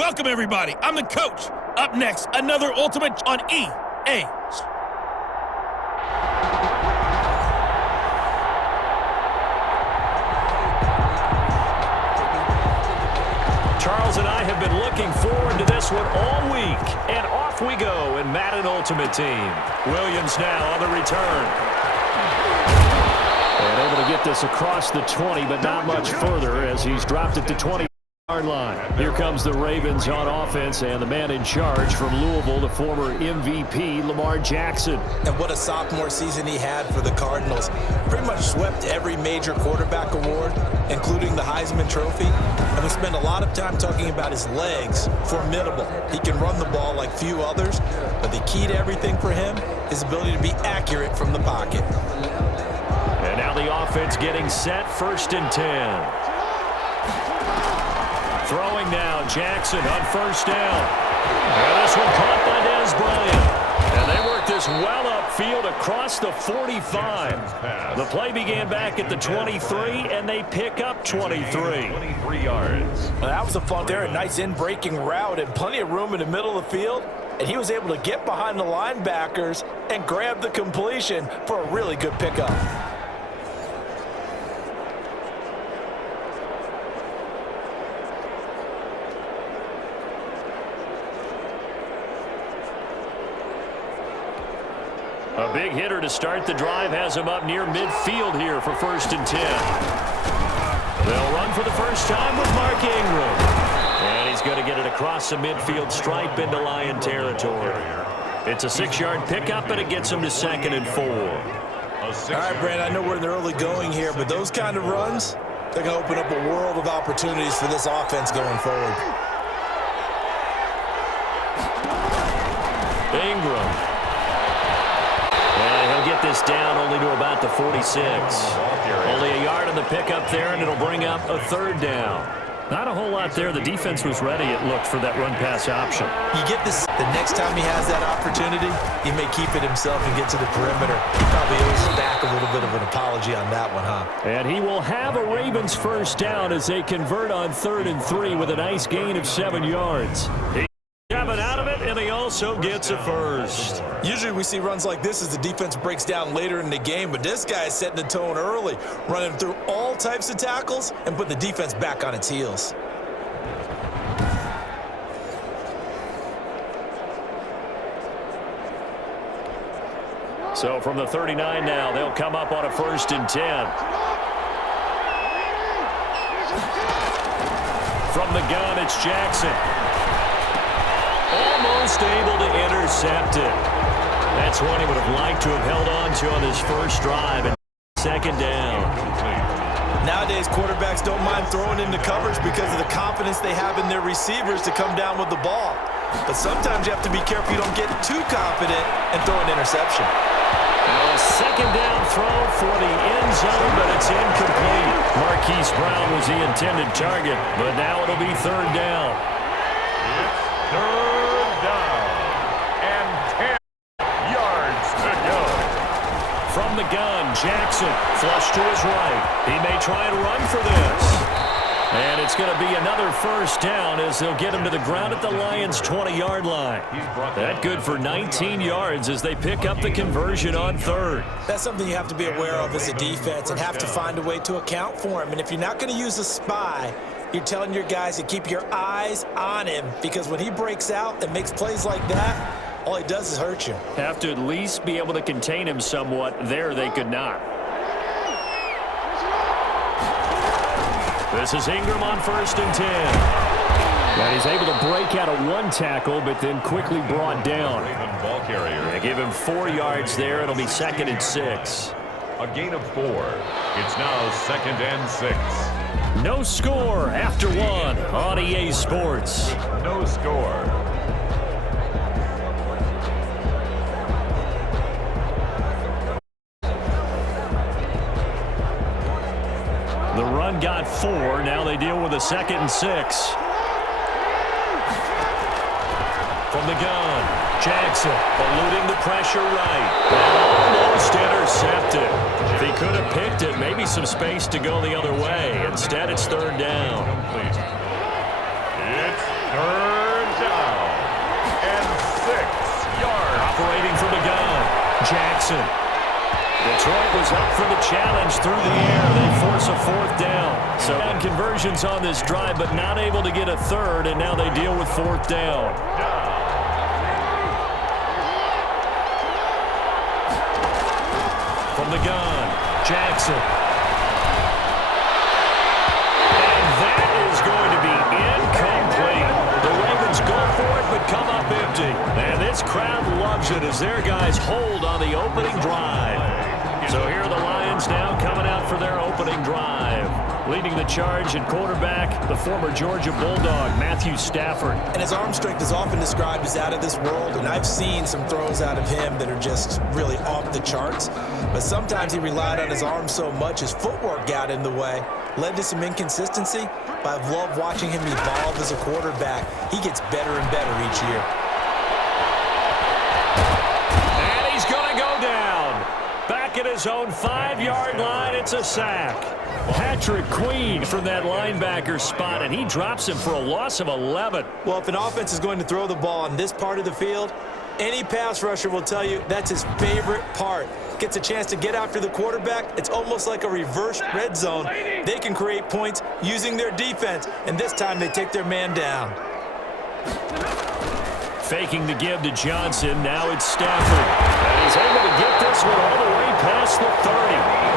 Welcome, everybody. I'm the coach. Up next, another Ultimate on EA. Charles and I have been looking forward to this one all week. And off we go in Madden Ultimate Team. Williams now on the return. And able to get this across the 20, but not much further as he's dropped it to 20. Line. Here comes the Ravens on offense, and the man in charge from Louisville, the former MVP, Lamar Jackson. And what a sophomore season he had for the Cardinals. Pretty much swept every major quarterback award, including the Heisman Trophy. And we spend a lot of time talking about his legs. Formidable. He can run the ball like few others, but the key to everything for him is ability to be accurate from the pocket. And now the offense getting set, 1st and 10. Throwing now, Jackson on 1st down. And this one caught by Dez Bryant. And they work this well upfield across the 45. The play began back at the 23, and they pick up 23. 23 yards. Well, that was a fun there, a nice in-breaking route and plenty of room in the middle of the field. And he was able to get behind the linebackers and grab the completion for a really good pickup. A big hitter to start the drive has him up near midfield here for 1st and 10. They'll run for the first time with Mark Ingram. And he's going to get it across the midfield stripe into Lion territory. It's a 6-yard pickup, and it gets him to 2nd and 4. All right, Brand, I know we're in the early going here, but those kind of runs, they're going to open up a world of opportunities for this offense going forward. Ingram. Get this down only to about the 46. Only a yard on the pickup there, and it'll bring up a 3rd down. Not a whole lot there. The defense was ready, it looked, for that run-pass option. You get this the next time he has that opportunity, he may keep it himself and get to the perimeter. He probably owes back a little bit of an apology on that one, huh? And he will have a Ravens 1st down as they convert on 3rd and 3 with a nice gain of 7 yards. Coming out of it, and he also gets a 1st. Usually we see runs like this as the defense breaks down later in the game, but this guy is setting the tone early, running through all types of tackles and put the defense back on its heels. So from the 39 now, they'll come up on a 1st and 10. From the gun, it's Jackson. Almost able to intercept it. That's one he would have liked to have held on to on his first drive. And 2nd down. Nowadays, quarterbacks don't mind throwing into coverage because of the confidence they have in their receivers to come down with the ball. But sometimes you have to be careful you don't get too confident and throw an interception. Now a 2nd down throw for the end zone, but it's incomplete. Marquise Brown was the intended target, but now it'll be 3rd down. It's 3rd down and 10 yards to go. From the gun, Jackson flush to his right. He may try and run for this. And it's going to be another 1st down as they'll get him to the ground at the Lions' 20-yard line. That good for 19 yards as they pick up the conversion on 3rd. That's something you have to be aware of as a defense and have to find a way to account for him. And if you're not going to use a spy, you're telling your guys to keep your eyes on him, because when he breaks out and makes plays like that, all he does is hurt you. Have to at least be able to contain him somewhat. There they could not. This is Ingram on 1st and 10. And he's able to break out of 1 tackle, but then quickly brought down. Ball carrier. They give him 4 yards there. It'll be 2nd and 6. A gain of 4. It's now 2nd and 6. No score after 1 on EA Sports. No score. The run got 4. Now they deal with a 2nd and 6. From the gun, Jackson eluding the pressure right. And almost intercepted. If he could have picked it, maybe some space to go the other way. Instead, it's 3rd down. It's 3rd Jackson. Detroit was up for the challenge through the air. They force a fourth down. So conversions on this drive, but not able to get a third, and now they deal with fourth down. From the gun, Jackson. And that is going to be incomplete. The Ravens go for it, but come up empty. And this crowd loves it as their guys hold on the opening drive. So here are the Lions now coming out for their opening drive. Leading the charge at quarterback, the former Georgia Bulldog, Matthew Stafford. And his arm strength is often described as out of this world, and I've seen some throws out of him that are just really off the charts. But sometimes he relied on his arm so much, his footwork got in the way, led to some inconsistency. But I've loved watching him evolve as a quarterback. He gets better and better each year. And he's going to go down. Back at his own 5-yard line, it's a sack. Patrick Queen from that linebacker spot, and he drops him for a loss of 11. Well, if an offense is going to throw the ball on this part of the field, any pass rusher will tell you that's his favorite part. Gets a chance to get after the quarterback. It's almost like a reverse red zone. They can create points using their defense, and this time they take their man down. Faking the give to Johnson. Now it's Stafford. And he's able to get this one all the way past the 30.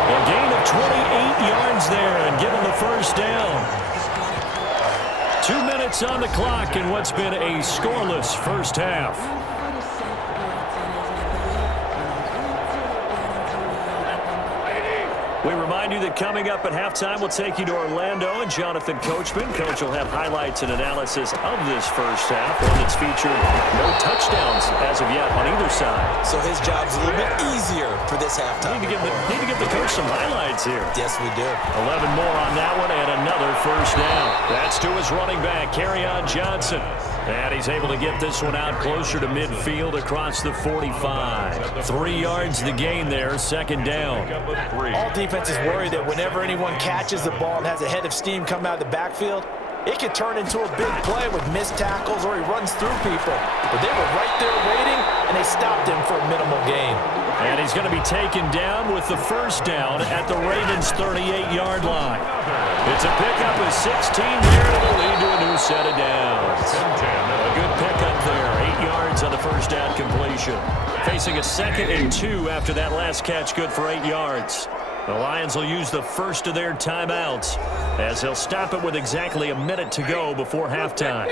A gain of 28 yards there and give him the first down. 2 minutes on the clock in what's been a scoreless first half. We remind you that coming up at halftime, we'll take you to Orlando and Jonathan Coachman. Coach will have highlights and analysis of this first half, one that's featured no touchdowns as of yet on either side. So his job's a little bit easier for this halftime. Need to give the coach some highlights here. Yes, we do. 11 more on that one and another first down. That's to his running back, Kerryon Johnson. And he's able to get this one out closer to midfield across the 45. 3 yards the gain there, second down. All defenses worry that whenever anyone catches the ball and has a head of steam come out of the backfield, it could turn into a big play with missed tackles or he runs through people. But they were right there waiting, and they stopped him for a minimal gain. And he's going to be taken down with the first down at the Ravens' 38-yard line. It's a pickup of 16 there, and it'll lead to a new set of downs. A good pickup there, 8 yards on the first down completion. Facing a 2nd and 2 after that last catch, good for 8 yards. The Lions will use the first of their timeouts as they'll stop it with exactly a minute to go before halftime.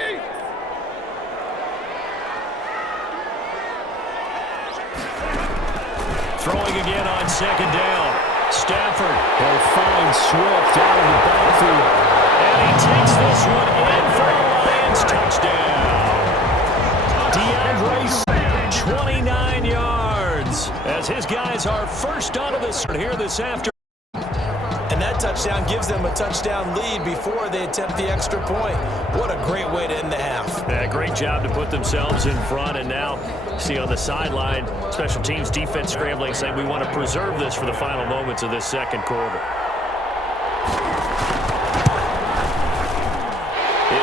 Throwing again on second down. Stafford will find Swift out of the backfield. And he takes this one in for a Lions touchdown. DeAndre, 29 yards as his guys are first onto the start here this afternoon. And that touchdown gives them a touchdown lead before they attempt the extra point. What a great way to end the half. Yeah, great job to put themselves in front. And now, see on the sideline, special teams defense scrambling, saying we want to preserve this for the final moments of this second quarter.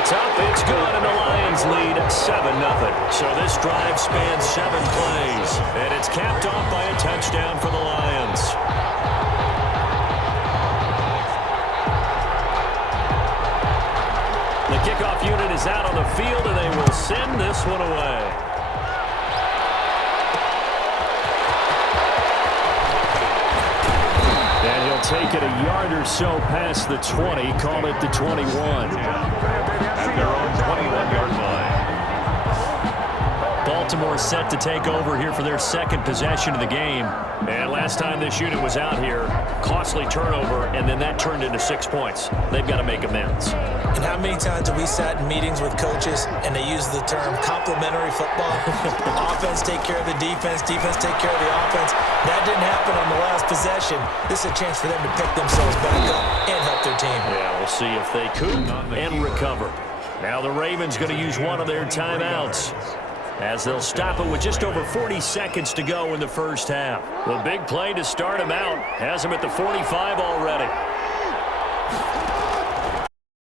It's up, it's good, and the Lions lead 7-0. So this drive spans 7 plays, and it's capped off by a touchdown for the Lions. The kickoff unit is out on the field, and they will send this one away. And he'll take it a yard or so past the 20, call it the 21. At their own 21-yard line. Baltimore set to take over here for their second possession of the game. And last time this unit was out here, costly turnover, and then that turned into 6 points. They've got to make amends. And how many times have we sat in meetings with coaches and they use the term complementary football? Offense take care of the defense, defense take care of the offense. That didn't happen on the last possession. This is a chance for them to pick themselves back up and help their team. Yeah, we'll see if they could and recover. Now the Ravens going to use one of their timeouts as they'll stop it with just over 40 seconds to go in the first half. The big play to start him out has him at the 45 already.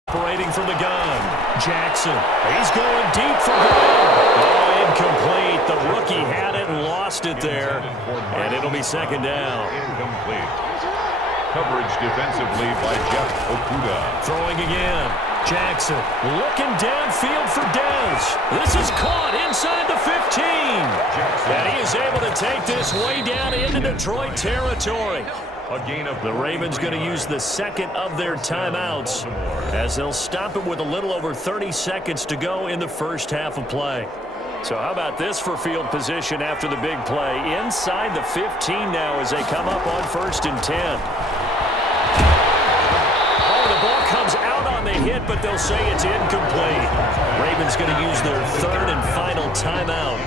Operating from the gun, Jackson. He's going deep for goal. Oh, incomplete. The rookie had it and lost lost it there, and it'll be second down. Incomplete. Coverage defensively by Jeff Okuda. Throwing again. Jackson looking downfield for Dez. This is caught inside the 15. And he is able to take this way down into Detroit territory. A gain of the Ravens going to use the second of their timeouts as they'll stop it with a little over 30 seconds to go in the first half of play. So how about this for field position after the big play? Inside the 15 now as they come up on 1st and 10. Oh, the ball comes out on the hit, but they'll say it's incomplete. Ravens going to use their third and final timeout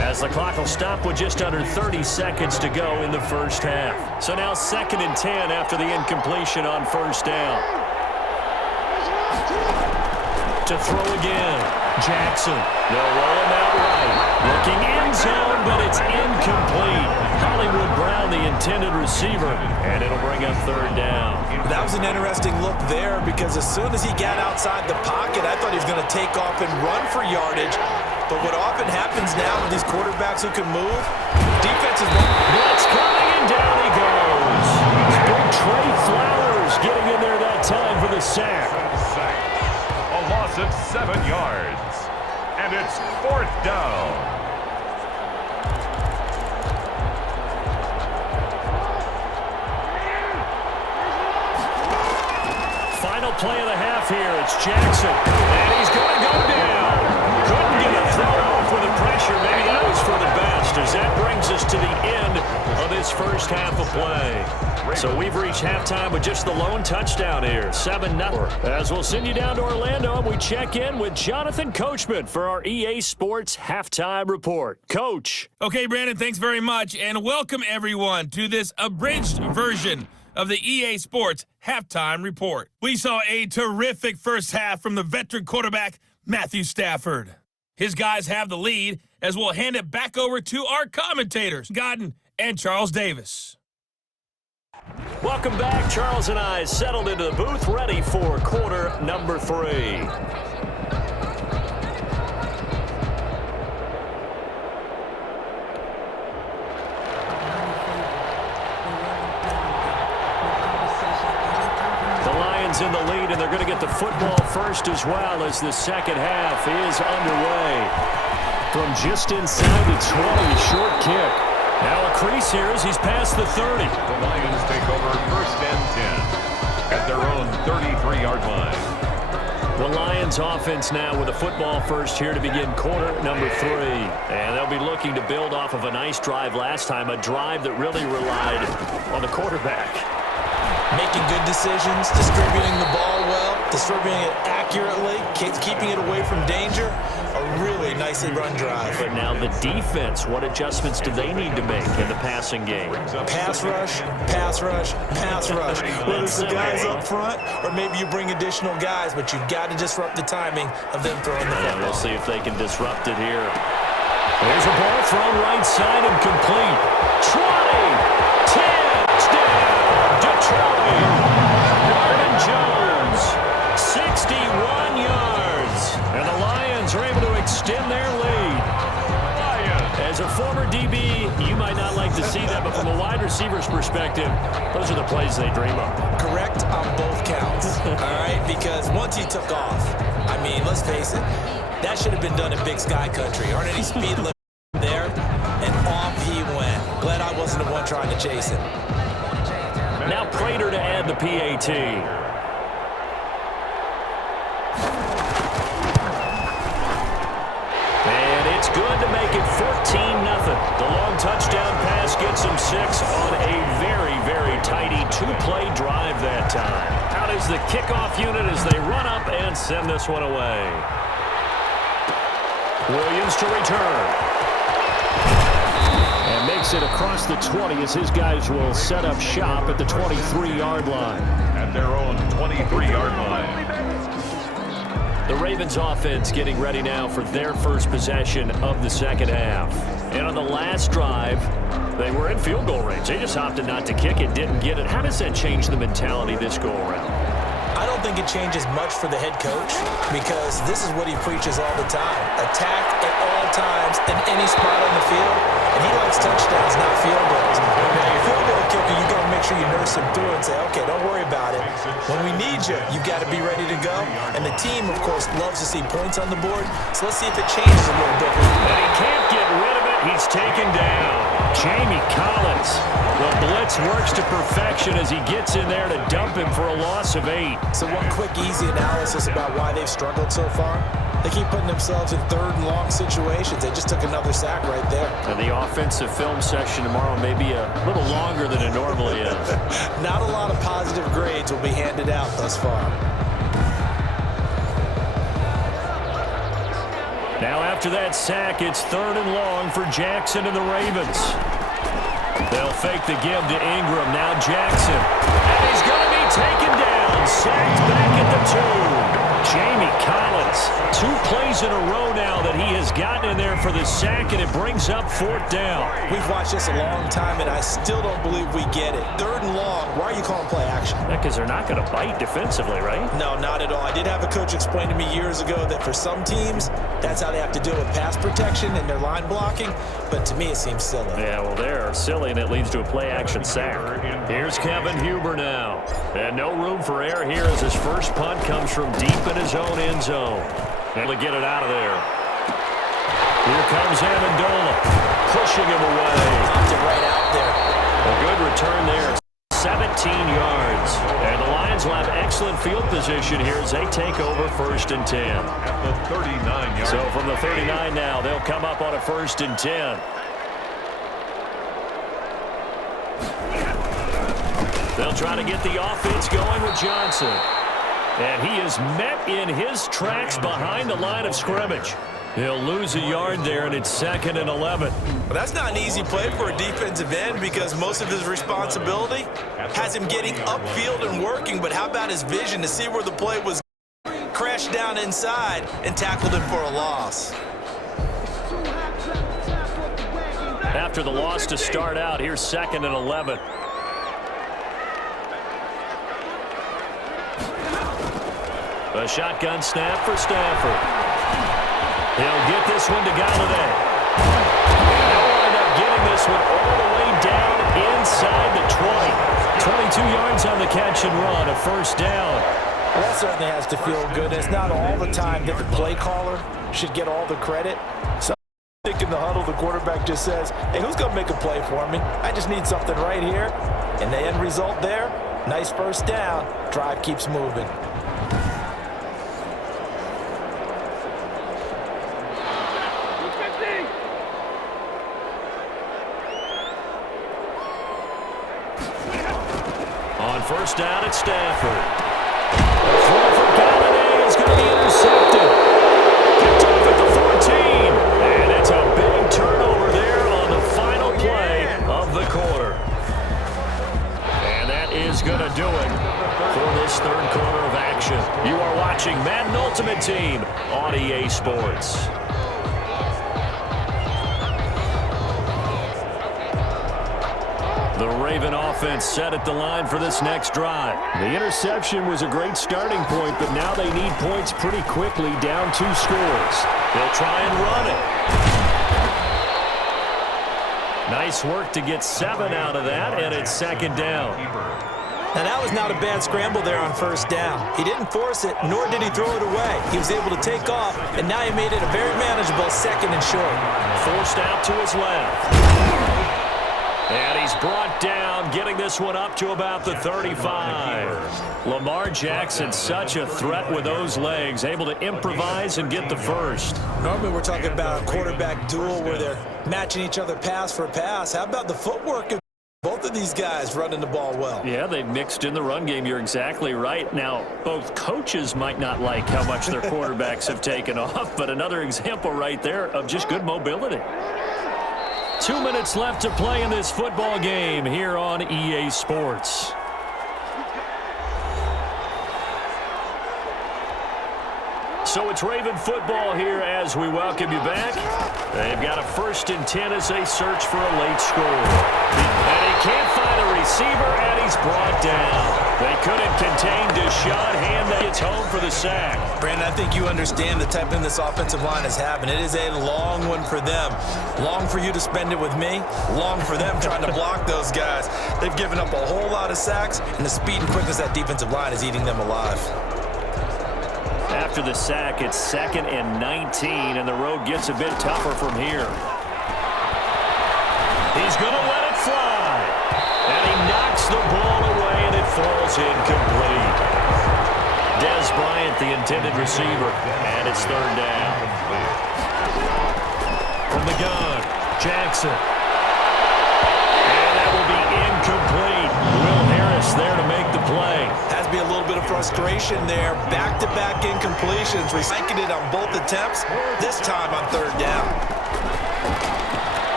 as the clock will stop with just under 30 seconds to go in the first half. So now 2nd and 10 after the incompletion on 1st down. To throw again. Jackson. They'll roll him out right. Looking end zone, but it's incomplete. Hollywood Brown, the intended receiver, and it'll bring up 3rd down. That was an interesting look there because as soon as he got outside the pocket, I thought he was going to take off and run for yardage. But what often happens now with these quarterbacks who can move, defenses won't. Blitz coming, and down he goes. Big Trey Flowers getting in there that time for the sack. A loss of 7 yards. And it's 4th down. Final play of the half here. It's Jackson. And he's going to go down. Couldn't get a throw off with the pressure. Maybe that was for the best as that brings us to the end of this first half of play. So we've reached halftime with just the lone touchdown here, 7-0. As we'll send you down to Orlando, and we check in with Jonathan Coachman for our EA Sports Halftime Report. Coach. Okay, Brandon, thanks very much, and welcome everyone to this abridged version of the EA Sports Halftime Report. We saw a terrific first half from the veteran quarterback, Matthew Stafford. His guys have the lead as we'll hand it back over to our commentators, Godden and Charles Davis. Welcome back. Charles and I settled into the booth, ready for quarter number 3. The Lions in the lead, and they're going to get the football first as well as the second half is underway. From just inside the 20, short kick. Now a crease here as he's past the 30. The Lions take over 1st and 10 at their own 33-yard line. The Lions offense now with a football first here to begin quarter number 3. And they'll be looking to build off of a nice drive last time, a drive that really relied on the quarterback. Making good decisions, distributing the ball well, distributing it accurately, keeping it away from danger. A really nicely run drive. But now the defense, what adjustments do they need to make in the passing game? Pass rush, pass rush, pass rush. Whether it's the guys up front or maybe you bring additional guys, but you've got to disrupt the timing of them throwing the football. And we'll see if they can disrupt it here. There's a ball thrown right side and complete. 20, 10, touchdown, Detroit. Marvin Jones, 61 yards. And the Lions are able to extend their lead. As a former DB, you might not like to see that, but from a wide receiver's perspective, those are the plays they dream of. Correct on both counts, all right? Because once he took off, I mean, let's face it, that should have been done in Big Sky Country. Aren't any speed limits there? And off he went. Glad I wasn't the one trying to chase him. Now Prater to add the PAT. It's good to make it 14-0. The long touchdown pass gets them 6 on a very, very tidy 2-play drive that time. Out is the kickoff unit as they run up and send this one away. Williams to return. And makes it across the 20 as his guys will set up shop at the 23-yard line. At their own 23-yard line. The Ravens offense getting ready now for their first possession of the second half. And on the last drive, they were in field goal range. They just opted not to kick it, didn't get it. How does that change the mentality this go-around? I don't think it changes much for the head coach because this is what he preaches all the time. Attack at all times in any spot on the field, and he likes touchdowns, not field goals. Now, your field goal kicker, you got to make sure you nurse him through and say, okay, don't worry about it. When we need you, you got to be ready to go. And the team, of course, loves to see points on the board, so let's see if it changes a little bit. And he can't get rid of it. He's taken down. Jamie Collins. The blitz works to perfection as he gets in there to dump him for a loss of 8. So one quick, easy analysis about why they've struggled so far. They keep putting themselves in third and long situations. They just took another sack right there. And the offensive film session tomorrow may be a little longer than it normally is. Not a lot of positive grades will be handed out thus far. Now after that sack, it's third and long for Jackson and the Ravens. They'll fake the give to Ingram. Now Jackson. And he's going to be taken down. Sacked back at the 2. Jamie Collins. 2 plays in a row now that he has gotten in there for the sack, and it brings up 4th down. We've watched this a long time, and I still don't believe we get it. Third and long. Why are you calling play action? Because they're not going to bite defensively, right? No, not at all. I did have a coach explain to me years ago that for some teams, that's how they have to deal with pass protection and their line blocking. But to me, it seems silly. Yeah, well, they're silly, and it leads to a play-action sack. Here's Kevin Huber now. And no room for error here as his first punt comes from deep in his own end zone. Able to get it out of there. Here comes Amendola, pushing him away. Popped it right out there. A good return there. 17 yards. And the Lions will have excellent field position here as they take over 1st and 10. At the 39-yard. So from the 39 now, they'll come up on a 1st and 10. They'll try to get the offense going with Johnson. And he is met in his tracks behind the line of scrimmage. He'll lose a yard there, and it's 2nd and 11. Well, that's not an easy play for a defensive end because most of his responsibility has him getting upfield and working. But how about his vision to see where the play was? Crashed down inside and tackled him for a loss. After the loss to start out, here's 2nd and 11. A shotgun snap for Stafford. He'll get this one to Galladay. They'll wind up getting this one all the way down inside the 20. 22 yards on the catch and run, a 1st down. Well, that certainly has to feel good. It's not all the time that the play caller should get all the credit. So I think in the huddle, the quarterback just says, hey, who's going to make a play for me? I just need something right here. And the end result there, nice 1st down. Drive keeps moving. On 1st down at Stafford. The throw for Galladay is going to be intercepted. Picked off at the 14. And it's a big turnover there on the final play of the quarter. And that is going to do it for this 3rd quarter of action. You are watching Madden Ultimate Team on EA Sports. The Raven offense set at the line for this next drive. The interception was a great starting point, but now they need points pretty quickly, down 2 scores. They'll try and run it. Nice work to get 7 out of that, and it's 2nd down. Now, that was not a bad scramble there on 1st down. He didn't force it, nor did he throw it away. He was able to take off, and now he made it a very manageable 2nd and short. Forced out to his left. And he's brought down, getting this one up to about the 35. Lamar Jackson, such a threat with those legs, able to improvise and get the 1st. Normally we're talking about a quarterback duel where they're matching each other pass for pass. How about the footwork of both of these guys running the ball well? Yeah, they've mixed in the run game. You're exactly right. Now, both coaches might not like how much their quarterbacks have taken off, but another example right there of just good mobility. 2 minutes left to play in this football game here on EA Sports. So it's Raven football here as we welcome you back. They've got a 1st and 10 as they search for a late score. And he can't find a receiver, and he's brought down. They couldn't contain Deshaun Hand that gets home for the sack. Brandon, I think you understand the type of this offensive line is having. It is a long one for them. Long for you to spend it with me. Long for them trying to block those guys. They've given up a whole lot of sacks, and the speed and quickness that defensive line is eating them alive. After the sack, it's 2nd and 19, and the road gets a bit tougher from here. He's going to let it fly. And he knocks the ball away, and it falls incomplete. Dez Bryant, the intended receiver, and it's 3rd down. From the gun, Jackson. And that will be incomplete. Will Harris there to make the play. Has to be a little bit of frustration there. Back-to-back incompletions. Recycling it on both attempts, this time on 3rd down.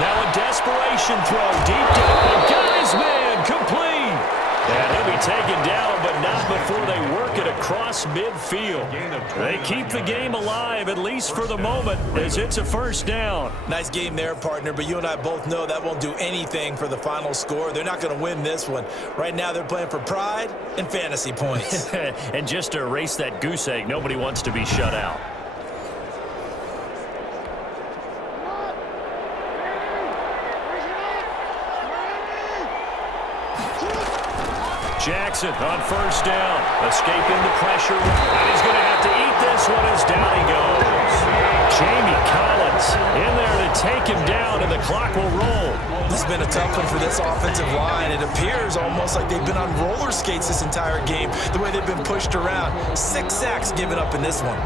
Now a desperation throw deep down. Got his man, complete. And he'll be taken down, but not before they work it across midfield. They keep the game alive, at least for the moment, as it's a 1st down. Nice game there, partner, but you and I both know that won't do anything for the final score. They're not going to win this one. Right now, they're playing for pride and fantasy points. And just to erase that goose egg, nobody wants to be shut out. Jackson on 1st down, escaping the pressure, and he's going to have to eat this one as down he goes. Jamie Collins in there to take him down, and the clock will roll. This has been a tough one for this offensive line. It appears almost like they've been on roller skates this entire game, the way they've been pushed around. 6 sacks given up in this one.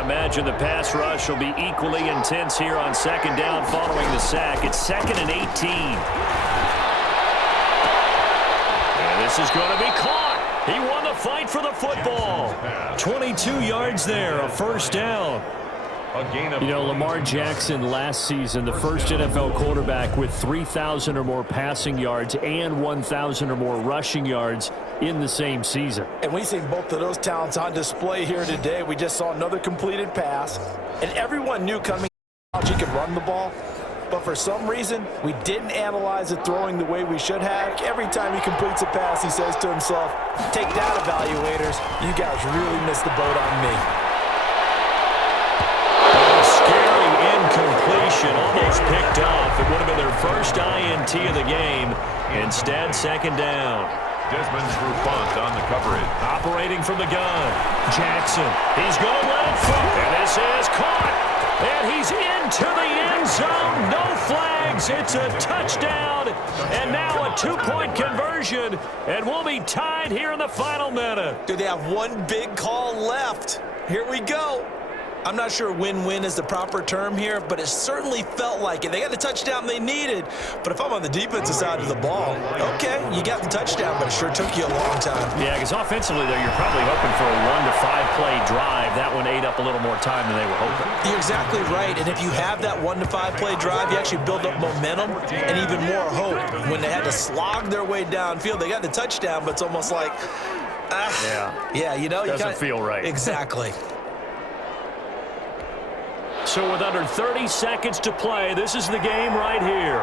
Imagine the pass rush will be equally intense here on 2nd down following the sack. It's 2nd and 18. And this is going to be caught. He won the fight for the football. 22 yards there, a 1st down. You know, Lamar Jackson last season, the first NFL quarterback with 3,000 or more passing yards and 1,000 or more rushing yards in the same season. And we've seen both of those talents on display here today. We just saw another completed pass, and everyone knew coming out he could run the ball. But for some reason, we didn't analyze it throwing the way we should have. Every time he completes a pass, he says to himself, take that, evaluators. You guys really missed the boat on me. Incompletion, almost picked off. It would have been their first INT of the game. Instead, 2nd down. Desmond Trufant on the coverage. Operating from the gun. Jackson. He's going to let it fall. And this is caught. And he's into the end zone. No flags. It's a touchdown. And now a 2-point conversion. And we'll be tied here in the final minute. Do they have one big call left? Here we go. I'm not sure win-win is the proper term here, but it certainly felt like it. They got the touchdown they needed, but if I'm on the defensive side of the ball, okay, you got the touchdown, but it sure took you a long time. Yeah, because offensively, though, you're probably hoping for a 1 to 5 play drive. That one ate up a little more time than they were hoping. You're exactly right, and if you have that 1 to 5 play drive, you actually build up momentum and even more hope. When they had to slog their way downfield, they got the touchdown, but it's almost like, yeah, you know, doesn't feel right. Exactly. So with under 30 seconds to play, this is the game right here.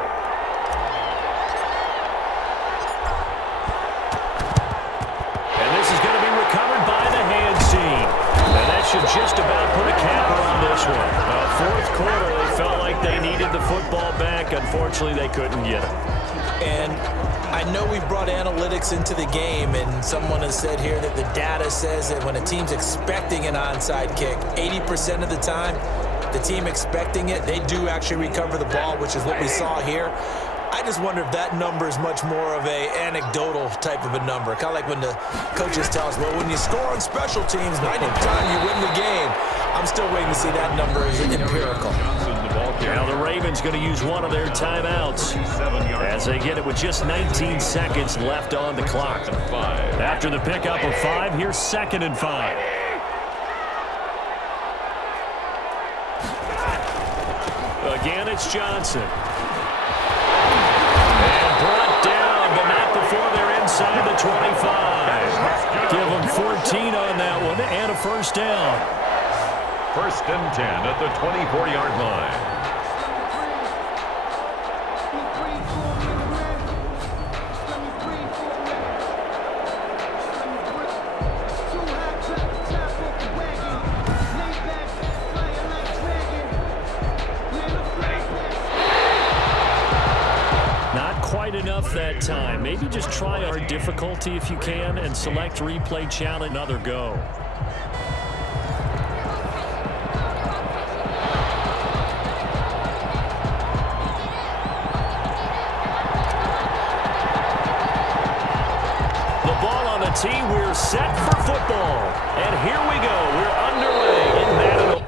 And this is going to be recovered by the hands team. And that should just about put a capper on this one. 4th quarter, they felt like they needed the football back. Unfortunately, they couldn't get it. And I know we've brought analytics into the game, and someone has said here that the data says that when a team's expecting an onside kick, 80% of the time, the team expecting it, they do actually recover the ball, which is what we saw here. I just wonder if that number is much more of a anecdotal type of a number. Kind of like when the coaches tell us, well, when you score on special teams, 90% of the time you win the game. I'm still waiting to see that number as empirical. Now the Ravens going to use one of their timeouts as they get it with just 19 seconds left on the clock. After the pickup of 5, here's 2nd and 5. again, it's Johnson. And brought down, but not before they're inside the 25. Give them 14 on that one and a first down. First and 10 at the 24-yard line. Enough that time. Maybe just try our difficulty if you can and select replay challenge. Another go. The ball on the tee. We're set for football. And here we go. We're underway in Madden.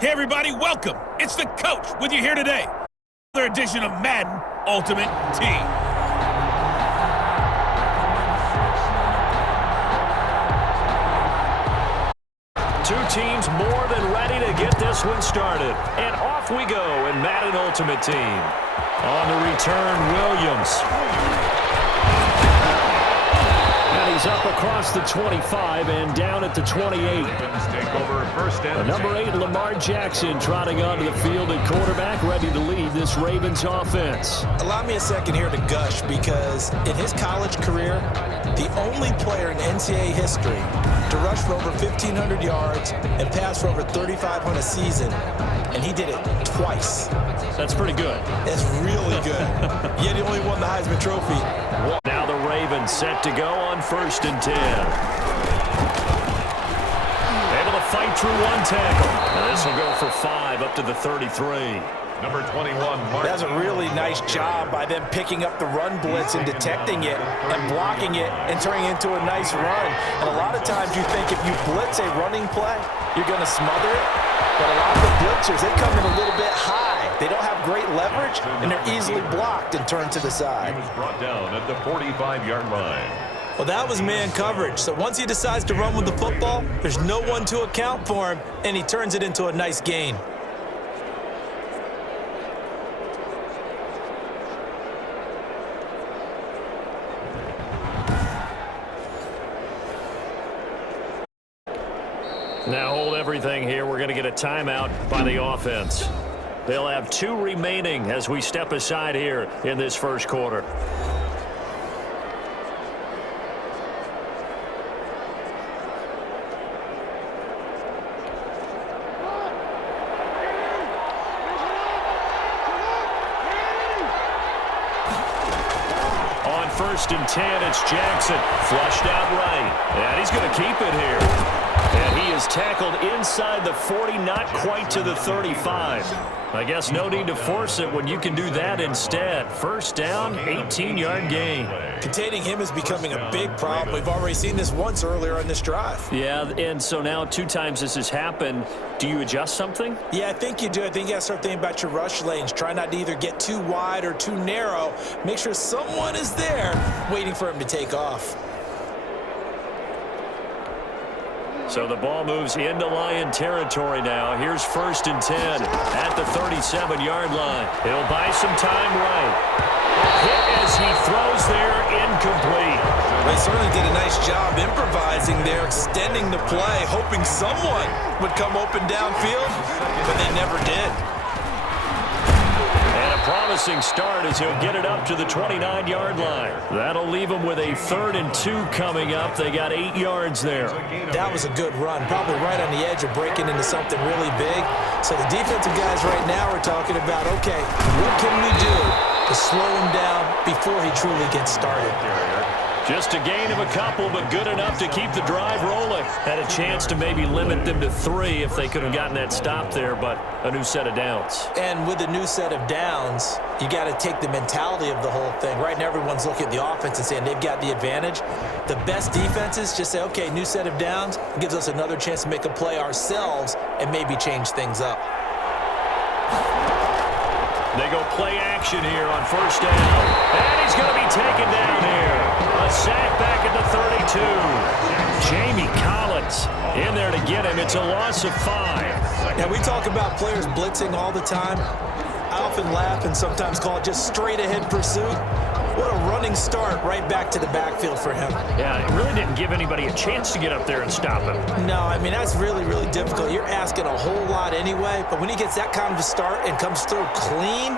Hey everybody, welcome. It's the coach with you here today. Another edition of Madden Ultimate Team. Two teams more than ready to get this one started. And off we go in Madden Ultimate Team. On the return, Williams. And he's up across the 25 and down at the 28. Take over first and Number 8, Lamar Jackson, trotting onto the field at quarterback, ready to lead this Ravens offense. Allow me a second here to gush, because in his college career, the only player in NCAA history to rush for over 1,500 yards and pass for over 35 on a season, and he did it twice. That's pretty good. That's really good. Yet he only won the Heisman Trophy. Now the Ravens set to go on first and 10. Able to fight through one tackle. And this will go for 5 up to the 33. number 21, Mark. That's a really nice job by them picking up the run blitz and detecting it and blocking it and turning it into a nice run. And a lot of times you think if you blitz a running play, you're going to smother it. But a lot of the blitzers, they come in a little bit high. They don't have great leverage, and they're easily blocked and turned to the side. He was brought down at the 45-yard line. Well, that was man coverage. So once he decides to run with the football, there's no one to account for him, and he turns it into a nice gain. Now hold everything here. We're going to get a timeout by the offense. They'll have 2 remaining as we step aside here in this first quarter. On first and 10, it's Jackson. Flushed out right. And he's going to keep it here. And he is tackled inside the 40, not quite to the 35. I guess no need to force it when you can do that instead. First down, 18-yard gain. Containing him is becoming a big problem. We've already seen this once earlier in this drive. Yeah, and so now 2 times this has happened. Do you adjust something? Yeah, I think you do. I think you got to start thinking about your rush lanes. Try not to either get too wide or too narrow. Make sure someone is there waiting for him to take off. So the ball moves into Lion territory now. Here's 1st and 10 at the 37-yard line. He'll buy some time right. Hit as he throws there, incomplete. They certainly did a nice job improvising there, extending the play, hoping someone would come open downfield, but they never did. And a promising start as he'll get it up to the 29-yard line. That'll leave him with a 3rd and 2 coming up. They got 8 yards there. That was a good run, probably right on the edge of breaking into something really big. So the defensive guys right now are talking about, okay, what can we do to slow him down before he truly gets started? Just a gain of a couple, but good enough to keep the drive rolling. Had a chance to maybe limit them to 3 if they could have gotten that stop there, but a new set of downs. And with a new set of downs, you got to take the mentality of the whole thing. Right now, everyone's looking at the offense and saying they've got the advantage. The best defenses just say, okay, new set of downs gives us another chance to make a play ourselves and maybe change things up. They go play action here on 1st down. And he's going to be taken down here. A sack back at the 32. Jamie Collins in there to get him. It's a loss of 5. Now, we talk about players blitzing all the time. I often laugh and sometimes call it just straight-ahead pursuit. What a running start right back to the backfield for him. Yeah, it really didn't give anybody a chance to get up there and stop him. No, I mean, that's really, really difficult. You're asking a whole lot anyway, but when he gets that kind of a start and comes through clean,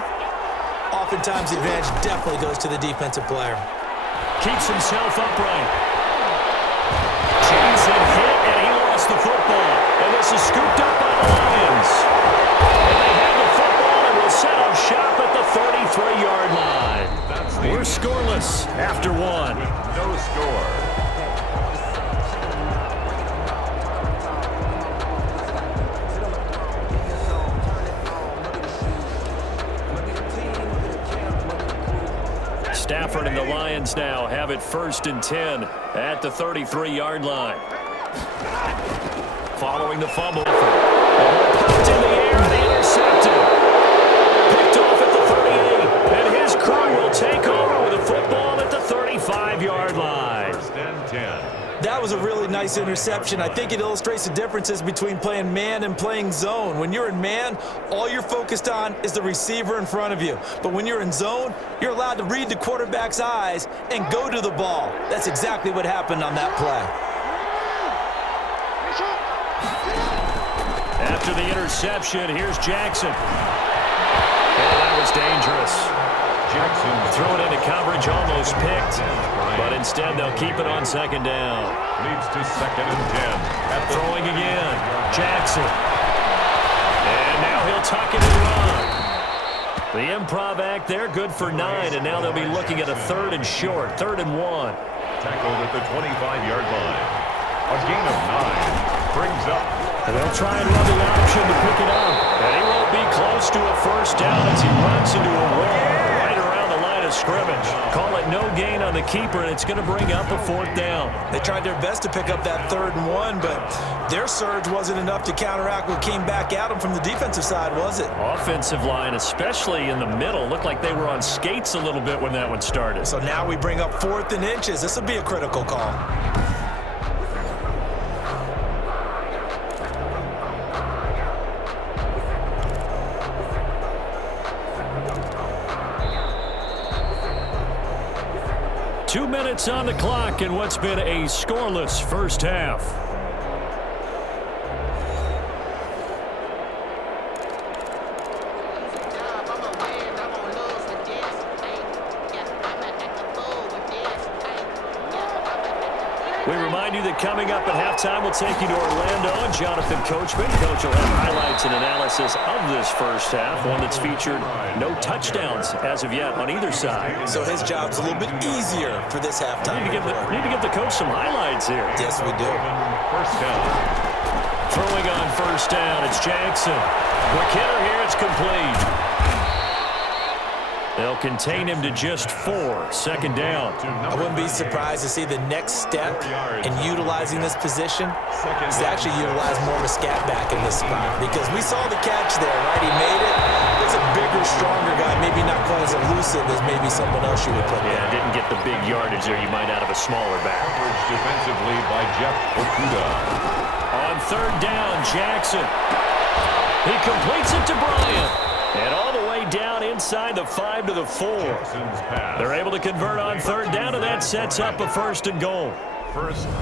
oftentimes the advantage definitely goes to the defensive player. Keeps himself upright. Jackson hit, and he lost the football. And this is scooped up by the Lions. And they have the football and will set up shop at the 33-yard line. We're scoreless after 1. No score. Stafford and the Lions now have it 1st and 10 at the 33-yard line. Following the fumble. The ball popped in the air and intercepted. Picked off at the 38. And his crew will take over with a football at the 35-yard line. 1st and 10. That was a really nice interception. I think it illustrates the differences between playing man and playing zone. When you're in man, all you're focused on is the receiver in front of you. But when you're in zone, you're allowed to read the quarterback's eyes and go to the ball. That's exactly what happened on that play. After the interception, here's Jackson. Oh, that was dangerous. Jackson Throw it into coverage, almost picked. But instead, they'll keep it on 2nd down. leads to 2nd and 10. Throwing again. Jackson. And now he'll tuck it and run. The improv act there, good for 9. And now they'll be looking at a 3rd and short. 3rd and 1. Tackled at the 25-yard line. A gain of 9. Brings up. And they'll try and run the option to pick it up. And he won't be close to a 1st down as he runs into a wall right around the line of scrimmage. Call it no gain on the keeper, and it's going to bring up a 4th down. They tried their best to pick up that 3rd and 1, but their surge wasn't enough to counteract what came back at them from the defensive side, was it? Offensive line, especially in the middle, looked like they were on skates a little bit when that one started. So now we bring up 4th and inches. This will be a critical call. Two minutes on the clock in what's been a scoreless first half. We remind you that coming up at halftime, we'll take you to Orlando and Jonathan Coachman. Coach will have highlights and analysis of this first half, one that's featured no touchdowns as of yet on either side. So his job's a little bit easier for this halftime. Need to give the coach some highlights here. Yes, we do. 1st down. Throwing on 1st down, it's Jackson. Quick hitter here, it's complete. They'll contain him to just 4. 2nd down. I wouldn't be surprised to see the next step in utilizing this position is to actually utilize more of a scat back in this spot, because we saw the catch there, right? He made it. There's a bigger, stronger guy, maybe not quite as elusive as maybe someone else you would put there. Yeah, didn't get the big yardage there you might out of a smaller back. Coverage defensively by Jeff Okuda. third down. Jackson. He completes it to Bryant. And all the way down inside the 5 to the 4. They're able to convert on third down, and that sets up a 1st and goal.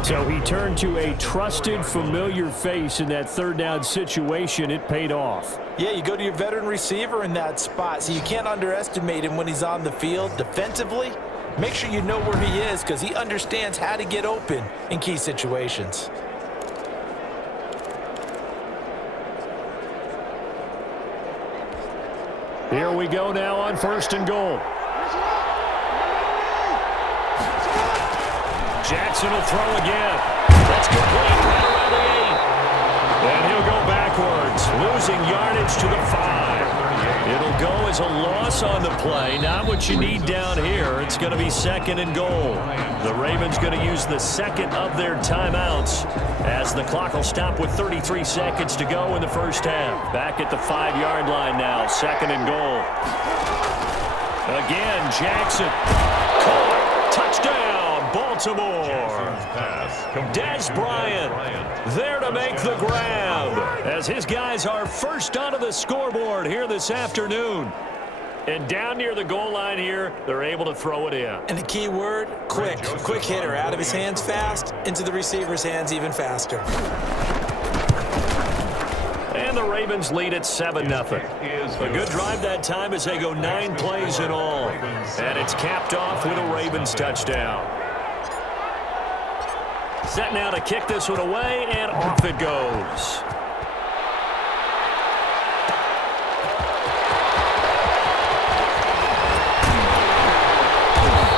So he turned to a trusted, familiar face in that third down situation. It paid off. Yeah, you go to your veteran receiver in that spot, so you can't underestimate him when he's on the field defensively. Make sure you know where he is because he understands how to get open in key situations. Here we go now on 1st and goal. Jackson will throw again. That's complete right around the 8. And he'll go backwards, losing yardage to the 5. It'll go as a loss on the play. Not what you need down here. It's going to be 2nd and goal. The Ravens going to use the 2nd of their timeouts as the clock will stop with 33 seconds to go in the first half. Back at the 5-yard line now, 2nd and goal. Again, Jackson. Caught. Touchdown, Baltimore. Des Bryant there to make the grab as his guys are first onto the scoreboard here this afternoon. And down near the goal line here, they're able to throw it in. And the key word, quick. Quick hitter. Out of his hands fast, into the receiver's hands even faster. And the Ravens lead at 7-0. A good drive that time as they go 9 plays in all. And it's capped off with a Ravens touchdown. Set now to kick this one away, and off it goes.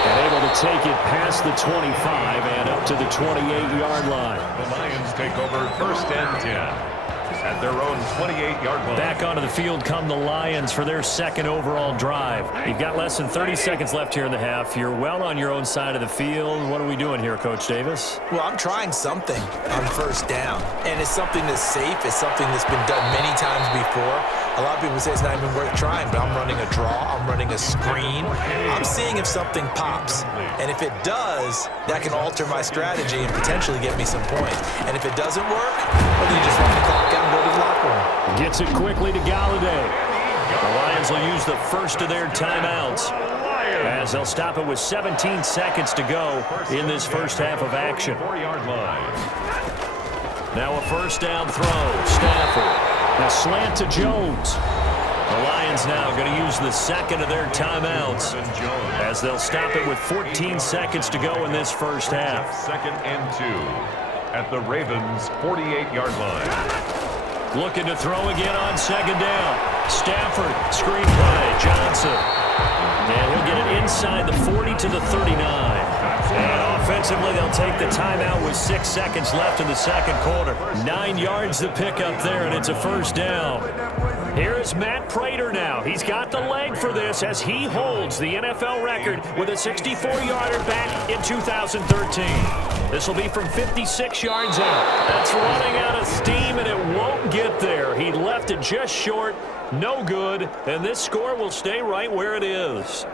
And able to take it past the 25 and up to the 28-yard line. The Lions take over 1st and 10. At their own 28-yard line. Back onto the field come the Lions for their 2nd overall drive. You've got less than 30 seconds left here in the half. You're well on your own side of the field. What are we doing here, Coach Davis? Well, I'm trying something on 1st down, and it's something that's safe. It's something that's been done many times before. A lot of people say it's not even worth trying, but I'm running a draw. I'm running a screen. I'm seeing if something pops, and if it does, that can alter my strategy and potentially get me some points. And if it doesn't work, well, then you just run the clock out and go to the locker room. Gets it quickly to Galladay. The Lions will use the first of their timeouts as they'll stop it with 17 seconds to go in this first half of action. 4-yard line. Now a 1st down throw. Stafford. A slant to Jones. The Lions now going to use the 2nd of their timeouts as they'll stop it with 14 seconds to go in this first half. 2nd and 2 at the Ravens' 48-yard line. Looking to throw again on 2nd down. Stafford, screen play, Johnson. And he'll get it inside the 40 to the 39. And offensively, they'll take the timeout with 6 seconds left in the 2nd quarter. 9 yards to pick up there, and it's a 1st down. Here is Matt Prater now. He's got the leg for this as he holds the NFL record with a 64-yarder back in 2013. This will be from 56 yards out. That's running out of steam, and it won't get there. He left it just short. No good. And this score will stay right where it is.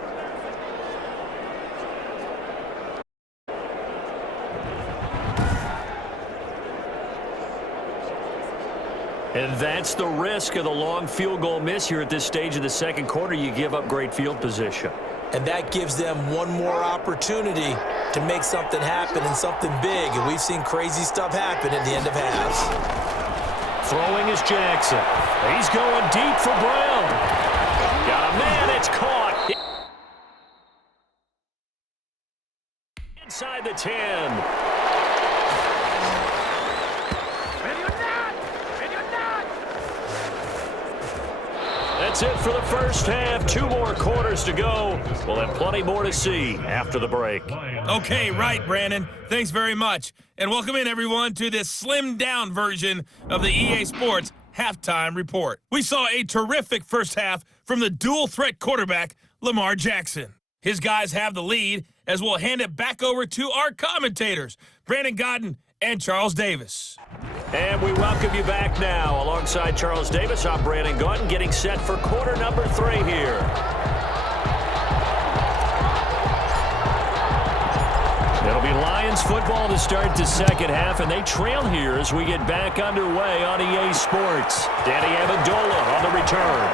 And that's the risk of the long field goal miss here at this stage of the 2nd quarter. You give up great field position. And that gives them one more opportunity to make something happen and something big. And we've seen crazy stuff happen at the end of halves. Throwing is Jackson. He's going deep for Brown. Got a man. It's caught. Inside the 10. That's it for the first half. 2 more quarters to go. We'll have plenty more to see after the break. Okay, right, Brandon. Thanks very much. And welcome in, everyone, to this slimmed-down version of the EA Sports Halftime Report. We saw a terrific first half from the dual-threat quarterback, Lamar Jackson. His guys have the lead as we'll hand it back over to our commentators, Brandon Godden and Charles Davis. And we welcome you back now. Alongside Charles Davis, I'm Brandon Godden, getting set for quarter number 3 here. It'll be Lions football to start the second half, and they trail here as we get back underway on EA Sports. Danny Amendola on the return.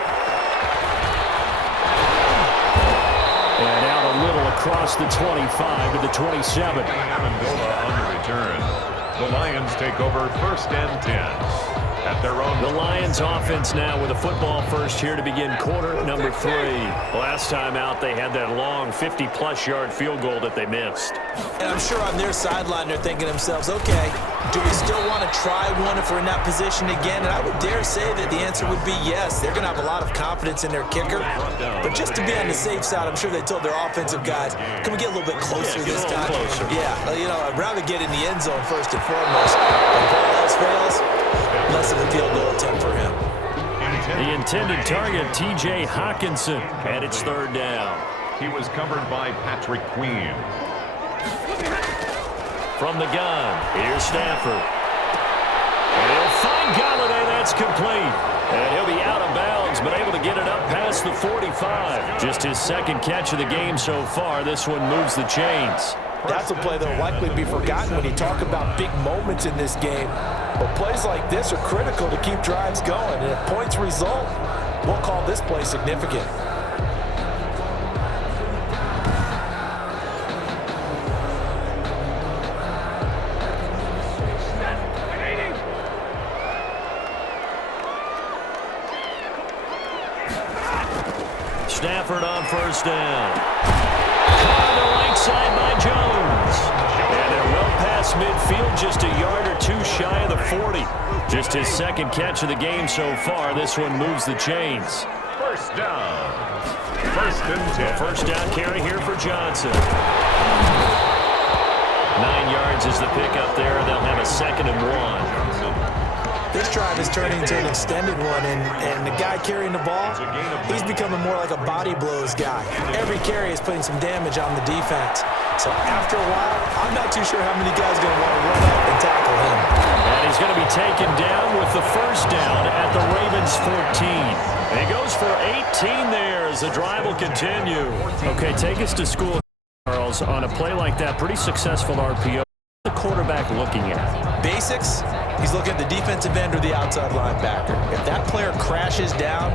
And out a little across the 25 to the 27. Amendola on the return. The Lions take over 1st and 10. At their own. The Lions offense now with a football first here to begin quarter number 3. Last time out, they had that long 50-plus yard field goal that they missed. And I'm sure on their sideline they're thinking to themselves, okay, do we still want to try one if we're in that position again? And I would dare say that the answer would be yes. They're going to have a lot of confidence in their kicker. But just to be on the safe side, I'm sure they told their offensive guys, can we get a little bit closer this time? Closer. Yeah, you know, I'd rather get in the end zone first and foremost. But if all else fails, less of a field goal attempt for him. The intended target, T.J. Hawkinson, and it's 3rd down. He was covered by Patrick Queen. From the gun, here's Stafford. And he'll find Galladay, that's complete. And he'll be out of bounds, but able to get it up past the 45. Just his 2nd catch of the game so far. This one moves the chains. That's a play that will likely be forgotten when you talk about big moments in this game. But plays like this are critical to keep drives going. And if points result, we'll call this play significant. Stafford on 1st down. On the right side by Jones. And they're well past midfield, just a yard or 2 shy of the 40. Just his 2nd catch of the game so far. This one moves the chains. 1st down. 1st and 10. First down carry here for Johnson. 9 yards is the pickup there. They'll have a 2nd and 1. This drive is turning into an extended one, and the guy carrying the ball, he's becoming more like a body blows guy. Every carry is putting some damage on the defense. So after a while, I'm not too sure how many guys are going to want to run up and tackle him. And he's going to be taken down with the 1st down at the Ravens 14. And he goes for 18 there as the drive will continue. Okay, take us to school, Charles, on a play like that. Pretty successful RPO. The quarterback looking at basics. He's looking at the defensive end or the outside linebacker. If that player crashes down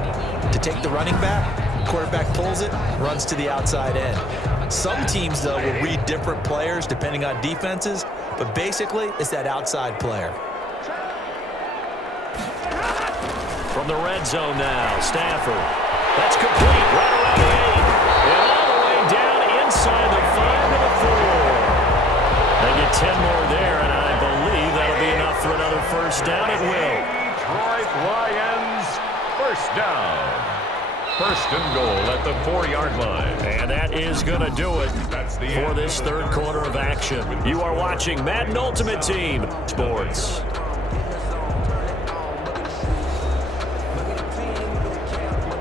to take the running back, quarterback pulls it, runs to the outside end. Some teams, though, will read different players depending on defenses, but basically it's that outside player. From the red zone now, Stafford. That's complete right around the 8. And all the way down inside the 5 to the 4. They get 10 more there, and I believe that'll be enough for another 1st down. It will. Detroit Lions, 1st down. 1st and goal at the 4-yard line. And that is going to do it for this 3rd quarter of action. You are watching Madden Ultimate Team Sports.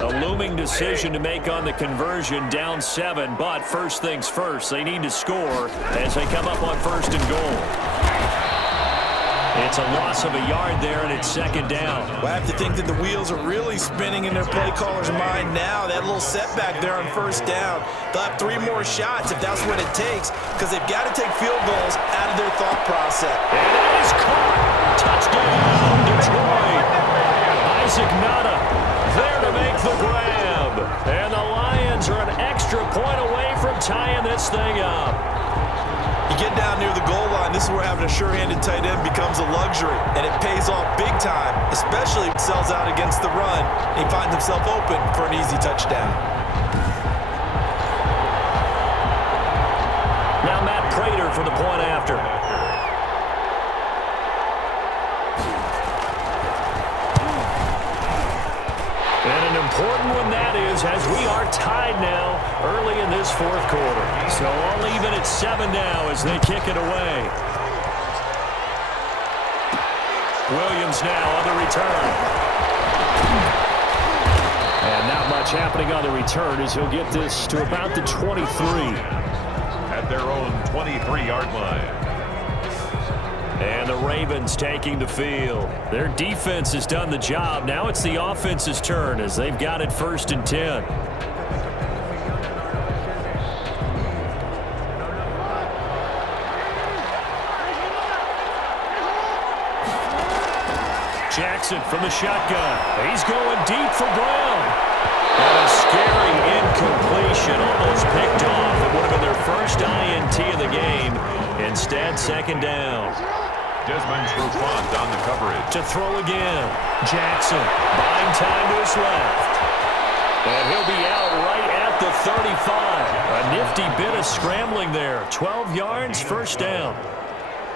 A looming decision to make on the conversion, down 7, but first things first, they need to score as they come up on 1st and goal. It's a loss of a yard there, and it's 2nd down. Well, I have to think that the wheels are really spinning in their play caller's mind now. That little setback there on 1st down. They'll have 3 more shots if that's what it takes, because they've got to take field goals out of their thought process. And it is caught. Touchdown, Detroit. Isaac Nada there to make the grab. And the Lions are an extra point away from tying this thing up. You get down near the goal line, this is where having a sure-handed tight end becomes a luxury, and it pays off big time, especially if it sells out against the run, and he finds himself open for an easy touchdown. Now Matt Prater for the point after. And an important one that is, as we are tied now early in this 4th quarter. So all even at 7 now as they kick it away. Williams now on the return. And not much happening on the return as he'll get this to about the 23. At their own 23-yard line. And the Ravens taking the field. Their defense has done the job. Now it's the offense's turn as they've got it 1st and 10. Jackson from the shotgun. He's going deep for Brown. And a scary incompletion, almost picked off. It would have been their first INT of the game. Instead, second down. Desmond Trufant on the coverage. To throw again. Jackson buying time to his left. And he'll be out right at the 35. A nifty bit of scrambling there. 12 yards, first down.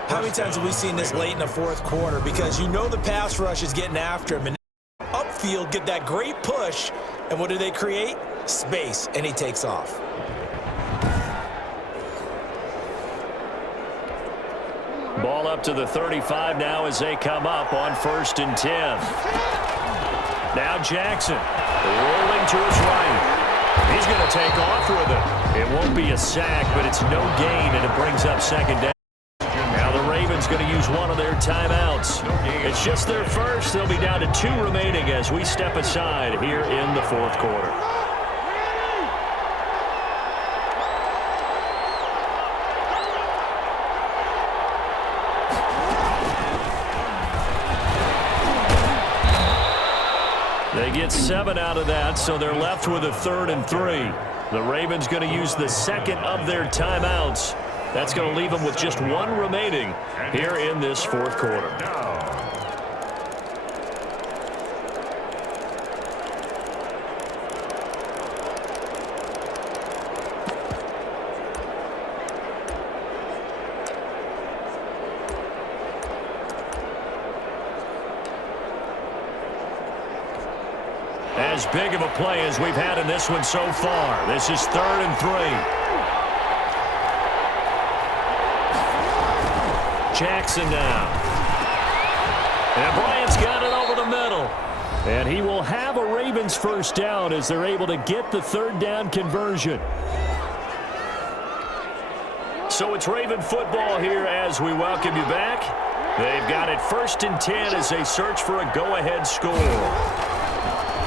How many times have we seen this late in the fourth quarter? Because you know the pass rush is getting after him. And upfield, get that great push. And what do they create? Space. And he takes off. Ball up to the 35 now as they come up on 1st and 10. Now Jackson rolling to his right. He's going to take off with it. It won't be a sack, but it's no gain, and it brings up second down. Now the Ravens going to use one of their timeouts. It's just their first. They'll be down to 2 remaining as we step aside here in the fourth quarter. They get 7 out of that, so they're left with a 3rd and 3. The Ravens going to use the second of their timeouts. That's going to leave them with just 1 remaining here in this fourth quarter. As big of a play as we've had in this one so far. This is 3rd and 3. Jackson now. And Bryant's got it over the middle. And he will have a Ravens first down as they're able to get the 3rd down conversion. So it's Raven football here as we welcome you back. They've got it 1st and 10 as they search for a go-ahead score.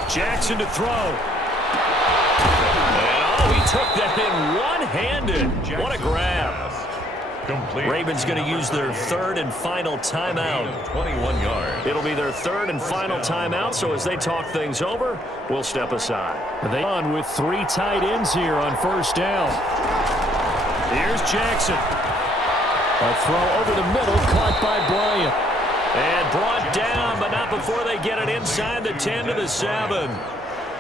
Jackson to throw. And he took that in one-handed. What a grab. Ravens going to use their 3rd and final timeout. 21 yards. It'll be their 3rd and final timeout, so as they talk things over, we'll step aside. They on with 3 tight ends here on 1st down. Here's Jackson. A throw over the middle, caught by Bryant. And brought down, but not before they get it inside the 10 to the 7.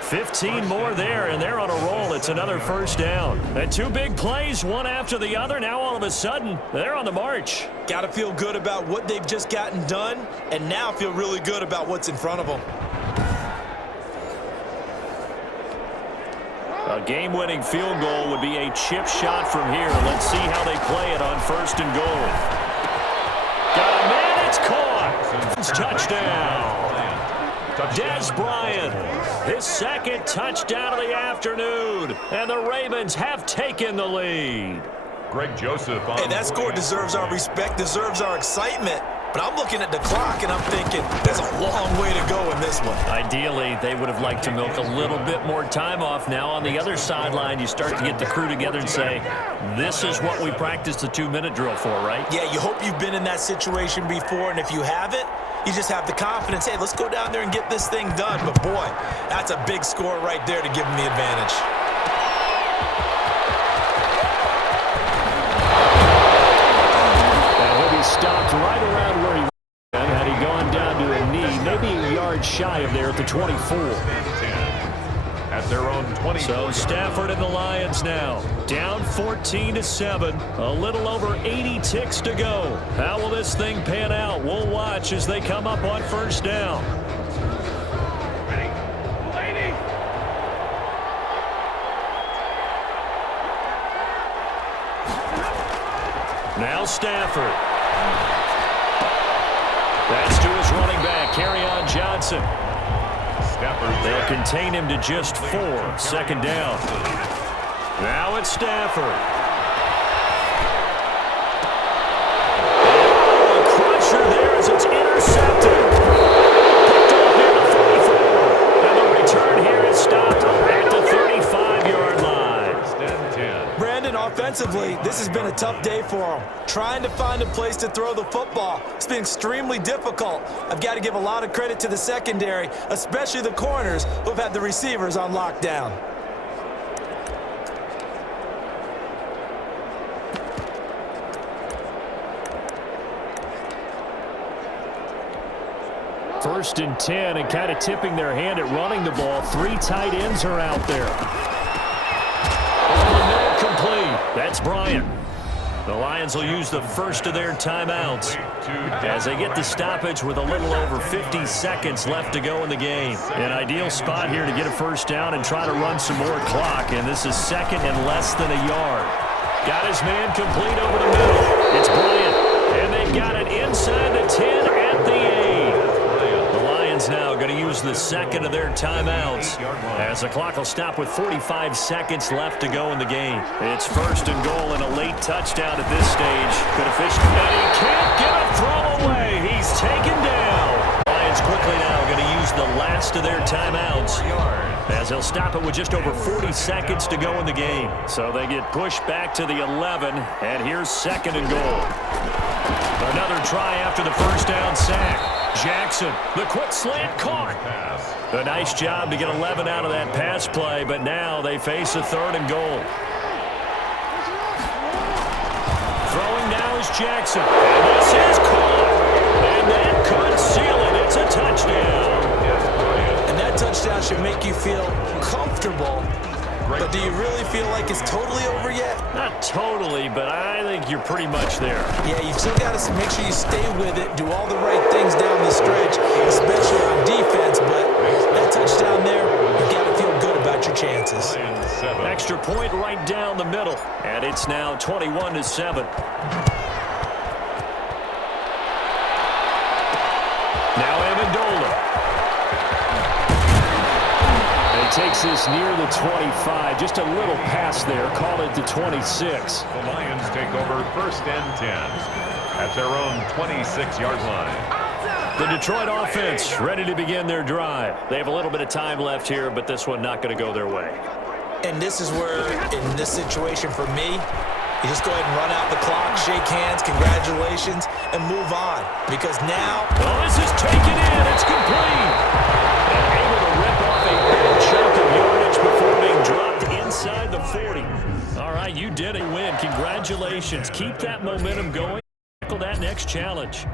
15 more there, and they're on a roll. It's another first down. And 2 big plays, one after the other. Now all of a sudden, they're on the march. Got to feel good about what they've just gotten done, and now feel really good about what's in front of them. A game-winning field goal would be a chip shot from here. Let's see how they play it on 1st and goal. Got a man, it's caught. Touchdown. Des Bryant, his 2nd touchdown of the afternoon, and the Ravens have taken the lead. Greg Joseph. Hey, that score deserves our respect, deserves our excitement. But I'm looking at the clock, and I'm thinking, there's a long way to go in this one. Ideally, they would have liked to milk a little bit more time off. Now on the other sideline, you start to get the crew together and say, this is what we practiced the 2-minute drill for, right? Yeah, you hope you've been in that situation before, and if you haven't, you just have the confidence, hey, let's go down there and get this thing done. But, boy, that's a big score right there to give them the advantage. Stopped right around where he was. Had he gone down to a knee, maybe a yard shy of there at the 24. At their own 20. So Stafford and the Lions now down 14-7. A little over 80 ticks to go. How will this thing pan out? We'll watch as they come up on 1st down. Now Stafford. That's to his running back, Kerryon Johnson. They'll contain him to just 4. 2nd down. Now it's Stafford. And a crusher there as it's intercepted. Picked off near the 44. And the return here is stopped at the 35-yard line. Brandon, offensively, Offensively, this has been a tough day for them. Trying to find a place to throw the football. It's been extremely difficult. I've got to give a lot of credit to the secondary, especially the corners who have had the receivers on lockdown. First and 10, and kind of tipping their hand at running the ball. 3 tight ends are out there. Complete. That's Bryant. The Lions will use the first of their timeouts as they get the stoppage with a little over 50 seconds left to go in the game. An ideal spot here to get a first down and try to run some more clock, and this is second and less than a yard. Got his man complete over the middle. It's Bryant, and they've got it inside the 10 at the 8. Now going to use the second of their timeouts as the clock will stop with 45 seconds left to go in the game. It's first and goal and a late touchdown at this stage. Could have fished, and he can't get a throw away. He's taken down. Lions quickly now going to use the last of their timeouts as they'll stop it with just over 40 seconds to go in the game. So they get pushed back to the 11, and here's second and goal. Another try after the first down sack. Jackson, the quick slant caught. A nice job to get 11 out of that pass play, but now they face a third and goal. Throwing now is Jackson. And this is caught. And that could seal it. It's a touchdown. And that touchdown should make you feel comfortable. But do you really feel like it's totally over yet? Not totally, but I think you're pretty much there. Yeah, you've still got to make sure you stay with it, do all the right things down the stretch, especially on defense. But that touchdown there, you've got to feel good about your chances. Extra point right down the middle, and it's now 21-7. Now Amendola. Takes this near the 25. Just a little pass there. Call it the 26. The Lions take over first and 10 at their own 26-yard line. The Detroit offense ready to begin their drive. They have a little bit of time left here, but this one not going to go their way. And this is where, in this situation for me, you just go ahead and run out the clock, shake hands, congratulations, and move on. Because now... Oh, this is taken in. It's complete. And able to rip off a big chunk of yardage before being dropped inside the 40. All right, you did it. Win. Congratulations. Keep that momentum going. Tackle that next challenge.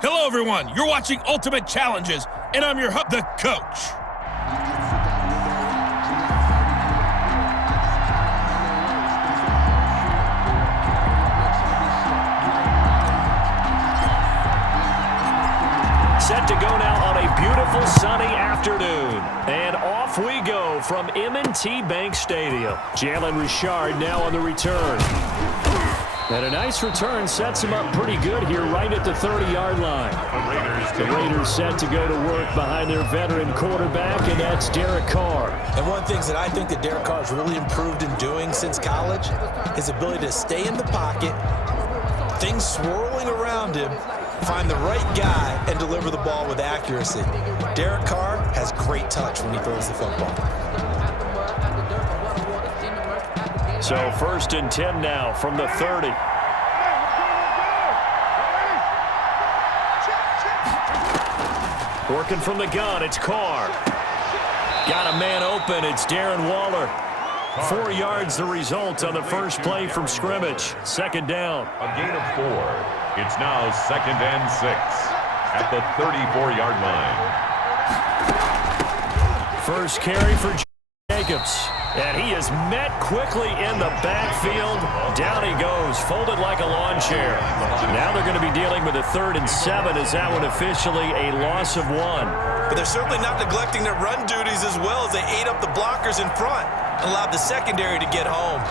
Hello, everyone. You're watching Ultimate Challenges, and I'm your the coach. Set to go now on a beautiful sunny afternoon. And off we go from M&T Bank Stadium. Jalen Richard now on the return. And a nice return sets him up pretty good here right at the 30-yard line. The Raiders set to go to work behind their veteran quarterback, and that's Derek Carr. And one of the things that I think that Derek Carr has really improved in doing since college, his ability to stay in the pocket, things swirling around him, find the right guy, and deliver the ball with accuracy. Derek Carr has great touch when he throws the football. So first and 10 now from the 30. Working from the gun, it's Carr. Got a man open, it's Darren Waller. 4 yards the result on the first play from scrimmage. Second down. A gain of 4. It's now second and 6. at the 34-yard line. First carry for Jacobs. And he is met quickly in the backfield. Down he goes, folded like a lawn chair. Now they're going to be dealing with a 3rd and 7. Is that one officially a loss of 1? But they're certainly not neglecting their run duties as well as they ate up the blockers in front and allowed the secondary to get home.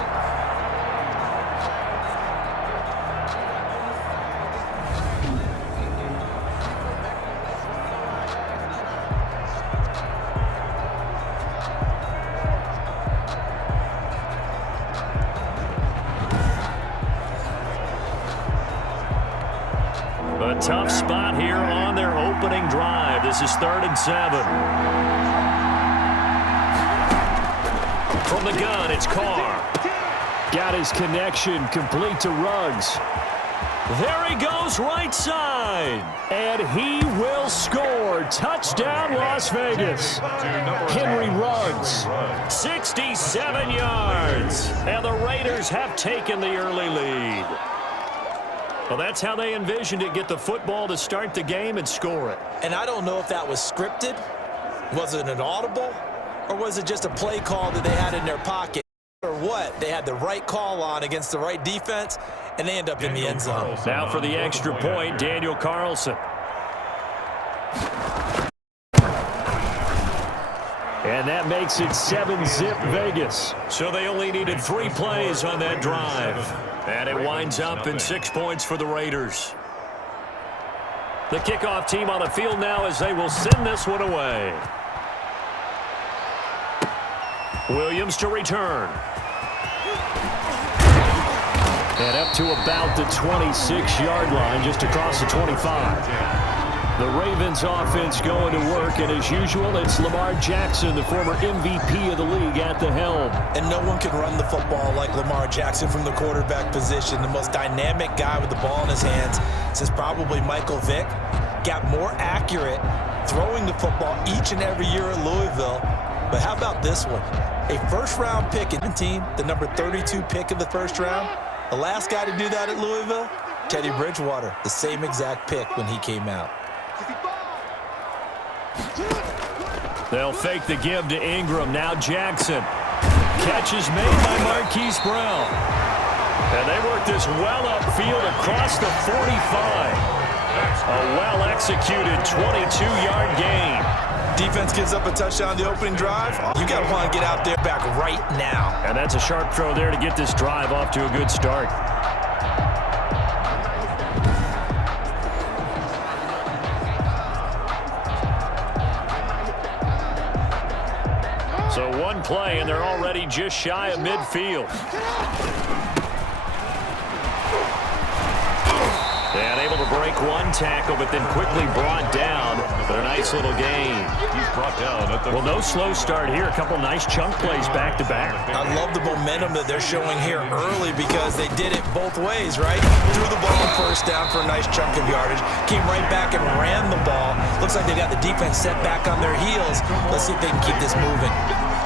A tough spot here on their opening drive. This is 3rd and 7. From the gun, it's Carr. Got his connection complete to Ruggs. There he goes, right side. And he will score. Touchdown, Las Vegas. Henry Ruggs, 67 yards. And the Raiders have taken the early lead. Well, that's how they envisioned it. Get the football to start the game and score it. And I don't know if that was scripted. Was it an audible? Or was it just a play call that they had in their pocket? Or what? They had the right call on against the right defense, and they end up in the end zone. Now for the extra point, Daniel Carlson. And that makes it 7-zip Vegas. So they only needed 3 plays on that drive. And it winds up in 6 points for the Raiders. The kickoff team on the field now as they will send this one away. Williams to return. And up to about the 26-yard line, just across the 25. The Ravens offense going to work, and as usual, it's Lamar Jackson, the former MVP of the league, at the helm. And no one can run the football like Lamar Jackson from the quarterback position. The most dynamic guy with the ball in his hands since probably Michael Vick. Got more accurate throwing the football each and every year at Louisville. But how about this one? A first-round pick in the team, the number 32 pick of the first round. The last guy to do that at Louisville, Teddy Bridgewater, the same exact pick when he came out. They'll fake the give to Ingram. Now Jackson. Catch is made by Marquise Brown. And they work this well upfield across the 45. A well-executed 22-yard gain. Defense gives up a touchdown on the opening drive. You got to want to get out there back right now. And that's a sharp throw there to get this drive off to a good start. So one play, and they're already just shy of midfield. And able to break one tackle, but then quickly brought down. But a nice little gain. He's brought down at the... Well, no slow start here. A couple nice chunk plays back-to-back. I love the momentum that they're showing here early because they did it both ways, right? Threw the ball on first down for a nice chunk of yardage. Came right back and ran the ball. Looks like they got the defense set back on their heels. Let's see if they can keep this moving.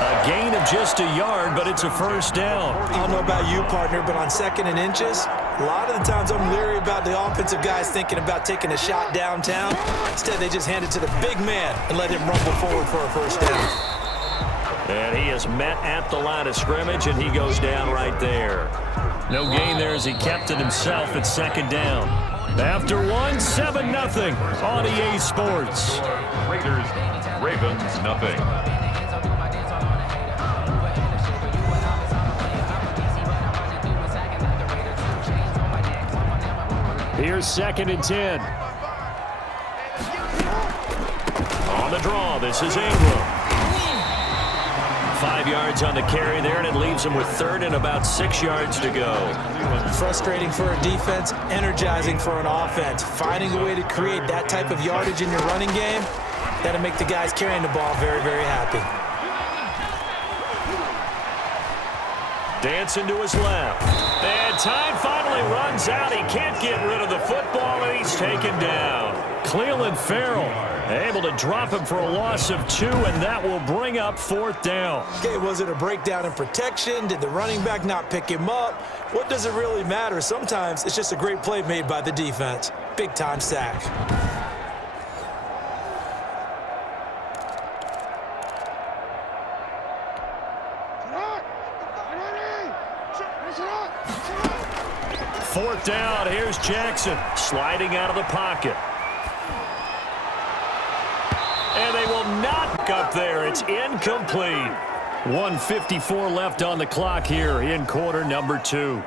A gain of just a yard, but it's a first down. I don't know about you, partner, but on 2nd and inches, a lot of the times I'm leery about the offensive guys thinking about taking a shot downtown. Instead, they just hand it to the big man and let him rumble forward for a first down. And he is met at the line of scrimmage, and he goes down right there. No gain there as he kept it himself at 2nd down. After one, 7-0 on EA Sports. Raiders, Ravens, nothing. Here's 2nd and 10. On the draw, this is Ingram. 5 yards on the carry there, and it leaves him with 3rd and about 6 yards to go. Frustrating for a defense, energizing for an offense. Finding a way to create that type of yardage in your running game, that'll make the guys carrying the ball very, very happy. Dancing to his left. And time finally runs out. He can't get rid of the football, and he's taken down. Clelin Ferrell able to drop him for a loss of 2, and that will bring up 4th down. Okay, was it a breakdown in protection? Did the running back not pick him up? What does it really matter? Sometimes it's just a great play made by the defense. Big-time sack. 4th down. Here's Jackson sliding out of the pocket. And they will not up there. It's incomplete. 1:54 left on the clock here in quarter number 2.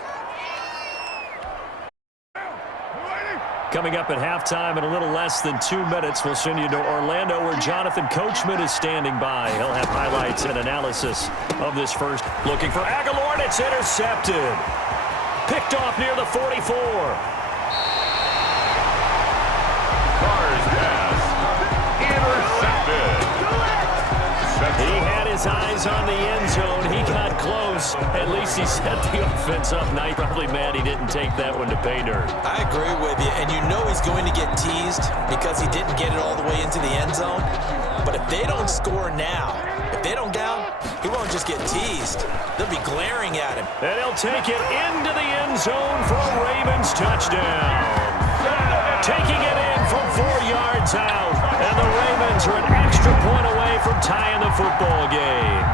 Coming up at halftime in a little less than 2 minutes, we'll send you to Orlando where Jonathan Coachman is standing by. He'll have highlights and analysis of this first. Looking for Aguilar, and it's intercepted. Picked off near the 44. Carr's pass intercepted. He had his eyes on the end zone. He got close. At least he set the offense up nice. Probably mad he didn't take that one to pay dirt. I agree with you, and you know he's going to get teased because he didn't get it all the way into the end zone. But if they don't score now, if they don't down, he won't just get teased. They'll be glaring at him. And he'll take it into the end zone for a Ravens touchdown. Taking it in from 4 yards out. And the Ravens are an extra point away from tying the football game.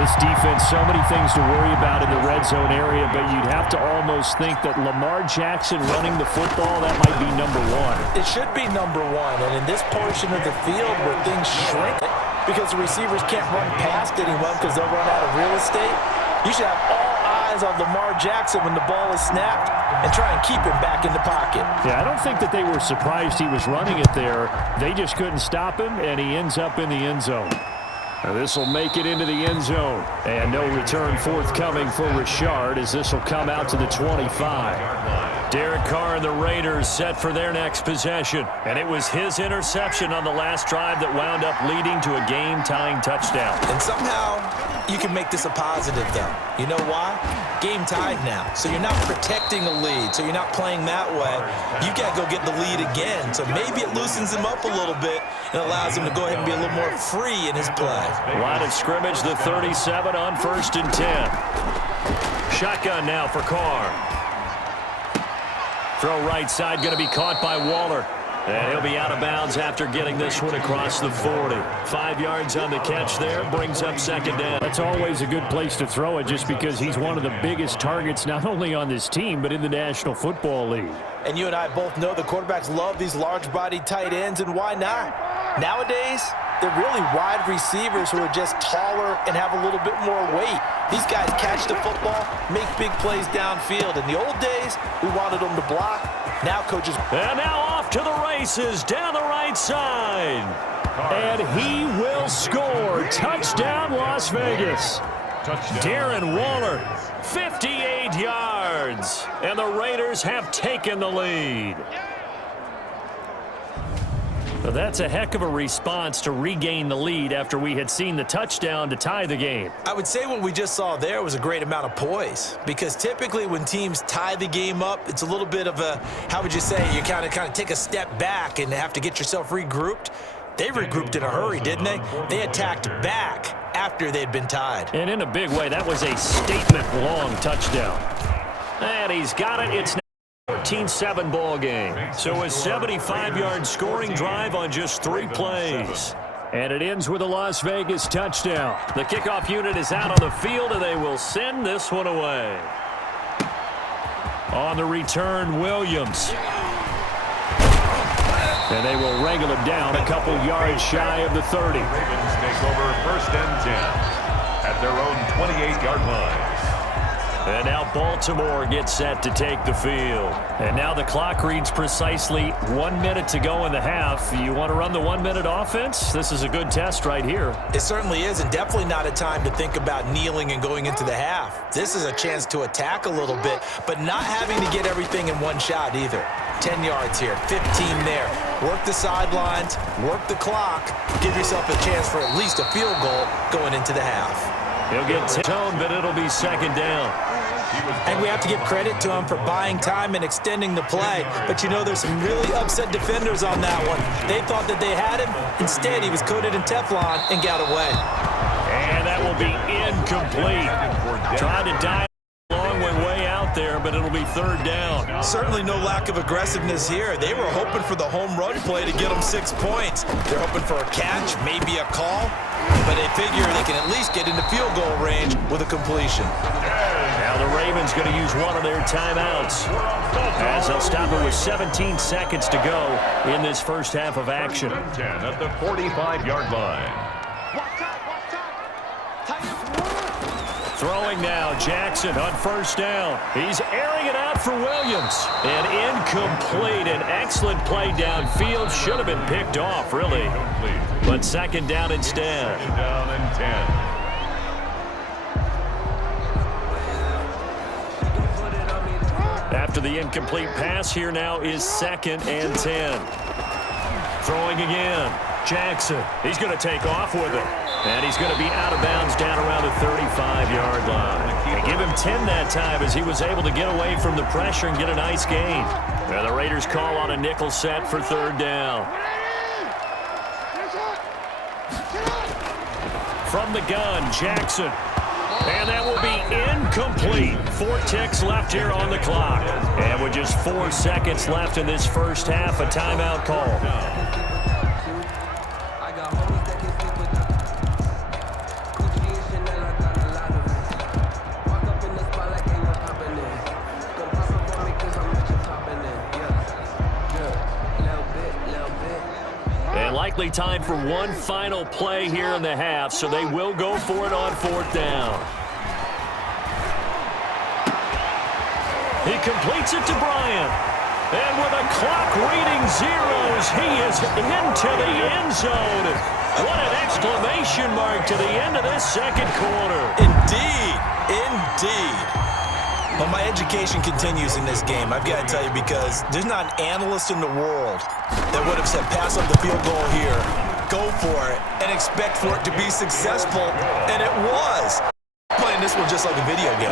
This defense, so many things to worry about in the red zone area, but you'd have to almost think that Lamar Jackson running the football, that might be number 1. It should be number 1, and in this portion of the field where things shrink because the receivers can't run past anyone because they'll run out of real estate, you should have all eyes on Lamar Jackson when the ball is snapped and try and keep him back in the pocket. Yeah, I don't think that they were surprised he was running it there. They just couldn't stop him, and he ends up in the end zone. This will make it into the end zone. And no return forthcoming for Richard as this will come out to the 25. Derek Carr and the Raiders set for their next possession. And it was his interception on the last drive that wound up leading to a game-tying touchdown. And somehow you can make this a positive, though. You know why? Game tied now. So you're not protecting a lead. So you're not playing that way. You've got to go get the lead again. So maybe it loosens him up a little bit and allows him to go ahead and be a little more free in his play. Line of scrimmage, the 37 on 1st and 10. Shotgun now for Carr. Throw right side, going to be caught by Waller. And he'll be out of bounds after getting this one across the 40. 5 yards on the catch there, brings up 2nd down. That's always a good place to throw it just because he's one of the biggest targets not only on this team but in the National Football League. And you and I both know the quarterbacks love these large-bodied tight ends, and why not? Nowadays, they're really wide receivers who are just taller and have a little bit more weight. These guys catch the football, make big plays downfield. In the old days, we wanted them to block. Now coaches... And now off to the races down the right side. And he will score. Touchdown, Las Vegas. Darren Waller, 58 yards. And the Raiders have taken the lead. Well, that's a heck of a response to regain the lead after we had seen the touchdown to tie the game. I would say what we just saw there was a great amount of poise, because typically when teams tie the game up, it's a little bit of a, how would you say, you kind of take a step back and have to get yourself regrouped. They regrouped in a hurry, didn't they? They attacked back after they'd been tied. And in a big way, that was a statement-long touchdown. And he's got it. It's 14-7 ball game. So a 75-yard scoring drive on just 3 plays. And it ends with a Las Vegas touchdown. The kickoff unit is out on the field, and they will send this one away. On the return, Williams. And they will wrangle him down a couple yards shy of the 30. Ravens take over 1st and 10 at their own 28-yard line. And now Baltimore gets set to take the field. And now the clock reads precisely 1 minute to go in the half. You want to run the 1-minute offense? This is a good test right here. It certainly is, and definitely not a time to think about kneeling and going into the half. This is a chance to attack a little bit, but not having to get everything in one shot either. 10 yards here, 15 there. Work the sidelines, work the clock, give yourself a chance for at least a field goal going into the half. He'll get toned, but it'll be 2nd down. And we have to give credit to him for buying time and extending the play. But you know, there's some really upset defenders on that one. They thought that they had him. Instead, he was coated in Teflon and got away. And that will be incomplete. Tried to dive long way out there, but it'll be 3rd down. Certainly no lack of aggressiveness here. They were hoping for the home run play to get them 6 points. They're hoping for a catch, maybe a call. But they figure they can at least get into field goal range with a completion. Now the Ravens going to use one of their timeouts as they'll stop it with 17 seconds to go in this first half of action. 10 at the 45-yard line. Throwing now, Jackson on first down. He's airing it out for Williams. And incomplete. An excellent play downfield. Should have been picked off, really. But second down instead. Second down and 10. After the incomplete pass, here now is second and 10. Throwing again. Jackson. He's going to take off with it. And he's going to be out of bounds down around the 35-yard line. And give him 10 that time as he was able to get away from the pressure and get a nice gain. And the Raiders call on a nickel set for third down. From the gun, Jackson. And that will be incomplete. 4 ticks left here on the clock. And with just 4 seconds left in this first half, a timeout call. Likely time for one final play here in the half, so they will go for it on fourth down. He completes it to Bryant. And with a clock reading zeros, he is into the end zone. What an exclamation mark to the end of this second quarter. Indeed. Indeed. Well, my education continues in this game, I've got to tell you, because there's not an analyst in the world that would have said pass up the field goal here, go for it, and expect for it to be successful, and it was. Playing this one just like a video game.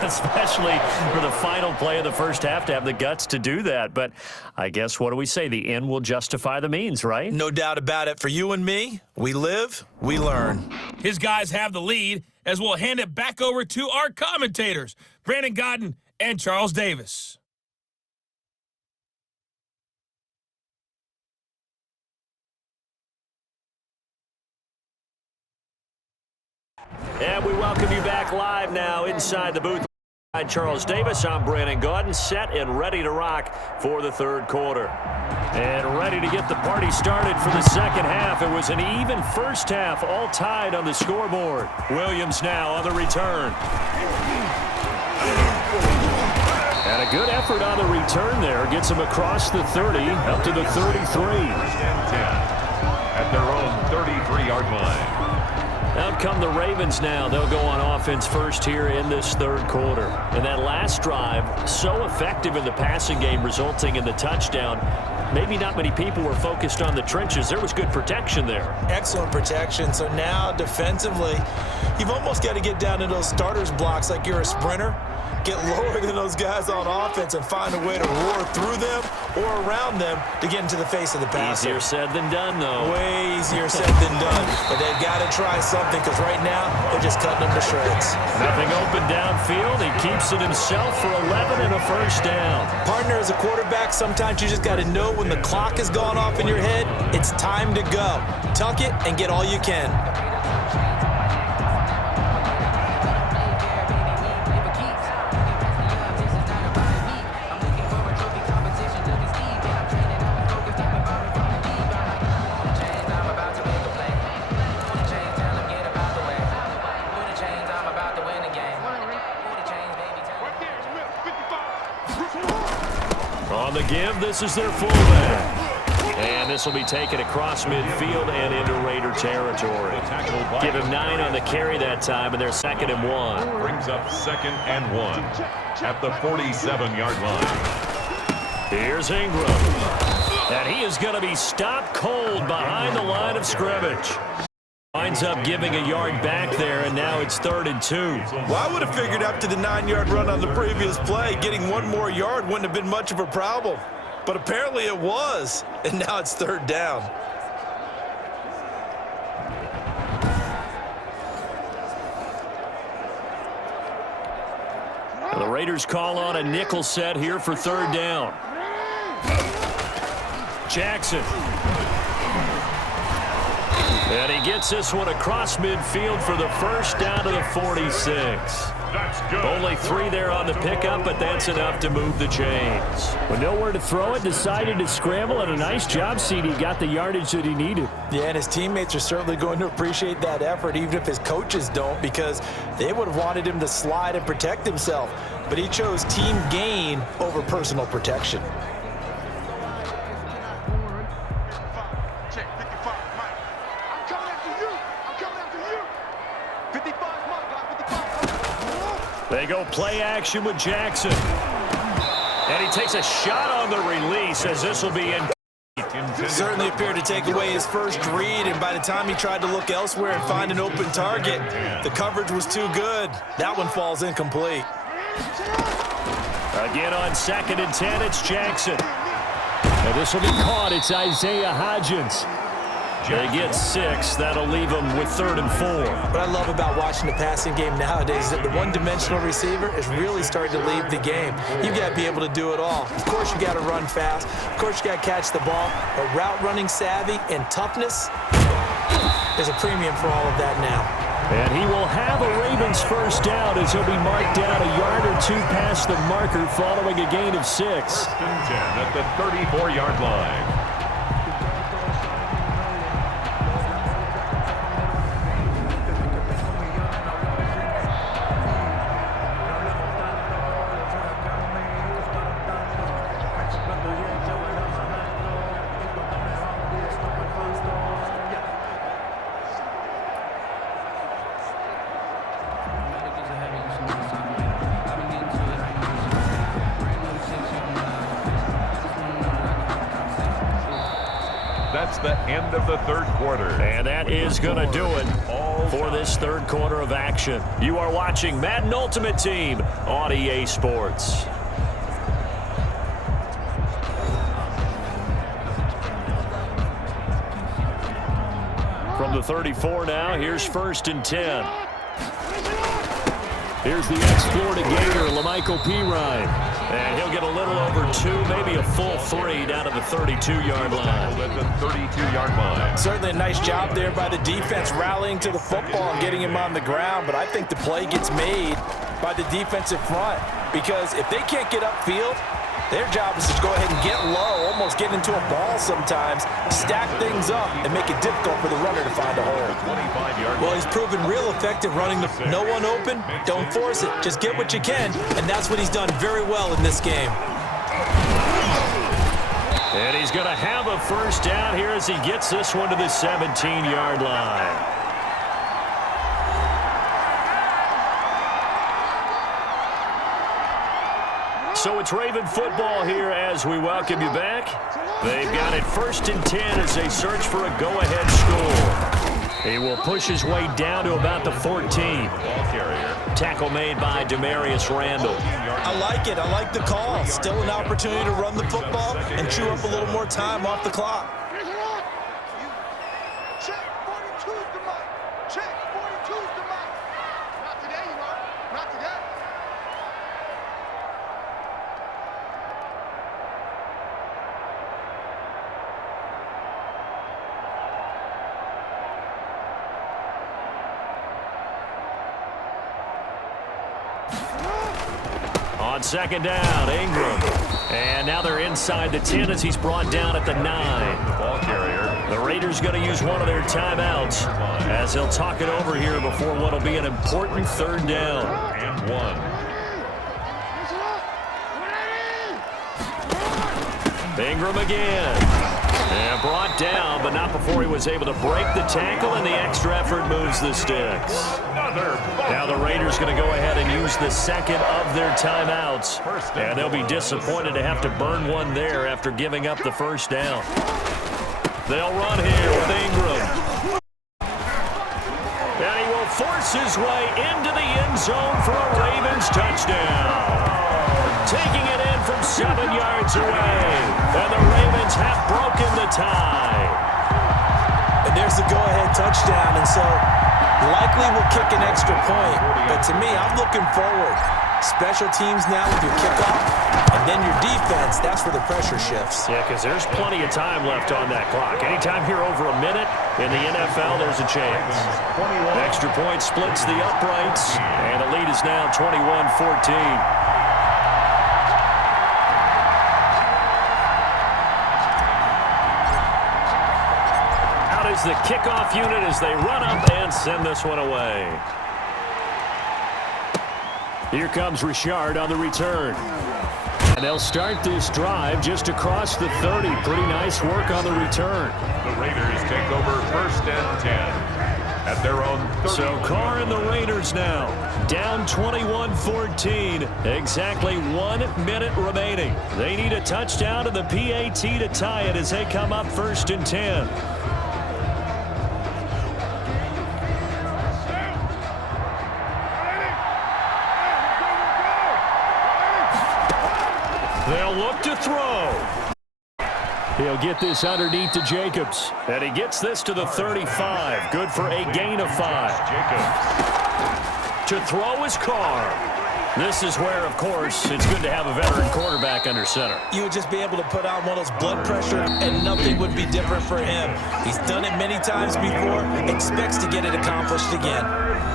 Especially for the final play of the first half to have the guts to do that. But I guess, what do we say? The end will justify the means, right? No doubt about it. For you and me, we live, we learn. His guys have the lead as we'll hand it back over to our commentators, Brandon Godden and Charles Davis. And we welcome you back live now inside the booth. Charles Davis, I'm Brandon Godden, set and ready to rock for the third quarter. And ready to get the party started for the second half. It was an even first half, all tied on the scoreboard. Williams now on the return. And a good effort on the return there. Gets him across the 30, up to the 33. First and 10 at their own 33-yard line. Out come the Ravens now. They'll go on offense first here in this third quarter. And that last drive, so effective in the passing game, resulting in the touchdown. Maybe not many people were focused on the trenches. There was good protection there. Excellent protection. So now defensively, you've almost got to get down to those starters blocks like you're a sprinter. Get lower than those guys on offense and find a way to roar through them or around them to get into the face of the passer. Easier said than done, though. Way easier said than done. But they've got to try something, because right now they're just cutting them to shreds. Nothing open downfield. He keeps it himself for 11 and a first down. Partner, as a quarterback, sometimes you just got to know when the clock has gone off in your head, it's time to go. Tuck it and get all you can. On the give, this is their fullback. And this will be taken across midfield and into Raider territory. Give him 9 on the carry that time, and they're 2nd and 1. Brings up 2nd and 1 at the 47-yard line. Here's Ingram. And he is going to be stopped cold behind the line of scrimmage. Winds up giving a yard back there, and now it's 3rd and 2. Well, I would have figured after the 9-yard run on the previous play, getting one more yard wouldn't have been much of a problem. But apparently it was, and now it's 3rd down. The Raiders call on a nickel set here for 3rd down. Jackson. And he gets this one across midfield for the first down to the 46. That's good. Only 3 there on the pickup, but that's enough to move the chains. With nowhere to throw it, decided to scramble, and a nice job, CD. Got the yardage that he needed. Yeah, and his teammates are certainly going to appreciate that effort, even if his coaches don't, because they would have wanted him to slide and protect himself. But he chose team gain over personal protection. They go play action with Jackson. And he takes a shot on the release as this will be in. Certainly appeared to take away his first read, and by the time he tried to look elsewhere and find an open target, the coverage was too good. That one falls incomplete. Again on 2nd and 10, it's Jackson. And this will be caught. It's Isaiah Hodgins. They get 6. That'll leave them with 3rd and 4. What I love about watching the passing game nowadays is that the one-dimensional receiver is really starting to leave the game. You've got to be able to do it all. Of course, you got to run fast. Of course, you got to catch the ball. But route running savvy and toughness is a premium for all of that now. And he will have a Ravens first down as he'll be marked down a yard or 2 past the marker following a gain of 6. 1st and 10 at the 34-yard line. That's the end of the 3rd quarter. And that is going to do it for this 3rd quarter of action. You are watching Madden Ultimate Team on EA Sports. From the 34 now, here's 1st and 10. Here's the ex-Florida Gator, Lamichael Pirine. And he'll get a little over 2, maybe a full 3 down to the 32-yard line. At the 32-yard line. Certainly a nice job there by the defense rallying to the football and getting him on the ground, but I think the play gets made by the defensive front, because if they can't get upfield, their job is to go ahead and get low, almost get into a ball sometimes, stack things up, and make it difficult for the runner to find a hole. Well, he's proven real effective running the no one open. Don't force it. Just get what you can, and that's what he's done very well in this game. And he's going to have a first down here as he gets this one to the 17-yard line. So it's Raven football here as we welcome you back. They've got it 1st and 10 as they search for a go-ahead score. He will push his way down to about the 14. Tackle made by Demarius Randall. I like it. I like the call. Still an opportunity to run the football and chew up a little more time off the clock. Check 42's the mic. Check 42's the mic. Not today, you are. Not today. On 2nd down, Ingram. And now they're inside the 10 as he's brought down at the 9. Ball carrier. The Raiders going to use one of their timeouts as he'll talk it over here before what will be an important 3rd down. And 1. Ingram again. And brought down, but not before he was able to break the tackle, and the extra effort moves the sticks. Now the Raiders going to go ahead and use the 2nd of their timeouts. And they'll be disappointed to have to burn one there after giving up the first down. They'll run here with Ingram. And he will force his way into the end zone for a Ravens touchdown. Taking it in from 7 yards away. And the Ravens have broken the tie. And there's the go-ahead touchdown, and so likely will kick an extra point. But to me, I'm looking forward. Special teams now with your kickoff, and Then your defense, that's where the pressure shifts. Yeah, because there's plenty of time left on that clock. Anytime you're over a minute in the NFL, there's a chance. Extra point splits the uprights, and the lead is now 21-14. Is the kickoff unit as they run up and send this one away. Here comes Richard on the return. And they'll start this drive just across the 30. Pretty nice work on the return. The Raiders take over 1st and 10 at their own 30. So Carr and the Raiders now down 21-14. Exactly 1 minute remaining. They need a touchdown and the PAT to tie it as they come up 1st and 10. They'll look to throw. He'll get this underneath to Jacobs. And he gets this to the 35. Good for a gain of 5. Jacobs. To throw is Carr. This is where, of course, it's good to have a veteran quarterback under center. You would just be able to put on one of those blood pressure, and nothing would be different for him. He's done it many times before, expects to get it accomplished again.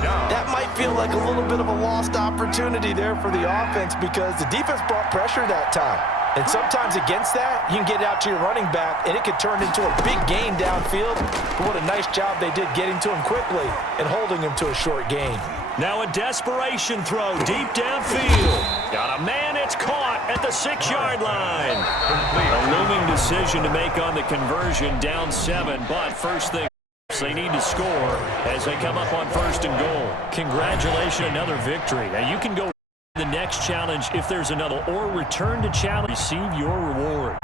That might feel like a little bit of a lost opportunity there for the offense because the defense brought pressure that time. And sometimes against that, you can get out to your running back, and it could turn into a big gain downfield. But what a nice job they did getting to him quickly and holding him to a short gain. Now a desperation throw deep downfield. Got a man, it's caught at the 6-yard line. A looming decision to make on the conversion, down 7, but first thing they need to score as they come up on 1st and goal. Congratulations, another victory. Now you can go to the next challenge if there's another, or return to challenge, receive your reward.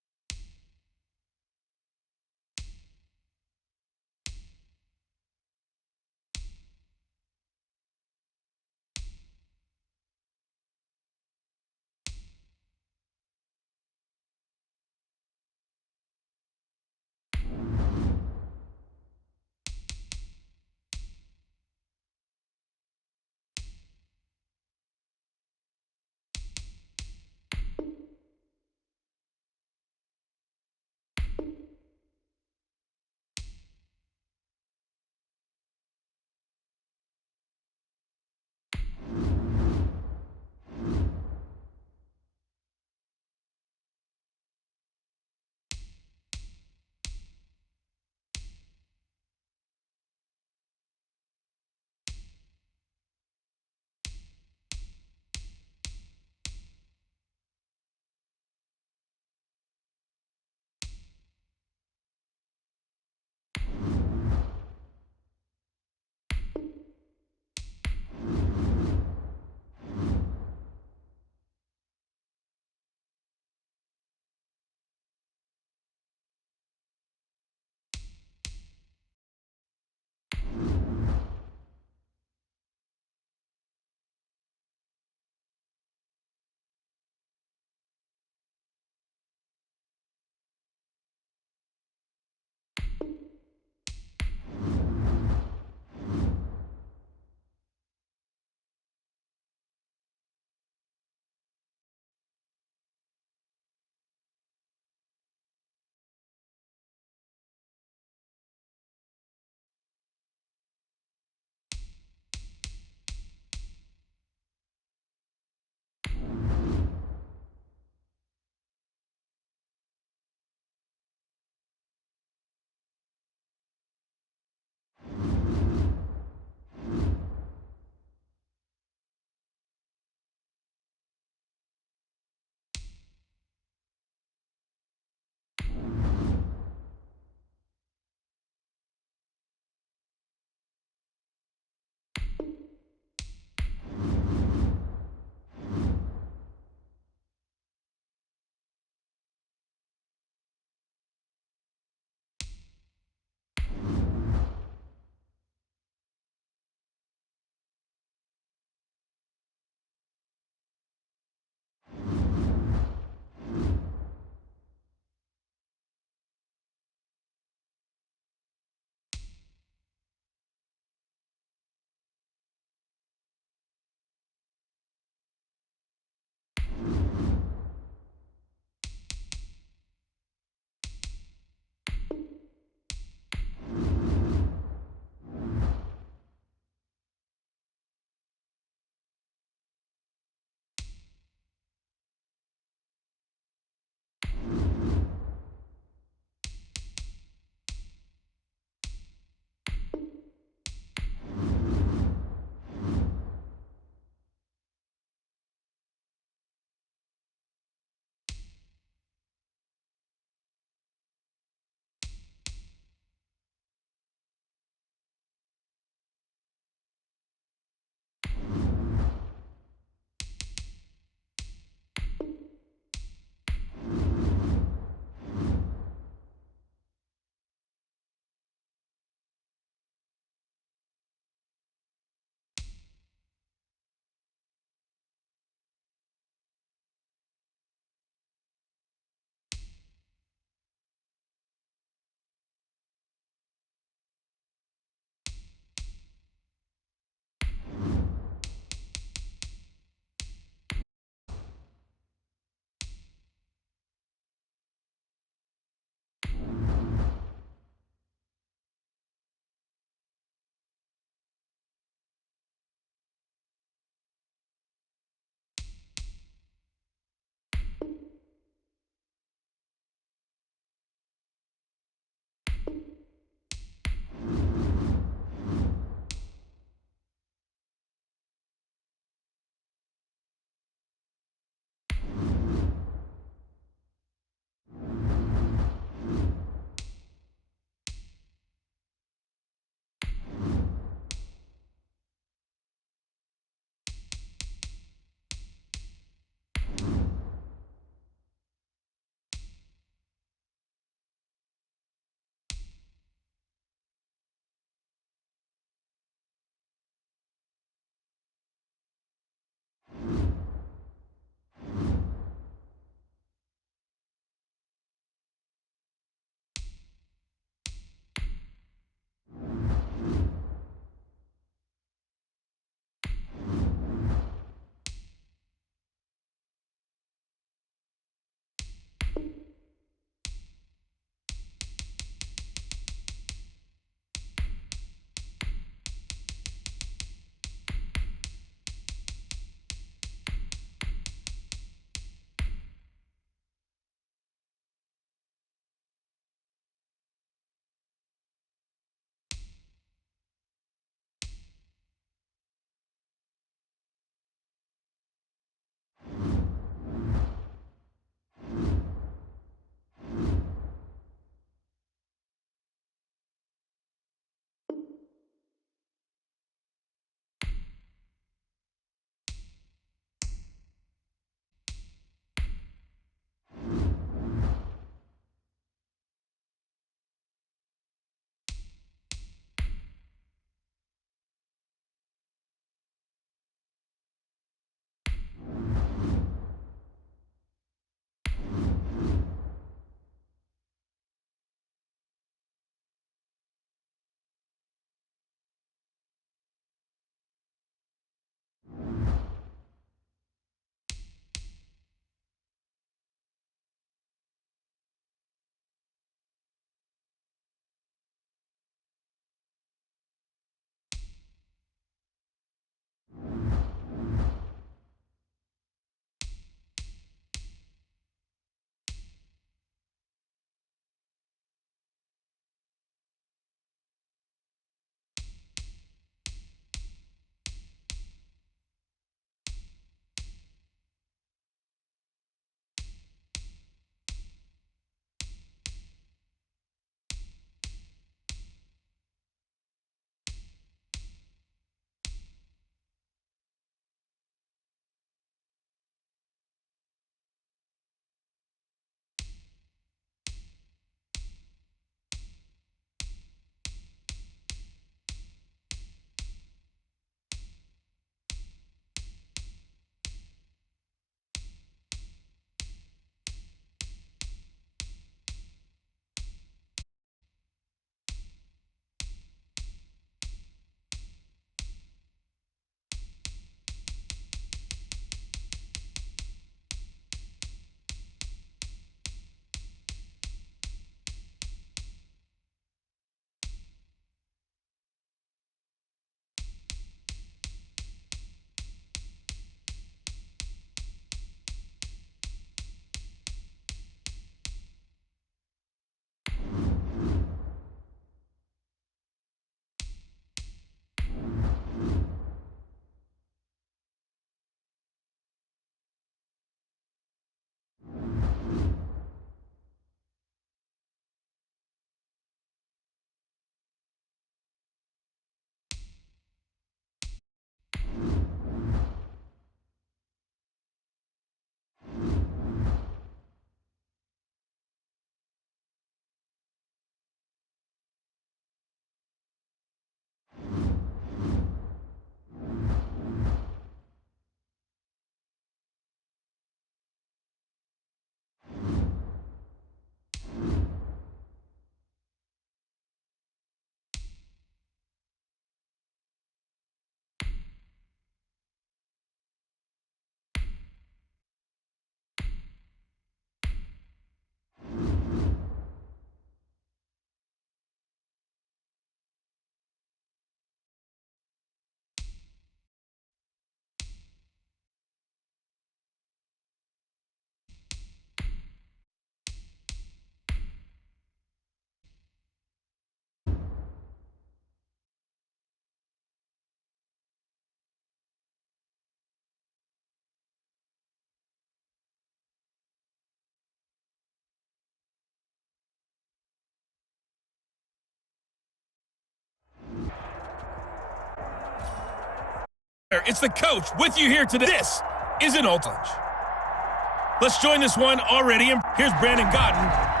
It's the coach with you here today. This is an Challlenge. Let's join this one already. Here's Brandon Godden.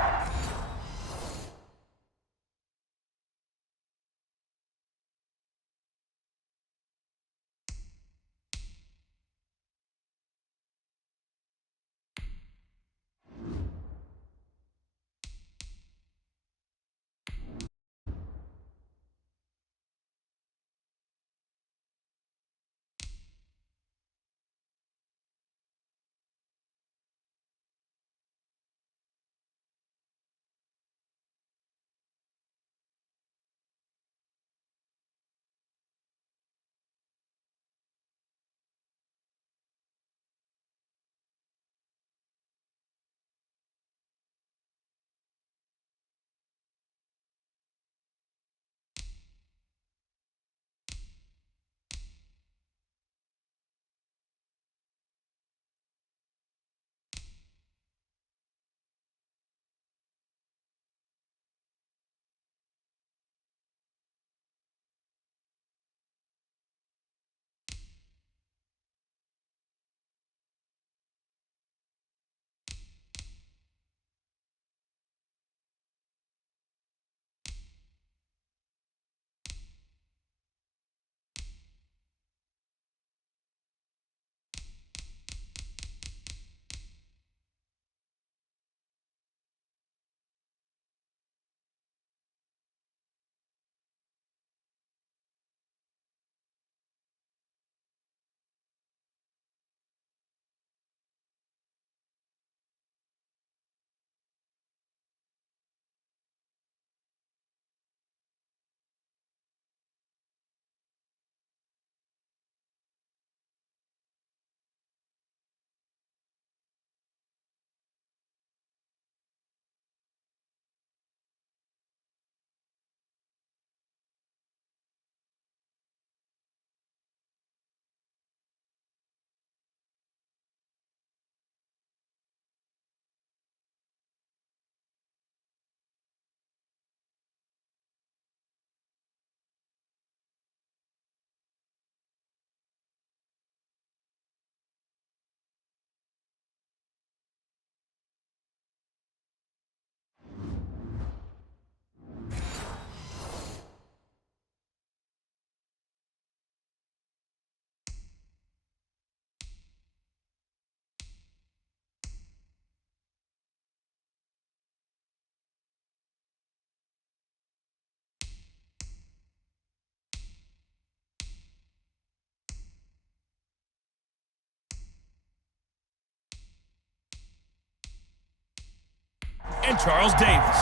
And Charles Davis.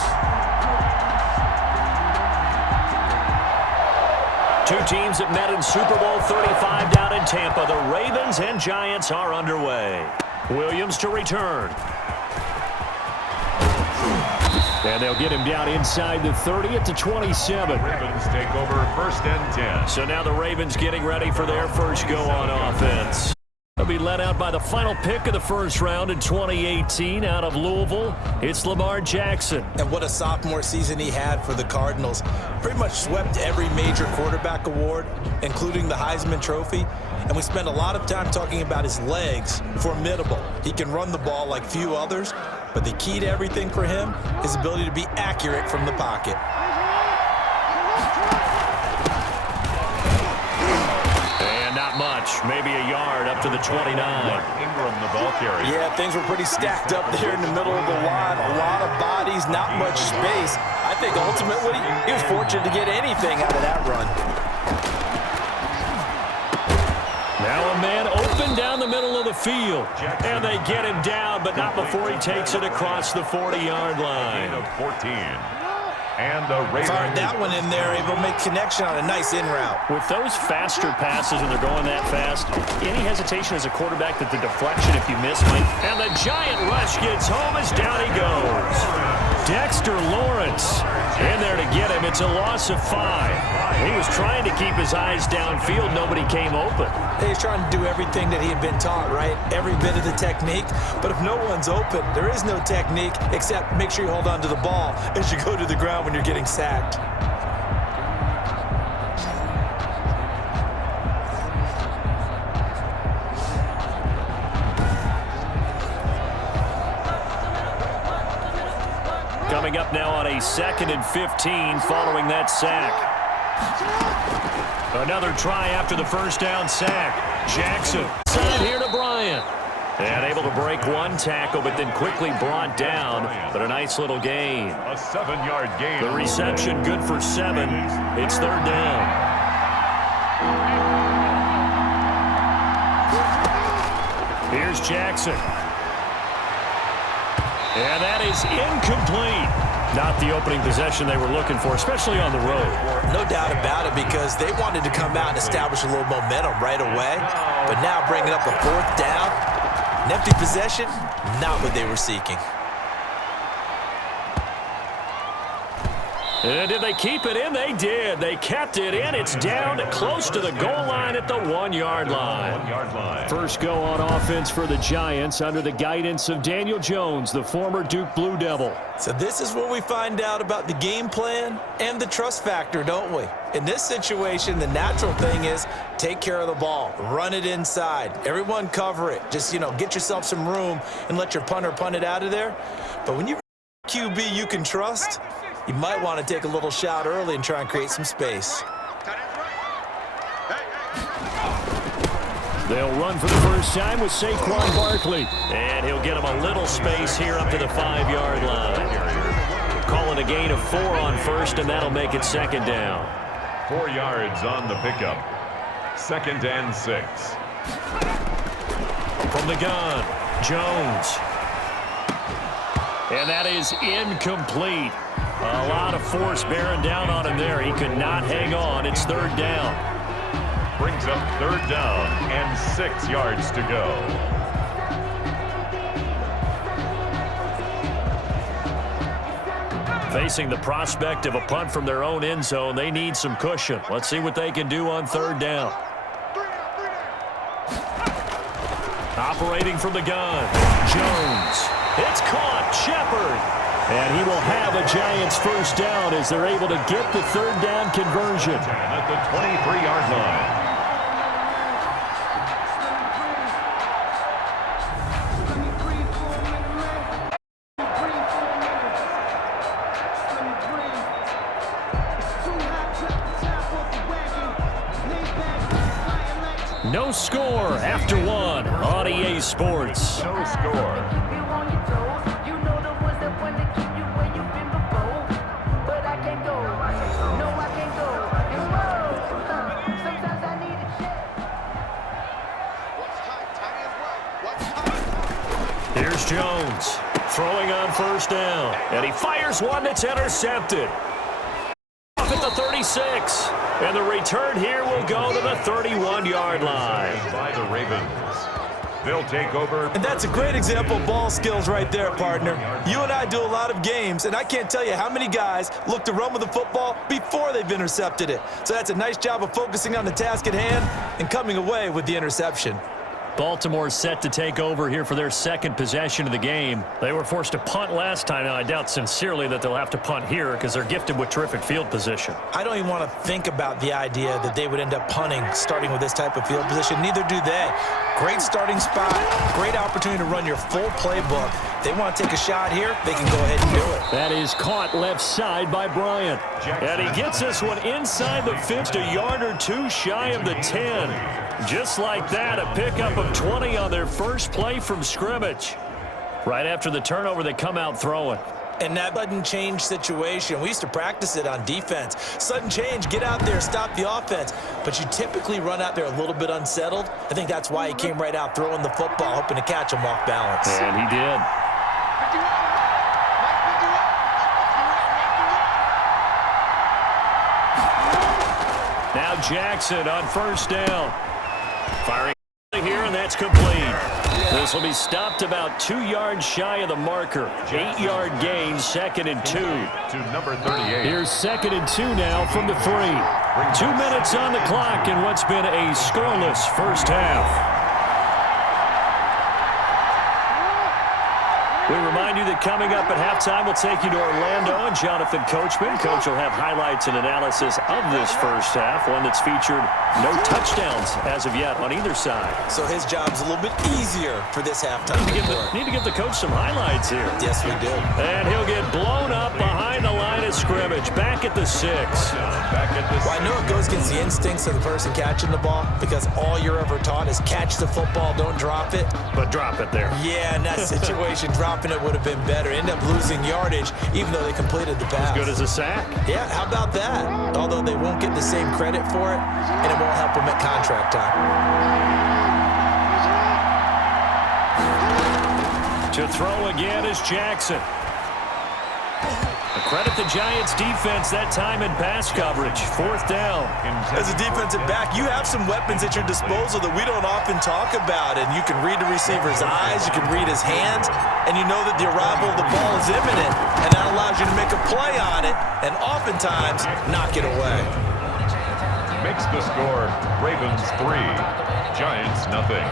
Two teams that met in Super Bowl 35 down in Tampa. The Ravens and Giants are underway. Williams to return. And they'll get him down inside the 30 at the 27. Ravens take over 1st and 10. So now the Ravens getting ready for their first go on offense. They'll be led out by the final pick of the first round in 2018 out of Louisville. It's Lamar Jackson. And what a sophomore season he had for the Cardinals. Pretty much swept every major quarterback award, including the Heisman Trophy. And we spent a lot of time talking about his legs. Formidable. He can run the ball like few others, but the key to everything for him is ability to be accurate from the pocket. Much, maybe a yard up to the 29. Ingram, the ball carrier. Yeah, things were pretty stacked up there in the middle of the line. A lot of bodies, not much space. I think ultimately he was fortunate to get anything out of that run. Now a man open down the middle of the field. And they get him down, but not before he takes it across the 40-yard line. Of 14. And the Ravens fired that one in there, able to make connection on a nice in route. With those faster passes when they're going that fast, any hesitation as a quarterback that the deflection, if you miss, might. And the giant rush gets home as down he goes. Dexter Lawrence in there to get him. It's a loss of 5. He was trying to keep his eyes downfield. Nobody came open. He's trying to do everything that he had been taught, right? Every bit of the technique. But if no one's open, there is no technique except make sure you hold on to the ball as you go to the ground when you're getting sacked. Coming up now on a 2nd and 15 following that sack. Another try after the first down sack. Jackson side here to Bryant. And able to break one tackle, but then quickly brought down. But a nice little gain. A 7-yard gain. The reception good for 7. It's 3rd down. Here's Jackson. And that is incomplete. Not the opening possession they were looking for, especially on the road. No doubt about it, because they wanted to come out and establish a little momentum right away. But now bringing up a 4th down, an empty possession, not what they were seeking. And did they keep it in? They did. They kept it in. It's down close to the goal line at the 1-yard line. First go on offense for the Giants under the guidance of Daniel Jones, the former Duke Blue Devil. So this is where we find out about the game plan and the trust factor, don't we? In this situation, the natural thing is take care of the ball, run it inside, everyone cover it. Just, get yourself some room and let your punter punt it out of there. But when you QB you can trust, you might want to take a little shot early and try and create some space. They'll run for the first time with Saquon Barkley. And he'll get him a little space here up to the 5-yard line. Calling a gain of 4 on first, and that'll make it 2nd down. 4 yards on the pickup. 2nd and 6. From the gun, Jones. And that is incomplete. A lot of force bearing down on him there. He could not hang on. It's 3rd down. Brings up 3rd down and 6 yards to go. Facing the prospect of a punt from their own end zone, they need some cushion. Let's see what they can do on 3rd down. Operating from the gun, Jones. It's caught, Shepard. And he will have a Giants first down as they're able to get the 3rd down conversion. At the 23-yard line. No score after 1 on EA Sports. No score. Here's Jones throwing on first down. And he fires one that's intercepted. Off at the 36. And the return here will go to the 31-yard line. By the Ravens. They'll take over. And that's a great example of ball skills right there, partner. You and I do a lot of games, and I can't tell you how many guys look to run with the football before they've intercepted it. So that's a nice job of focusing on the task at hand and coming away with the interception. Baltimore set to take over here for their 2nd possession of the game. They were forced to punt last time. Now, I doubt sincerely that they'll have to punt here because they're gifted with terrific field position. I don't even want to think about the idea that they would end up punting starting with this type of field position. Neither do they. Great starting spot, great opportunity to run your full playbook. They want to take a shot here, they can go ahead and do it. That is caught left side by Bryant. And he gets this one inside the 50, a yard or 2 shy of the 10. Just like that, a pickup of 20 on their first play from scrimmage. Right after the turnover, they come out throwing. And that sudden change situation, we used to practice it on defense. Sudden change, get out there, stop the offense. But you typically run out there a little bit unsettled. I think that's why he came right out throwing the football, hoping to catch him off balance. And he did. Now Jackson on first down. Firing here, and that's complete. This will be stopped about 2 yards shy of the marker. 8-yard gain, 2nd and 2. To number 38. Here's 2nd and 2 now from the 3. 2 minutes on the clock in what's been a scoreless first half. We remind you that coming up at halftime will take you to Orlando and Jonathan Coachman. Coach will have highlights and analysis of this first half, one that's featured no touchdowns as of yet on either side. So his job's a little bit easier for this halftime. Need to give the coach some highlights here. Yes, we do. And he'll get blown up behind the line of scrimmage, back at the 6. Well, I know it goes against the instincts of the person catching the ball because all you're ever taught is catch the football, don't drop it. But drop it there. Yeah, in that situation, dropping it would have been better. End up losing yardage, even though they completed the pass. As good as a sack. Yeah, how about that? Although they won't get the same credit for it, and it won't help them at contract time. To throw again is Jackson. Credit the Giants defense that time in pass coverage. 4th down. As a defensive back, you have some weapons at your disposal that we don't often talk about. And you can read the receiver's eyes, you can read his hands, and you know that the arrival of the ball is imminent. And that allows you to make a play on it and oftentimes knock it away. Makes the score Ravens 3, Giants nothing.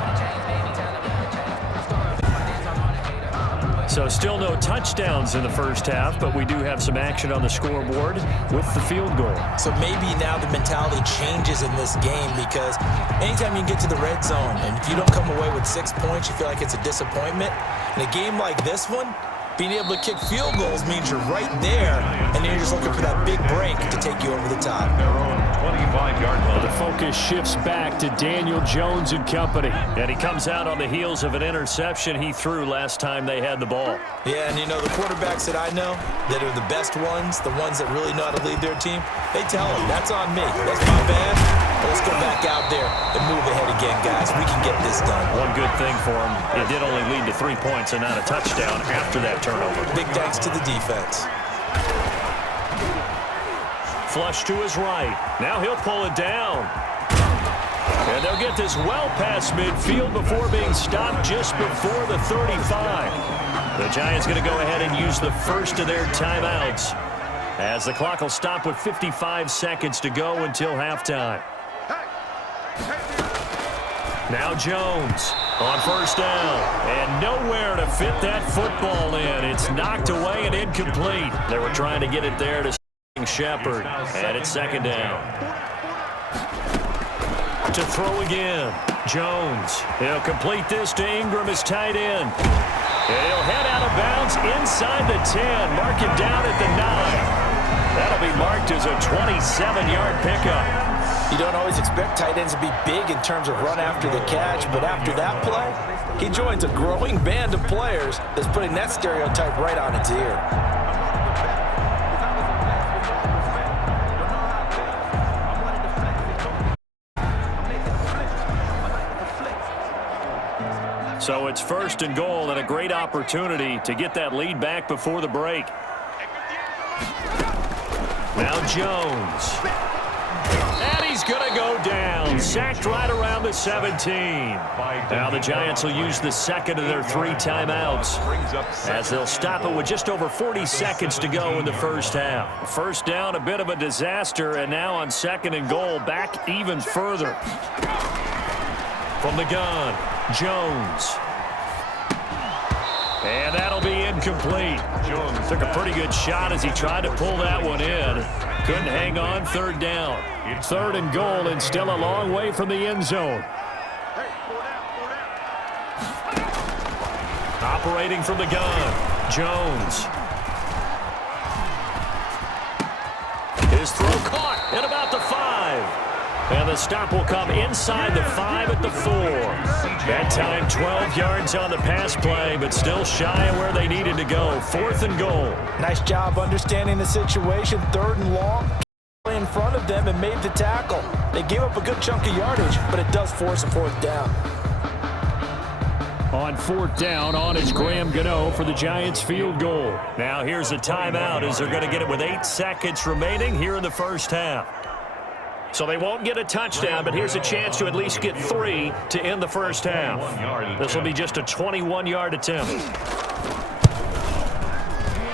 So still no touchdowns in the first half, but we do have some action on the scoreboard with the field goal. So maybe now the mentality changes in this game because anytime you get to the red zone and if you don't come away with 6 points, you feel like it's a disappointment. In a game like this one, being able to kick field goals means you're right there, and then you're just looking for that big break to take you over the top. Their own 25-yard line. The focus shifts back to Daniel Jones and company. And he comes out on the heels of an interception he threw last time they had the ball. Yeah, and you know, the quarterbacks that I know that are the best ones, the ones that really know how to lead their team, they tell them, that's on me. That's my bad. But let's go back out there and move ahead again, guys. We can get this done. One good thing for him, it did only lead to 3 points and not a touchdown after that turnover. Big thanks to the defense. Flush to his right. Now he'll pull it down. And they'll get this well past midfield before being stopped just before the 35. The Giants going to go ahead and use the first of their timeouts as the clock will stop with 55 seconds to go until halftime. Now Jones on first down, and nowhere to fit that football in. It's knocked away and incomplete. They were trying to get it there to Shepard, and it's 2nd down. To throw again, Jones. He'll complete this to Ingram as tight end. And he'll head out of bounds inside the 10, mark it down at the 9. That'll be marked as a 27-yard pickup. You don't always expect tight ends to be big in terms of run after the catch, but after that play, he joins a growing band of players that's putting that stereotype right on its ear. So it's 1st and goal and a great opportunity to get that lead back before the break. Now Jones. And he's going to go down. Sacked right around the 17. Now the Giants will use the second of their 3 timeouts as they'll stop it with just over 40 seconds to go in the first half. First down, a bit of a disaster, and now on 2nd and goal, back even further. From the gun, Jones. And that'll be incomplete. Jones took a pretty good shot as he tried to pull that one in. Couldn't hang on. 3rd down. 3rd and goal, and still a long way from the end zone. Operating from the gun, Jones. His throw caught at about the 5. And the stop will come inside the 5 at the 4. That time 12 yards on the pass play, but still shy of where they needed to go. 4th and goal. Nice job understanding the situation. 3rd and long. In front of them and made the tackle. They gave up a good chunk of yardage, but it does force a 4th down. On 4th down, on is Graham Gano for the Giants field goal. Now here's a timeout as they're going to get it with 8 seconds remaining here in the first half. So they won't get a touchdown, but here's a chance to at least get 3 to end the first half. This will be just a 21-yard attempt.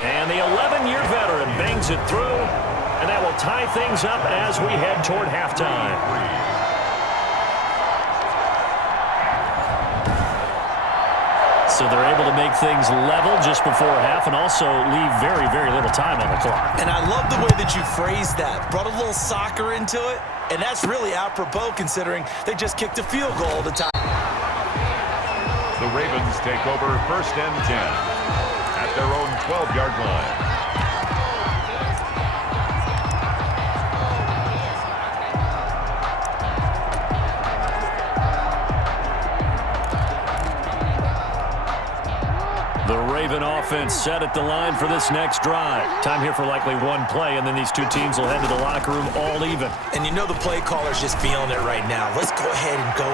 And the 11-year veteran bangs it through, and that will tie things up as we head toward halftime. So they're able to make things level just before half and also leave very, very little time on the clock. And I love the way that you phrased that. Brought a little soccer into it, and that's really apropos considering they just kicked a field goal at the time. The Ravens take over 1st and 10 at their own 12-yard line. The Raven offense set at the line for this next drive. Time here for likely one play, and then these two teams will head to the locker room all even. And you know the play caller's just feeling it right now. Let's go ahead and go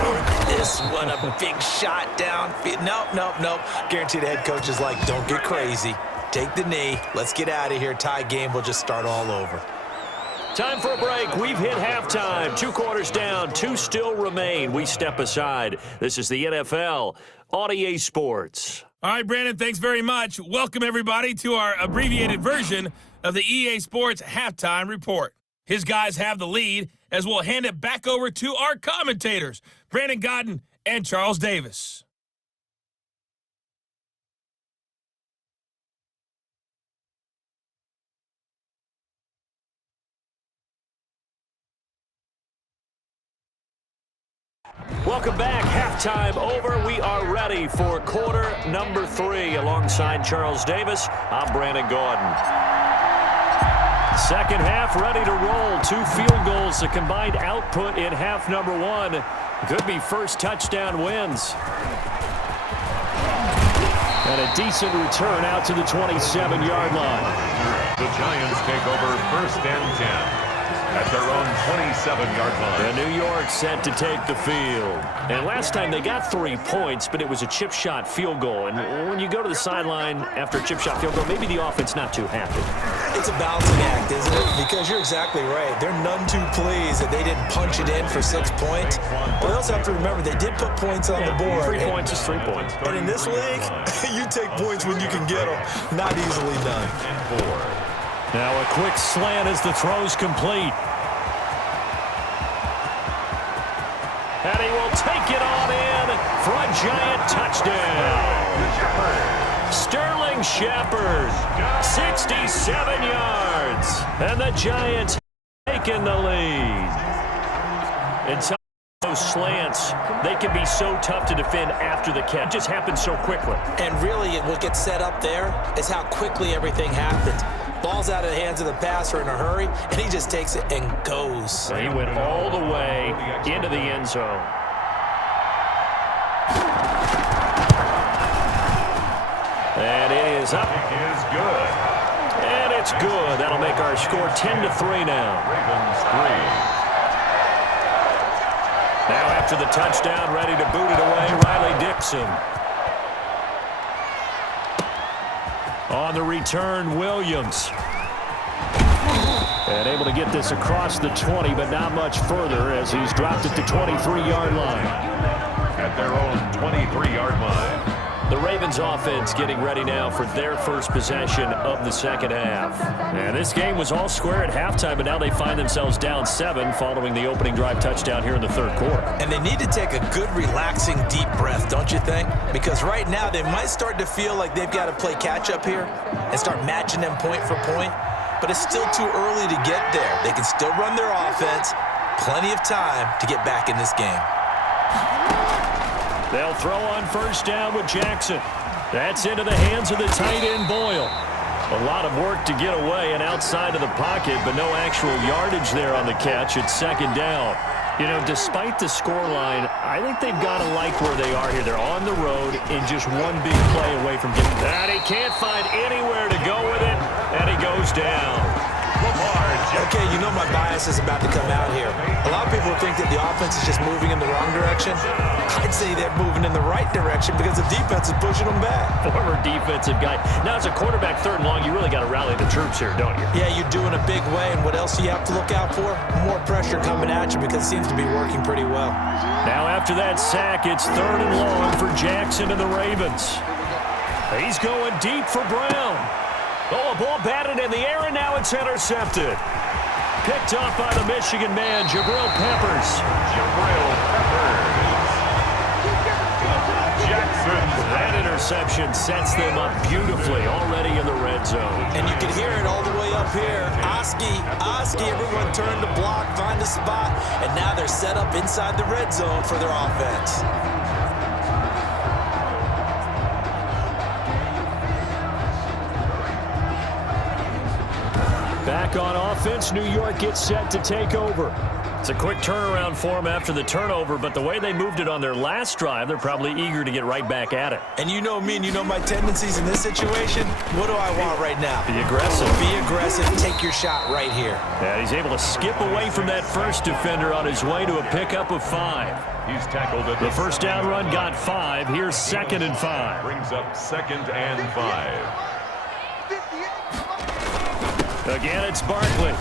for this one. A big shot down. Nope. Guarantee the head coach is like, don't get crazy. Take the knee. Let's get out of here. Tie game. We'll just start all over. Time for a break. We've hit halftime. 2 quarters down. 2 still remain. We step aside. This is the NFL on EA Sports. All right, Brandon, thanks very much. Welcome, everybody, to our abbreviated version of the EA Sports Halftime Report. His guys have the lead as we'll hand it back over to our commentators, Brandon Godden and Charles Davis. Welcome back. Halftime over. We are ready for quarter number 3. Alongside Charles Davis, I'm Brandon Gordon. Second half ready to roll. 2 field goals, the combined output in half number 1. Could be first touchdown wins. And a decent return out to the 27-yard line. The Giants take over 1st and 10. At their own 27-yard line. And New York set to take the field. And last time they got 3 points, but it was a chip shot field goal. And when you go to the sideline after a chip shot field goal, maybe the offense not too happy. It's a balancing act, isn't it? Because you're exactly right. They're none too pleased that they didn't punch it in for 6 points. But they also have to remember they did put points on the board. 3 points is 3 points. And in this league, you take points when you can get them. Not easily done. Now a quick slant as the throw's complete. And he will take it on in for a Giant touchdown. Sterling Shepard, 67 yards. And the Giants taking the lead. And those slants, they can be so tough to defend after the catch. It just happens so quickly. And really, what gets set up there is how quickly everything happens. Ball's out of the hands of the passer in a hurry, and he just takes it and goes. So he went all the way into the end zone. And it is up. It is good. And it's good. That'll make our score 10-3 now. Ravens 3. Now after the touchdown, ready to boot it away, Riley Dixon. On the return, Williams. And able to get this across the 20, but not much further as he's dropped at the 23-yard line. At their own 23-yard line. The Ravens offense getting ready now for their first possession of the second half. And this game was all square at halftime, but now they find themselves down 7 following the opening drive touchdown here in the third quarter. And they need to take a good, relaxing, deep breath, don't you think? Because right now they might start to feel like they've got to play catch-up here and start matching them point for point. But it's still too early to get there. They can still run their offense. Plenty of time to get back in this game. They'll throw on first down with Jackson. That's into the hands of the tight end, Boyle. A lot of work to get away and outside of the pocket, but no actual yardage there on the catch. It's second down. You know, despite the scoreline, I think they've got to like where they are here. They're on the road and just one big play away from getting that. He can't find anywhere to go with it, and he goes down. Okay, you know my bias is about to come out here. A lot of people think that the offense is just moving in the wrong direction. I'd say they're moving in the right direction because the defense is pushing them back. Former defensive guy. Now, as a quarterback, third and long, you really got to rally the troops here, don't you? Yeah, you're doing a big way, and what else do you have to look out for? More pressure coming at you because it seems to be working pretty well. Now, after that sack, it's third and long for Jackson and the Ravens. He's going deep for Brown. Oh, a ball batted in the air, and now it's intercepted. Picked off by the Michigan man, Jabril Peppers. Jabril Peppers. Jackson interception sets them up beautifully already in the red zone. And you can hear it all the way up here. Oski, everyone turn to block, find a spot, and now they're set up inside the red zone for their offense. Back on offense, New York gets set to take over. It's a quick turnaround for them after the turnover, but the way they moved it on their last drive, they're probably eager to get right back at it. And you know me and you know my tendencies in this situation. What do I want right now? Be aggressive. Be aggressive. Take your shot right here. Yeah, he's able to skip away from that first defender on his way to a pickup of 5. He's tackled at The first down run got 5. Here's 2nd and 5. Brings up 2nd and 5. Again, it's Barkley.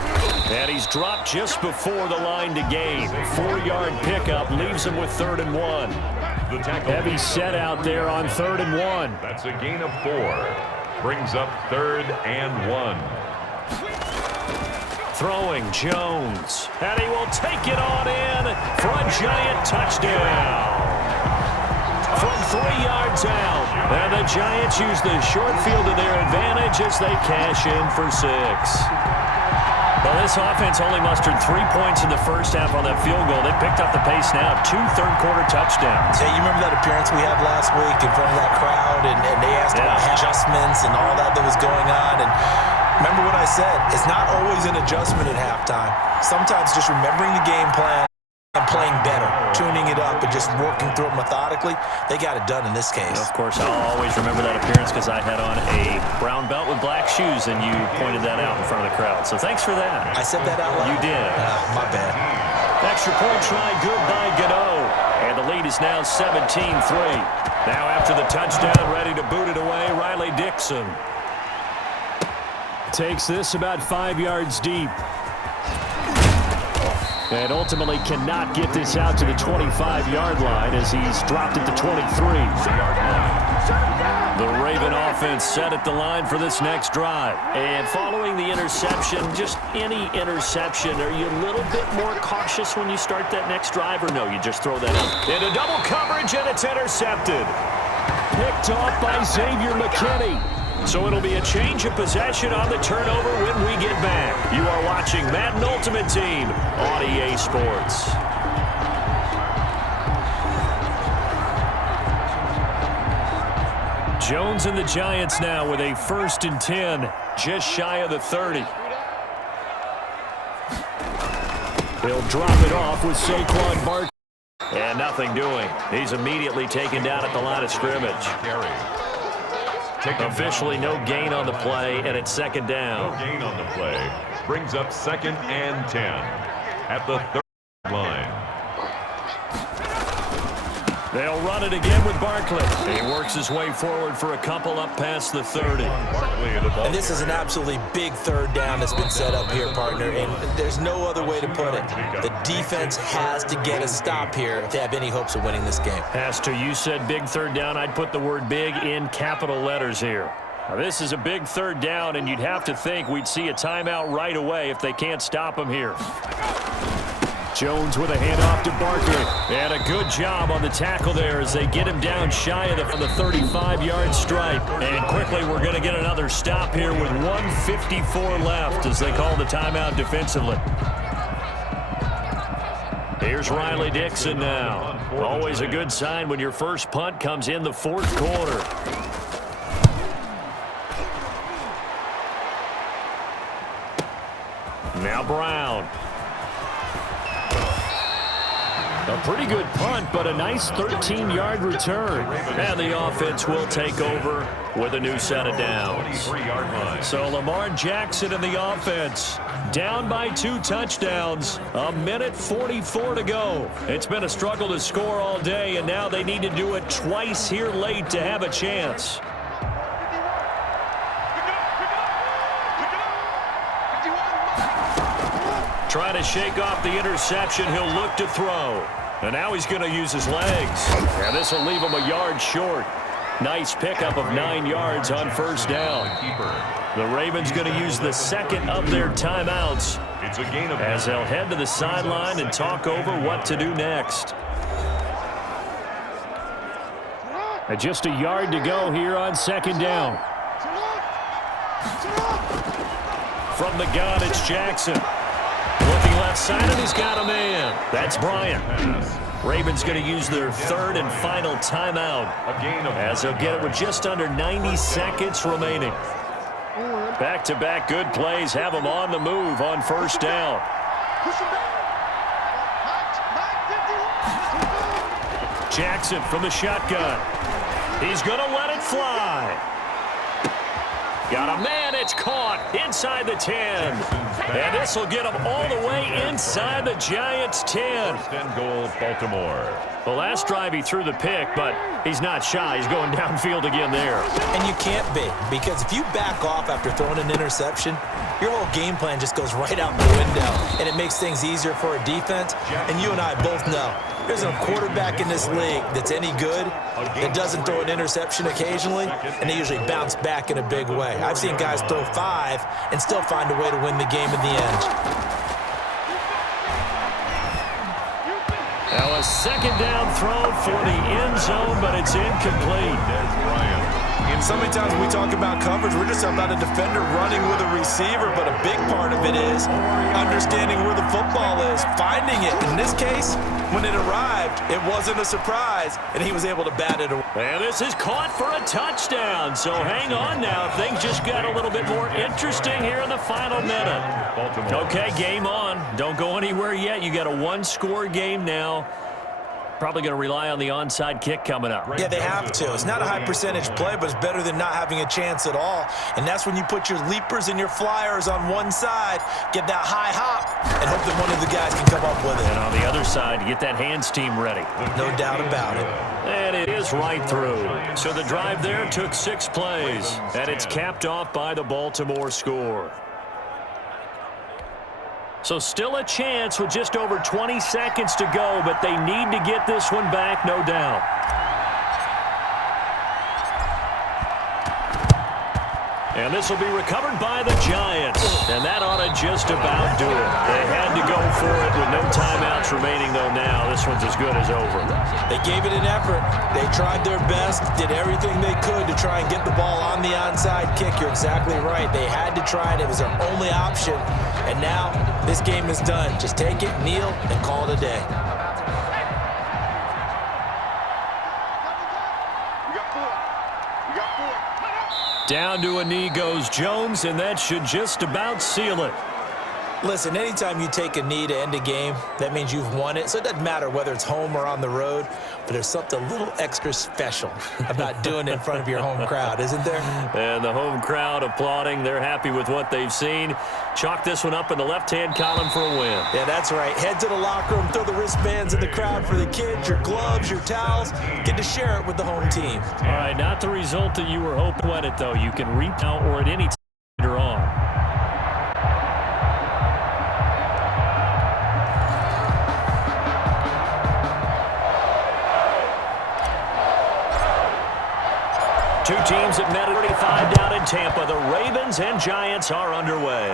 And he's dropped just before the line to gain. 4-yard pickup leaves him with 3rd and 1. The tackle. Heavy set out there on 3rd and 1. That's a gain of 4. Brings up 3rd and 1. Throwing Jones. And he will take it on in for a giant touchdown. From 3 yards out. And the Giants use the short field to their advantage as they cash in for 6. Well, this offense only mustered 3 points in the first half on that field goal. They picked up the pace now. 2 third-quarter touchdowns. Hey, you remember that appearance we had last week in front of that crowd, and they asked about adjustments and all that was going on. And remember what I said, it's not always an adjustment at halftime. Sometimes just remembering the game plan and playing better, tuning it up and just working through it methodically. They got it done in this case. Of course, I'll always remember that appearance because I had on a brown belt with black shoes, and you pointed that out in front of the crowd. So thanks for that. I said that out loud? You did. My bad. Extra point try, good by Gano. And the lead is now 17-3. Now after the touchdown, ready to boot it away, Riley Dixon. Takes this about 5 yards deep. And ultimately cannot get this out to the 25-yard line as he's dropped at the 23. The Raven offense set at the line for this next drive. And following the interception, just any interception, are you a little bit more cautious when you start that next drive, or no, you just throw that up? Into double coverage, and it's intercepted. Picked off by Xavier McKinney. So it'll be a change of possession on the turnover when we get back. You are watching Madden Ultimate Team on EA Sports. Jones and the Giants now with a 1st and 10, just shy of the 30. He'll drop it off with Saquon Barkley. And nothing doing. He's immediately taken down at the line of scrimmage. Officially no gain on the play, and it's 2nd down. No gain on the play. Brings up 2nd and 10 at the 3rd line. They'll run it again with Barkley. He works his way forward for a couple up past the 30. And this is an absolutely big 3rd down that's been set up here, partner, and there's no other way to put it. The defense has to get a stop here if they have any hopes of winning this game. Pastor, you said big 3rd down. I'd put the word big in capital letters here. Now, this is a big 3rd down, and you'd have to think we'd see a timeout right away if they can't stop him here. Jones with a handoff to Barkley. And a good job on the tackle there as they get him down shy of the 35-yard stripe. And quickly we're going to get another stop here with 1:54 left as they call the timeout defensively. Here's Riley Dixon now. Always a good sign when your first punt comes in the 4th quarter. Now Brown. A pretty good punt, but a nice 13-yard return. And the offense will take over with a new set of downs. So Lamar Jackson and the offense down by 2 touchdowns. 1:44 to go. It's been a struggle to score all day, and now they need to do it twice here late to have a chance. Trying to shake off the interception. He'll look to throw. And now he's going to use his legs. And this will leave him a yard short. Nice pickup of 9 yards on 1st down. The Ravens going to use the 2nd of their timeouts as they'll head to the sideline and talk over what to do next. And just a yard to go here on second down. From the gun, it's Jackson. Looking left side, and he's got a man. That's Bryant. Ravens going to use their third and final timeout as they'll get it with just under 90 seconds remaining. Back-to-back good plays have them on the move on first down. Jackson from the shotgun. He's going to let it fly. Got a man. It's caught inside the 10. And this will get him all the way inside the Giants' 10. First and goal, Baltimore. The last drive he threw the pick, but he's not shy. He's going downfield again there. And you can't be, because if you back off after throwing an interception, your whole game plan just goes right out the window, and it makes things easier for a defense. And you and I both know there's a quarterback in this league that's any good that doesn't throw an interception occasionally, and they usually bounce back in a big way. I've seen guys throw 5 and still find a way to win the game in the end. Now a second down throw for the end zone, but it's incomplete. So many times when we talk about coverage, we're just about a defender running with a receiver, but a big part of it is understanding where the football is, finding it. In this case, when it arrived, it wasn't a surprise, and he was able to bat it away. And this is caught for a touchdown. So hang on now. Things just got a little bit more interesting here in the final minute. Okay, game on. Don't go anywhere yet. You got a one-score game now. Probably going to rely on the onside kick coming up. Yeah, they have to. It's not a high percentage play, but it's better than not having a chance at all. And that's when you put your leapers and your flyers on one side, get that high hop, and hope that one of the guys can come up with it. And on the other side, get that hands team ready. No doubt about it. And it is right through. So the drive there took 6 plays, and it's capped off by the Baltimore score. So still a chance with just over 20 seconds to go, but they need to get this one back, no doubt. And this will be recovered by the Giants. And that ought to just about do it. They had to go for it with no timeouts remaining, though now. This one's as good as over. They gave it an effort. They tried their best, did everything they could to try and get the ball on the onside kick. You're exactly right. They had to try it. It was their only option. And now this game is done. Just take it, kneel, and call it a day. Down to a knee goes Jones, and that should just about seal it. Listen, anytime you take a knee to end a game, that means you've won it. So it doesn't matter whether it's home or on the road, but there's something a little extra special about doing it in front of your home crowd, isn't there? And the home crowd applauding. They're happy with what they've seen. Chalk this one up in the left-hand column for a win. Yeah, that's right. Head to the locker room, throw the wristbands in the crowd for the kids, your gloves, your towels. Get to share it with the home team. All right, not the result that you were hoping at it, though. You can reap now or at any time later on. Two teams that met at 35 down in Tampa. The Ravens and Giants are underway.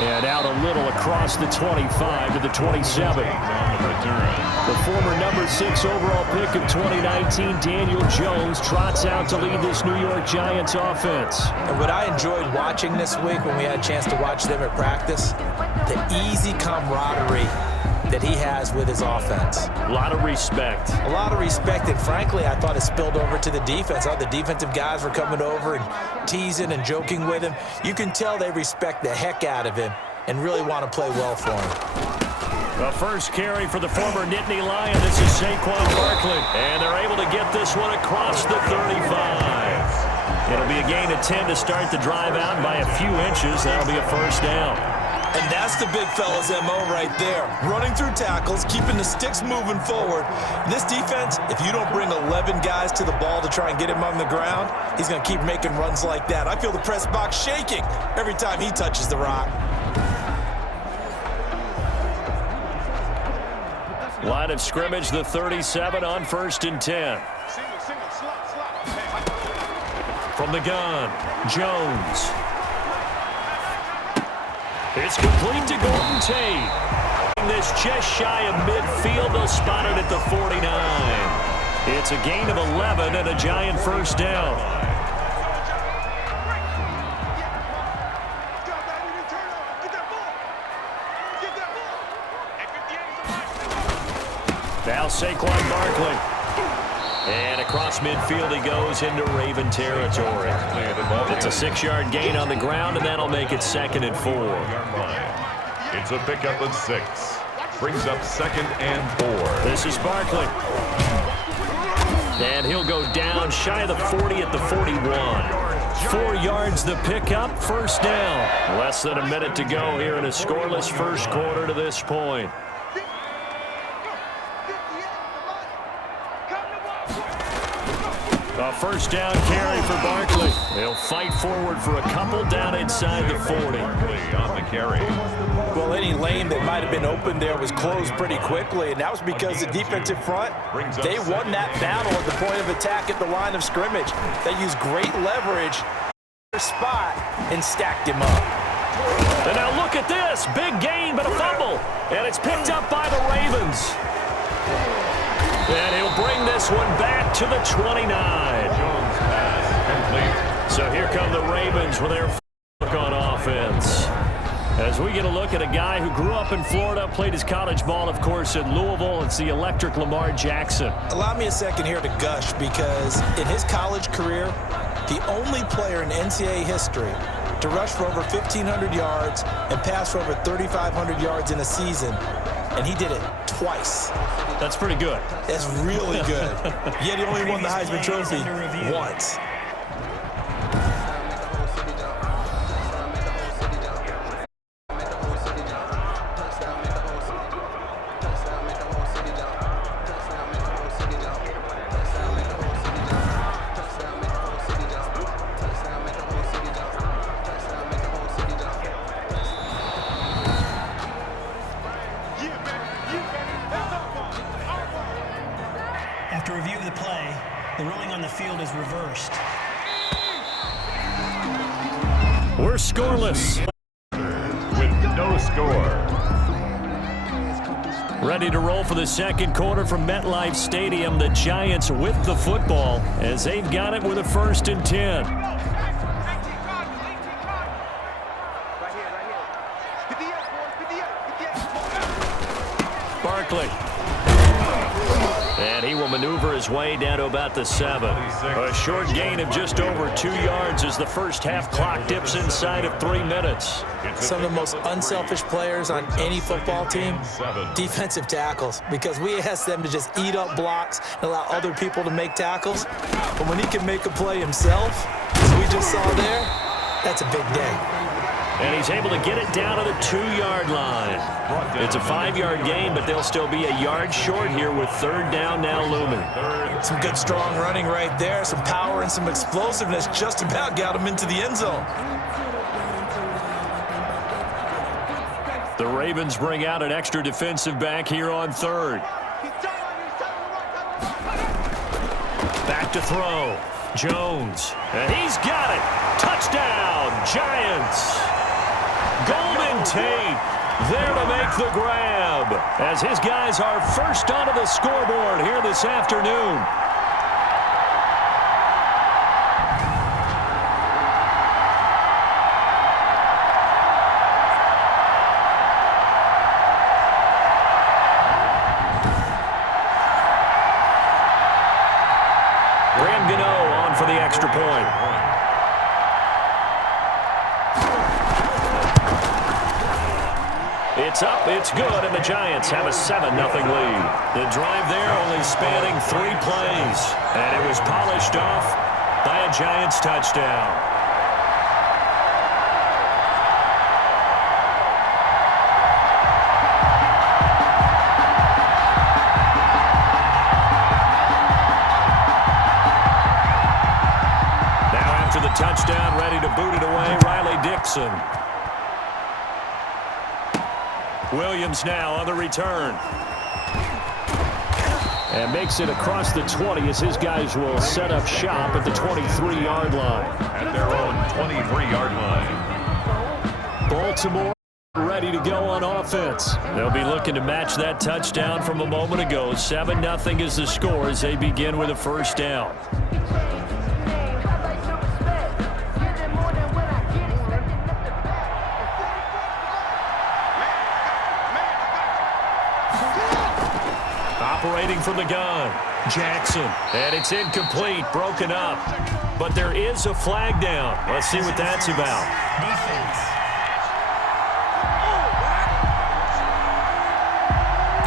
And out a little across the 25 to the 27. The former number 6 overall pick of 2019, Daniel Jones, trots out to lead this New York Giants offense. And what I enjoyed watching this week when we had a chance to watch them at practice, the easy camaraderie that he has with his offense. A lot of respect. A lot of respect, and frankly, I thought it spilled over to the defense. All the defensive guys were coming over and teasing and joking with him. You can tell they respect the heck out of him and really want to play well for him. The first carry for the former Nittany Lion. This is Saquon Barkley. And they're able to get this one across the 35. It'll be a gain of 10 to start the drive out by a few inches. That'll be a first down. And that's the big fella's MO right there. Running through tackles, keeping the sticks moving forward. This defense, if you don't bring 11 guys to the ball to try and get him on the ground, he's going to keep making runs like that. I feel the press box shaking every time he touches the rock. Line of scrimmage, the 37 on 1st and 10. From the gun, Jones. It's complete to Golden Tate. bring this just shy of midfield. They'll spot it at the 49. It's a gain of 11 and a Giant first down. Now Saquon Barkley. And across midfield he goes into Raven territory. It's a 6-yard gain on the ground, and that'll make it 2nd and 4. It's a pickup of 6. Brings up 2nd and 4. This is Barkley. And he'll go down shy of the 40 at the 41. 4 yards the pickup, first down. Less than a minute to go here in a scoreless first quarter to this point. A first down carry for Barkley. He'll fight forward for a couple down inside the 40. On the carry. Well, any lane that might have been open there was closed pretty quickly, and that was because the defensive front, they won that battle at the point of attack at the line of scrimmage. They used great leverage spot and stacked him up. And now look at this. Big gain, but a fumble. And it's picked up by the Ravens. And he'll bring this one back to the 29. Jones pass complete. So here come the Ravens with their look on offense. As we get a look at a guy who grew up in Florida, played his college ball, of course, in Louisville. It's the electric Lamar Jackson. Allow me a second here to gush, because in his college career, the only player in NCAA history to rush for over 1,500 yards and pass for over 3,500 yards in a season, and he did it twice. That's pretty good. That's really good. Yet he only won the Heisman Trophy once. After review of the play, the ruling on the field is reversed. We're scoreless. With no score. Ready to roll for the second quarter from MetLife Stadium. The Giants with the football as they've got it with a 1st and 10. Barkley. And he will maneuver his way down to about the 7. A short gain of just over 2 yards as the first half clock dips inside of 3 minutes. Some of the most unselfish players on any football team, defensive tackles, because we ask them to just eat up blocks and allow other people to make tackles. But when he can make a play himself, as we just saw there, that's a big day. And he's able to get it down to the 2-yard line. It's a 5-yard gain, but they'll still be a yard short here with 3rd down now looming. Some good strong running right there, some power and some explosiveness just about got him into the end zone. The Ravens bring out an extra defensive back here on 3rd. Back to throw. Jones. And he's got it. Touchdown, Giants. Golden Tate there to make the grab as his guys are first onto the scoreboard here this afternoon. Graham Gano on for the extra point. It's up, it's good, and the Giants have a 7-0 lead. The drive there only spanning 3 plays, and it was polished off by a Giants touchdown. Now after the touchdown, ready to boot it away, Riley Dixon. Williams now on the return. And makes it across the 20 as his guys will set up shop at the 23-yard line. At their own 23-yard line. Baltimore ready to go on offense. They'll be looking to match that touchdown from a moment ago. 7-0 is the score as they begin with a first down. Operating from the gun, Jackson. And it's incomplete, broken up. But there is a flag down. Let's see what that's about. Defense.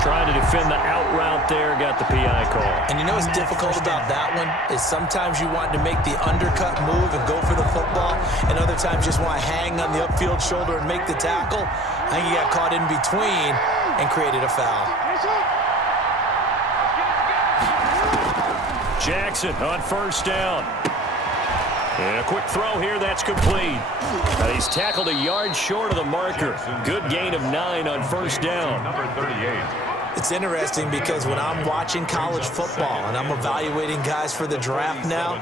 Trying to defend the out route there, got the PI call. And you know what's difficult about that one is sometimes you want to make the undercut move and go for the football, and other times you just want to hang on the upfield shoulder and make the tackle. I think he got caught in between and created a foul. Jackson on first down. And a quick throw here, that's complete. He's tackled a yard short of the marker. Good gain of 9 on first down. Number 38. It's interesting because when I'm watching college football and I'm evaluating guys for the draft now,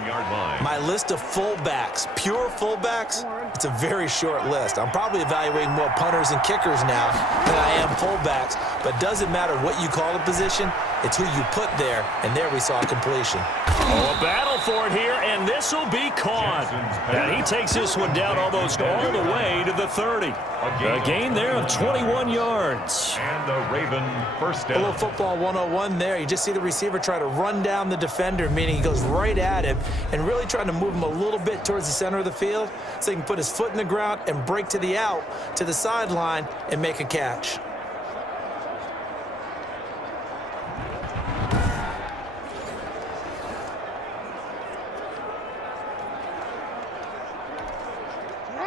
my list of fullbacks, pure fullbacks, it's a very short list. I'm probably evaluating more punters and kickers now than I am fullbacks, but it doesn't matter what you call the position, it's who you put there, and there we saw a completion. Oh, a battle for it here, and this will be caught. And he takes this one down almost all the way to the 30. A gain there of 21 yards. And the Raven first A down. little football 101 there. You just see the receiver try to run down the defender, meaning he goes right at him and really trying to move him a little bit towards the center of the field so he can put his foot in the ground and break to the out, to the sideline, and make a catch.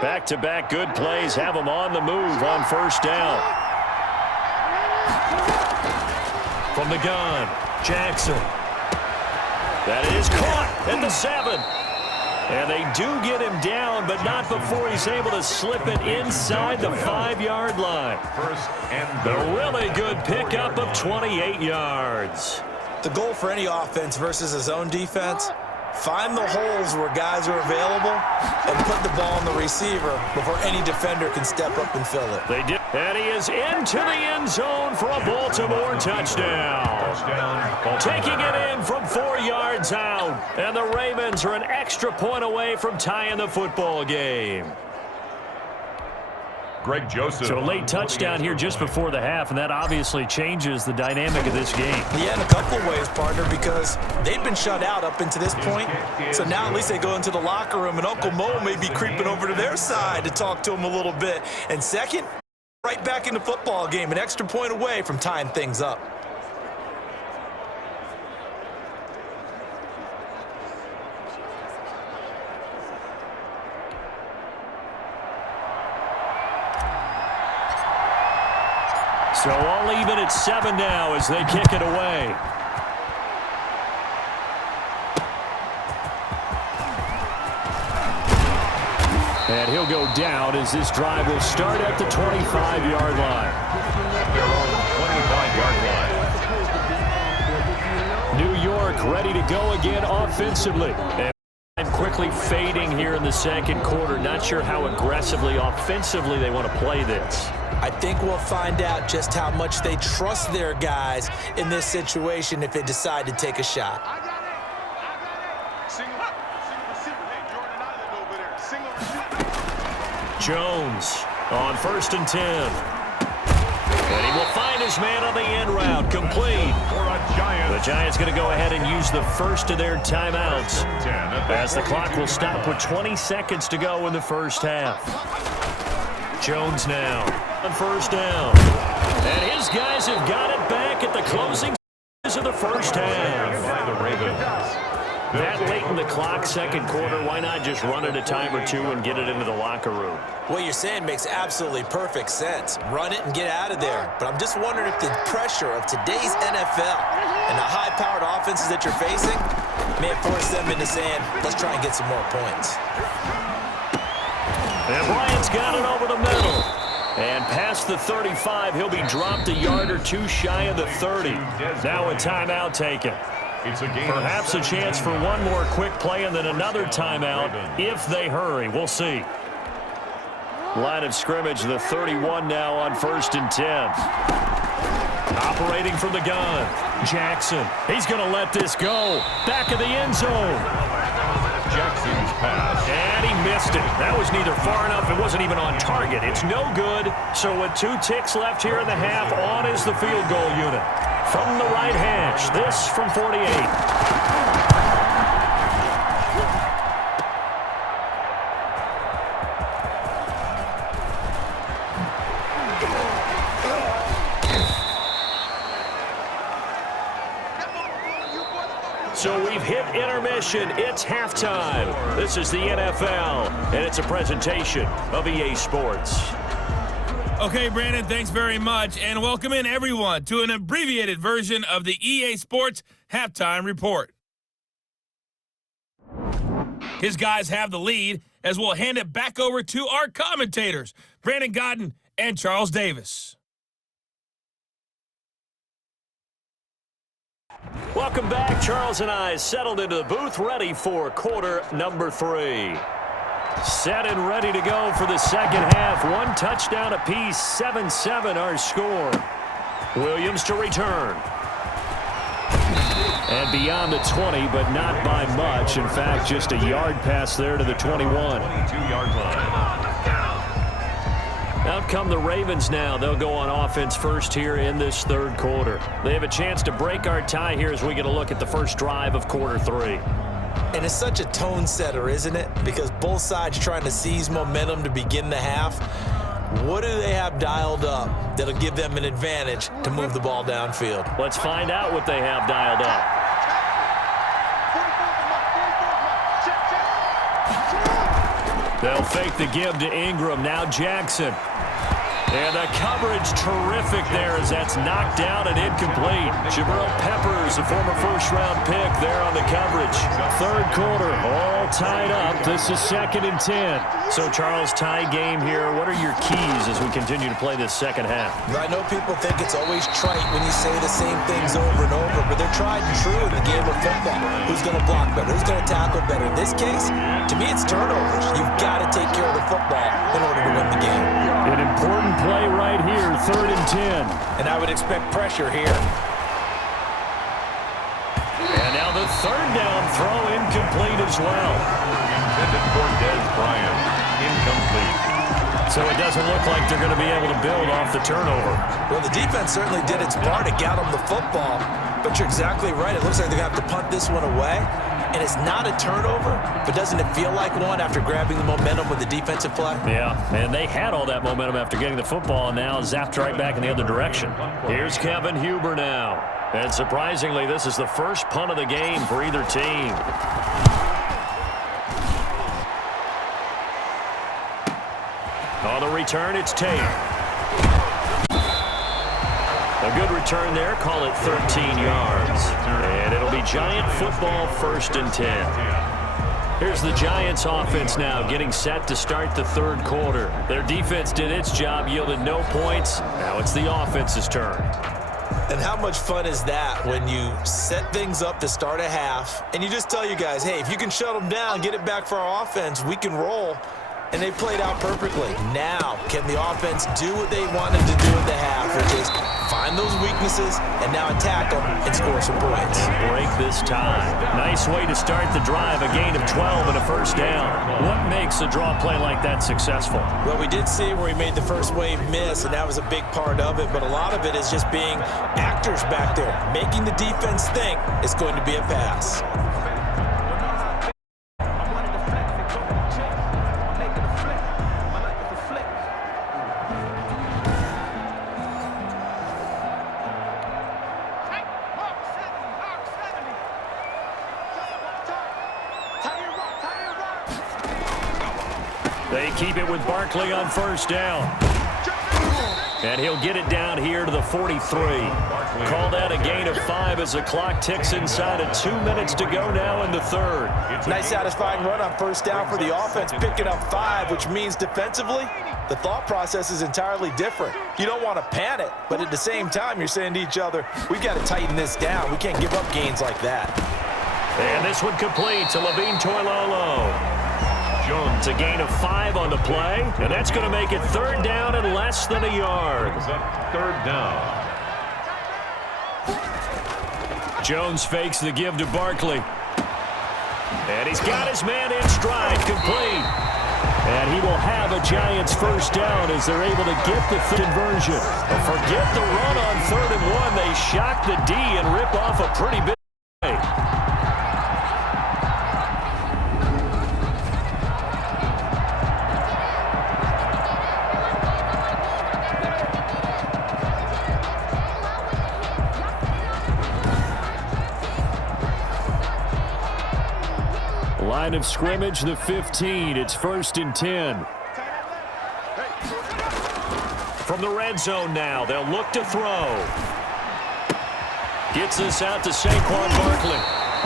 Back-to-back good plays have him on the move on first down. From the gun, Jackson. That is caught at the 7. And they do get him down, but not before he's able to slip it inside the 5-yard line. First and A really good pickup of 28 yards. The goal for any offense versus his own defense, find the holes where guys are available and put the ball on the receiver before any defender can step up and fill it. They did, and he is into the end zone for a Baltimore touchdown. Taking it in from 4 yards out, and the Ravens are an extra point away from tying the football game. Greg Joseph. So a late touchdown here just before the half, and that obviously changes the dynamic of this game. Yeah, in a couple of ways, partner, because they've been shut out up until this point. So now at least they go into the locker room, and Uncle Mo may be creeping over to their side to talk to him a little bit. And second, right back in the football game, an extra point away from tying things up. So all even at 7 now as they kick it away. And he'll go down as this drive will start at the 25-yard line. Their own 25-yard line. New York ready to go again offensively. And quickly fading here in the second quarter. Not sure how aggressively offensively they want to play this. I think we'll find out just how much they trust their guys in this situation if they decide to take a shot. I got it. Single receiver. Hey, Jordan, out of it over there. Single receiver. Jones on 1st and 10. And he will find his man on the end route. Complete. For a Giants. The Giants going to go ahead and use the first of their timeouts 10 at the as the clock will stop with 20 seconds to go in the first half. Jones now on 1st down. And his guys have got it back at the closing of the first half. by the Ravens. That late in the clock, second quarter, why not just run it a time or two and get it into the locker room? What you're saying makes absolutely perfect sense. Run it and get out of there. But I'm just wondering if the pressure of today's NFL and the high-powered offenses that you're facing may have forced them into saying, let's try and get some more points. And Bryant's got it over the middle. And past the 35, he'll be dropped a yard or two shy of the 30. Now a timeout taken. Perhaps a chance for one more quick play and then another timeout if they hurry. We'll see. Line of scrimmage, the 31 now on 1st and 10. Operating from the gun, Jackson. He's going to let this go. Back of the end zone. Jackson's pass. And he missed it. That was neither far enough. It wasn't even on target. It's no good. So with 2 ticks left here in the half, on is the field goal unit. From the right hash, this from 48. So we've hit intermission. It's halftime. This is the NFL, and it's a presentation of EA Sports. Okay, Brandon, thanks very much, and welcome in everyone to an abbreviated version of the EA Sports Halftime Report. His guys have the lead as we'll hand it back over to our commentators, Brandon Godden and Charles Davis. Welcome back. Charles and I settled into the booth, ready for quarter number 3. Set and ready to go for the second half. 1 touchdown apiece, 7-7 our score. Williams to return. And beyond the 20, but not by much. In fact, just a yard pass there to the 21. 22-yard line. Out come the Ravens now. They'll go on offense first here in this third quarter. They have a chance to break our tie here as we get a look at the first drive of quarter 3. And it's such a tone setter, isn't it? Because both sides trying to seize momentum to begin the half. What do they have dialed up that'll give them an advantage to move the ball downfield? Let's find out what they have dialed up. They'll fake the give to Ingram. Now Jackson. And the coverage terrific there as that's knocked down and incomplete. Jabril Peppers, a former first-round pick there on the coverage. Third quarter, all tied up. This is 2nd and 10. So, Charles, tie game here. What are your keys as we continue to play this second half? I know people think it's always trite when you say the same things over and over, but they're tried and true in the game of football. Who's going to block better? Who's going to tackle better? In this case, to me, it's turnovers. You've got to take care of the football in order to win the game. An important play right here, 3rd and 10. And I would expect pressure here. And now the third down throw incomplete as well. Intended for Dez Bryant. Incomplete. So it doesn't look like they're going to be able to build off the turnover. Well, the defense certainly did its part to get them the football, but you're exactly right. It looks like they're going to have to punt this one away. And it's not a turnover, but doesn't it feel like one after grabbing the momentum with the defensive play? Yeah, and they had all that momentum after getting the football, and now zapped right back in the other direction. Here's Kevin Huber now. And surprisingly, this is the first punt of the game for either team. On the return, it's Tate. A good return there. Call it 13 yards. And it'll be Giant football, 1st and 10. Here's the Giants offense now getting set to start the third quarter. Their defense did its job, yielded no points. Now it's the offense's turn. And how much fun is that when you set things up to start a half and you just tell you guys, hey, if you can shut them down, get it back for our offense, we can roll. And they played out perfectly. Now, can the offense do what they wanted to do at the half, which is find those weaknesses and now attack them and score some points? Break this tie. Nice way to start the drive, a gain of 12 and a first down. What makes a draw play like that successful? Well, we did see where he made the first wave miss, and that was a big part of it, but a lot of it is just being actors back there, making the defense think it's going to be a pass. They keep it with Barkley on first down. And he'll get it down here to the 43. Called out a gain of 5 as the clock ticks inside of 2 minutes to go now in the third. Nice satisfying run on first down for the offense, picking up 5, which means defensively, the thought process is entirely different. You don't want to panic, but at the same time, you're saying to each other, we've got to tighten this down. We can't give up gains like that. And this one complete to Levine Toilolo. It's a gain of 5 on the play, and that's going to make it 3rd down and less than a yard. Third down. Jones fakes the give to Barkley. And he's got his man in stride, complete. And he will have a Giants first down as they're able to get the conversion. But forget the run on 3rd and 1. They shock the D and rip off a pretty big play. Line of scrimmage, the 15. It's 1st and 10. From the red zone now, they'll look to throw. Gets this out to Saquon Barkley.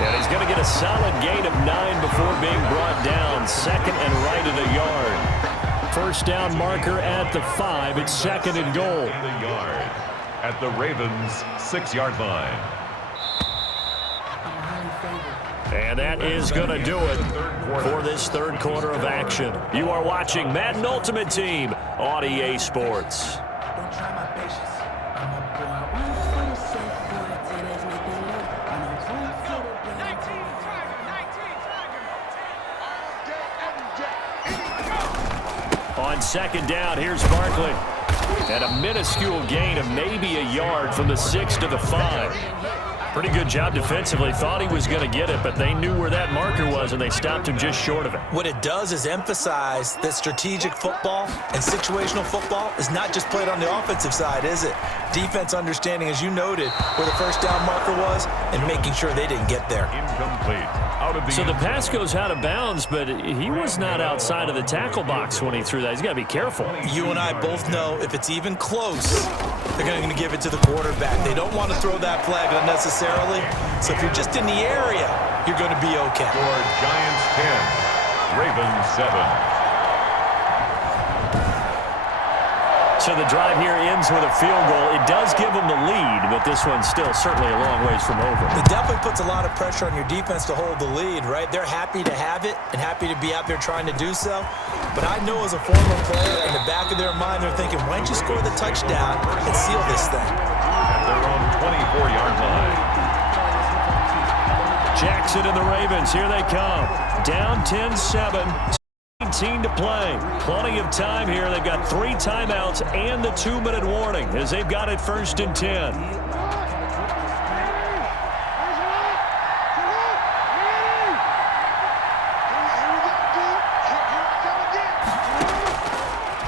And he's going to get a solid gain of 9 before being brought down. 2nd and right at a yard. First down marker at the 5. It's 2nd and goal. The yard at the Ravens' 6-yard line. And that is going to do it for this 3rd quarter of action. You are watching Madden Ultimate Team on EA Sports. On 2nd down, here's Barkley. And a minuscule gain of maybe a yard from the 6 to the 5. Pretty good job defensively. Thought he was going to get it, but they knew where that marker was, and they stopped him just short of it. What it does is emphasize that strategic football and situational football is not just played on the offensive side, is it? Defense understanding, as you noted, where the first down marker was and making sure they didn't get there. Incomplete. So the pass goes out of bounds, but he was not outside of the tackle box when he threw that. He's got to be careful. You and I both know if it's even close, they're going to give it to the quarterback. They don't want to throw that flag unnecessarily. So if you're just in the area, you're going to be okay. For Giants 10, Ravens 7. So the drive here ends with a field goal. It does give them the lead, but this one's still certainly a long ways from over. It definitely puts a lot of pressure on your defense to hold the lead, right? They're happy to have it and happy to be out there trying to do so. But I know as a former player, in the back of their mind, they're thinking, why don't you score the touchdown and seal this thing? At their own 24-yard line. Jackson and the Ravens, here they come. Down 10-7. 18 to play. Plenty of time here. They've got 3 timeouts and the 2-minute warning as they've got it 1st and 10.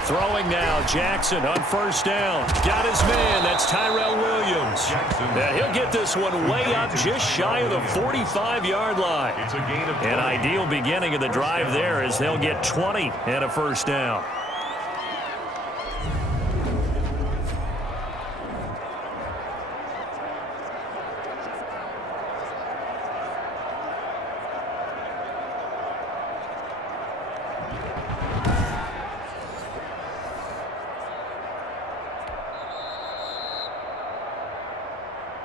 Throwing now, Jackson on 1st down. Got his man, that's Tyrell Williams. Now he'll get this one way up just shy of the 45-yard line. It's a gain of 20. An ideal beginning of the drive there as they'll get 20 and a 1st down.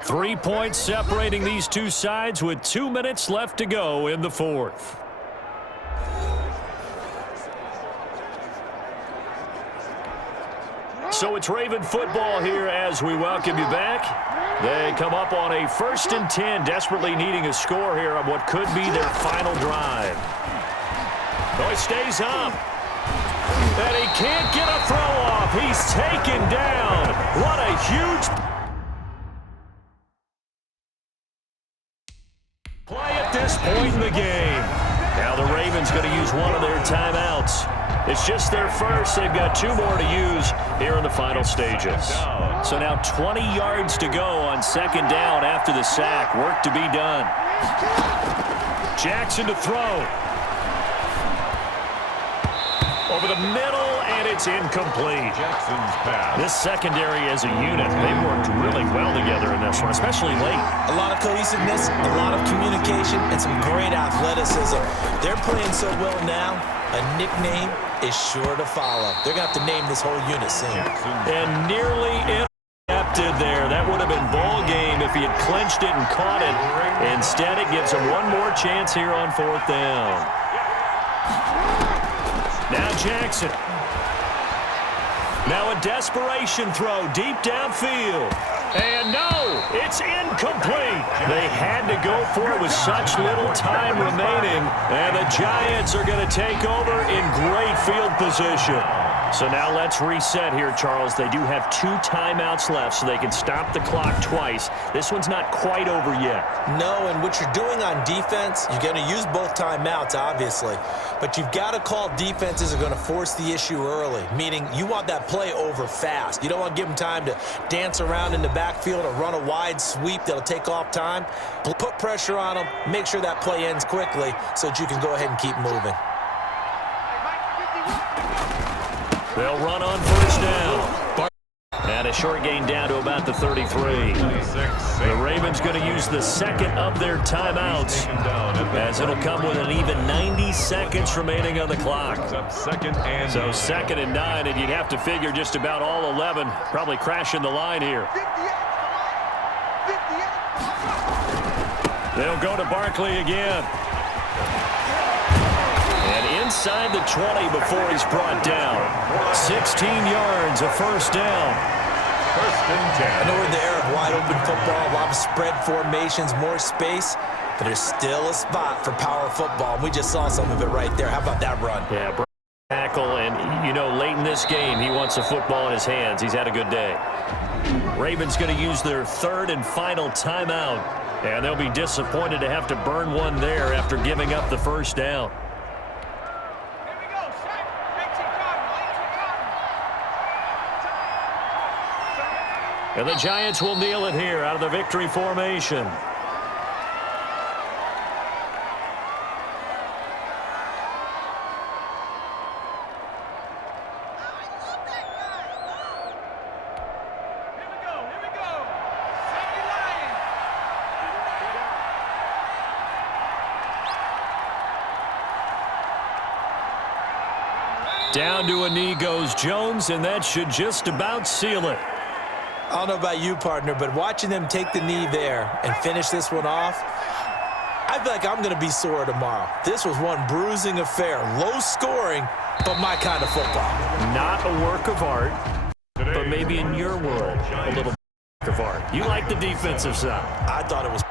Three points separating these two sides with 2 minutes left to go in the 4th. So it's Raven football here as we welcome you back. They come up on a 1st and 10, desperately needing a score here on what could be their final drive. Oh, he stays up. And he can't get a throw off. He's taken down. What a huge play at this point in the game. Now the Ravens going to use one of their timeouts. It's just their first. They've got 2 more to use here in the final stages. So now 20 yards to go on 2nd down after the sack. Work to be done. Jackson to throw. Over the middle, and it's incomplete. Jackson's pass. This secondary as a unit, they've worked really well together in this one, especially late. A lot of cohesiveness, a lot of communication, and some great athleticism. They're playing so well now, a nickname is sure to follow. They're going to have to name this whole unit soon. And nearly intercepted there. That would have been ball game if he had clinched it and caught it. Instead, it gives him one more chance here on 4th down. Now Jackson. Now a desperation throw deep downfield. And no, it's incomplete. They had to go for it with such little time remaining. And the Giants are going to take over in great field position. So now let's reset here, Charles. They do have 2 timeouts left, so they can stop the clock twice. This one's not quite over yet. No, and what you're doing on defense, you're going to use both timeouts, obviously. But you've got to call defenses are going to force the issue early, meaning you want that play over fast. You don't want to give them time to dance around in the backfield or run a wide sweep that'll take off time. Put pressure on them, make sure that play ends quickly so that you can go ahead and keep moving. They'll run on first down. And a short gain down to about the 33. The Ravens going to use the second of their timeouts, as it'll come with an even 90 seconds remaining on the clock. So 2nd and 9, and you'd have to figure just about all 11 probably crashing the line here. They'll go to Barkley again. And inside the 20 before he's brought down. 16 yards, a first down. First and 10. I know we're in the era of wide-open football, a lot of spread formations, more space, but there's still a spot for power football. We just saw some of it right there. How about that run? Yeah, tackle, and, you know, late in this game, he wants the football in his hands. He's had a good day. Ravens going to use their 3rd and final timeout, and they'll be disappointed to have to burn one there after giving up the first down. And the Giants will kneel it here out of the victory formation. Down to a knee goes Jones, and that should just about seal it. I don't know about you, partner, but watching them take the knee there and finish this one off, I feel like I'm going to be sore tomorrow. This was one bruising affair. Low scoring, but my kind of football. Not a work of art, but maybe in your world, a little work of art. You like the defensive side. I thought it was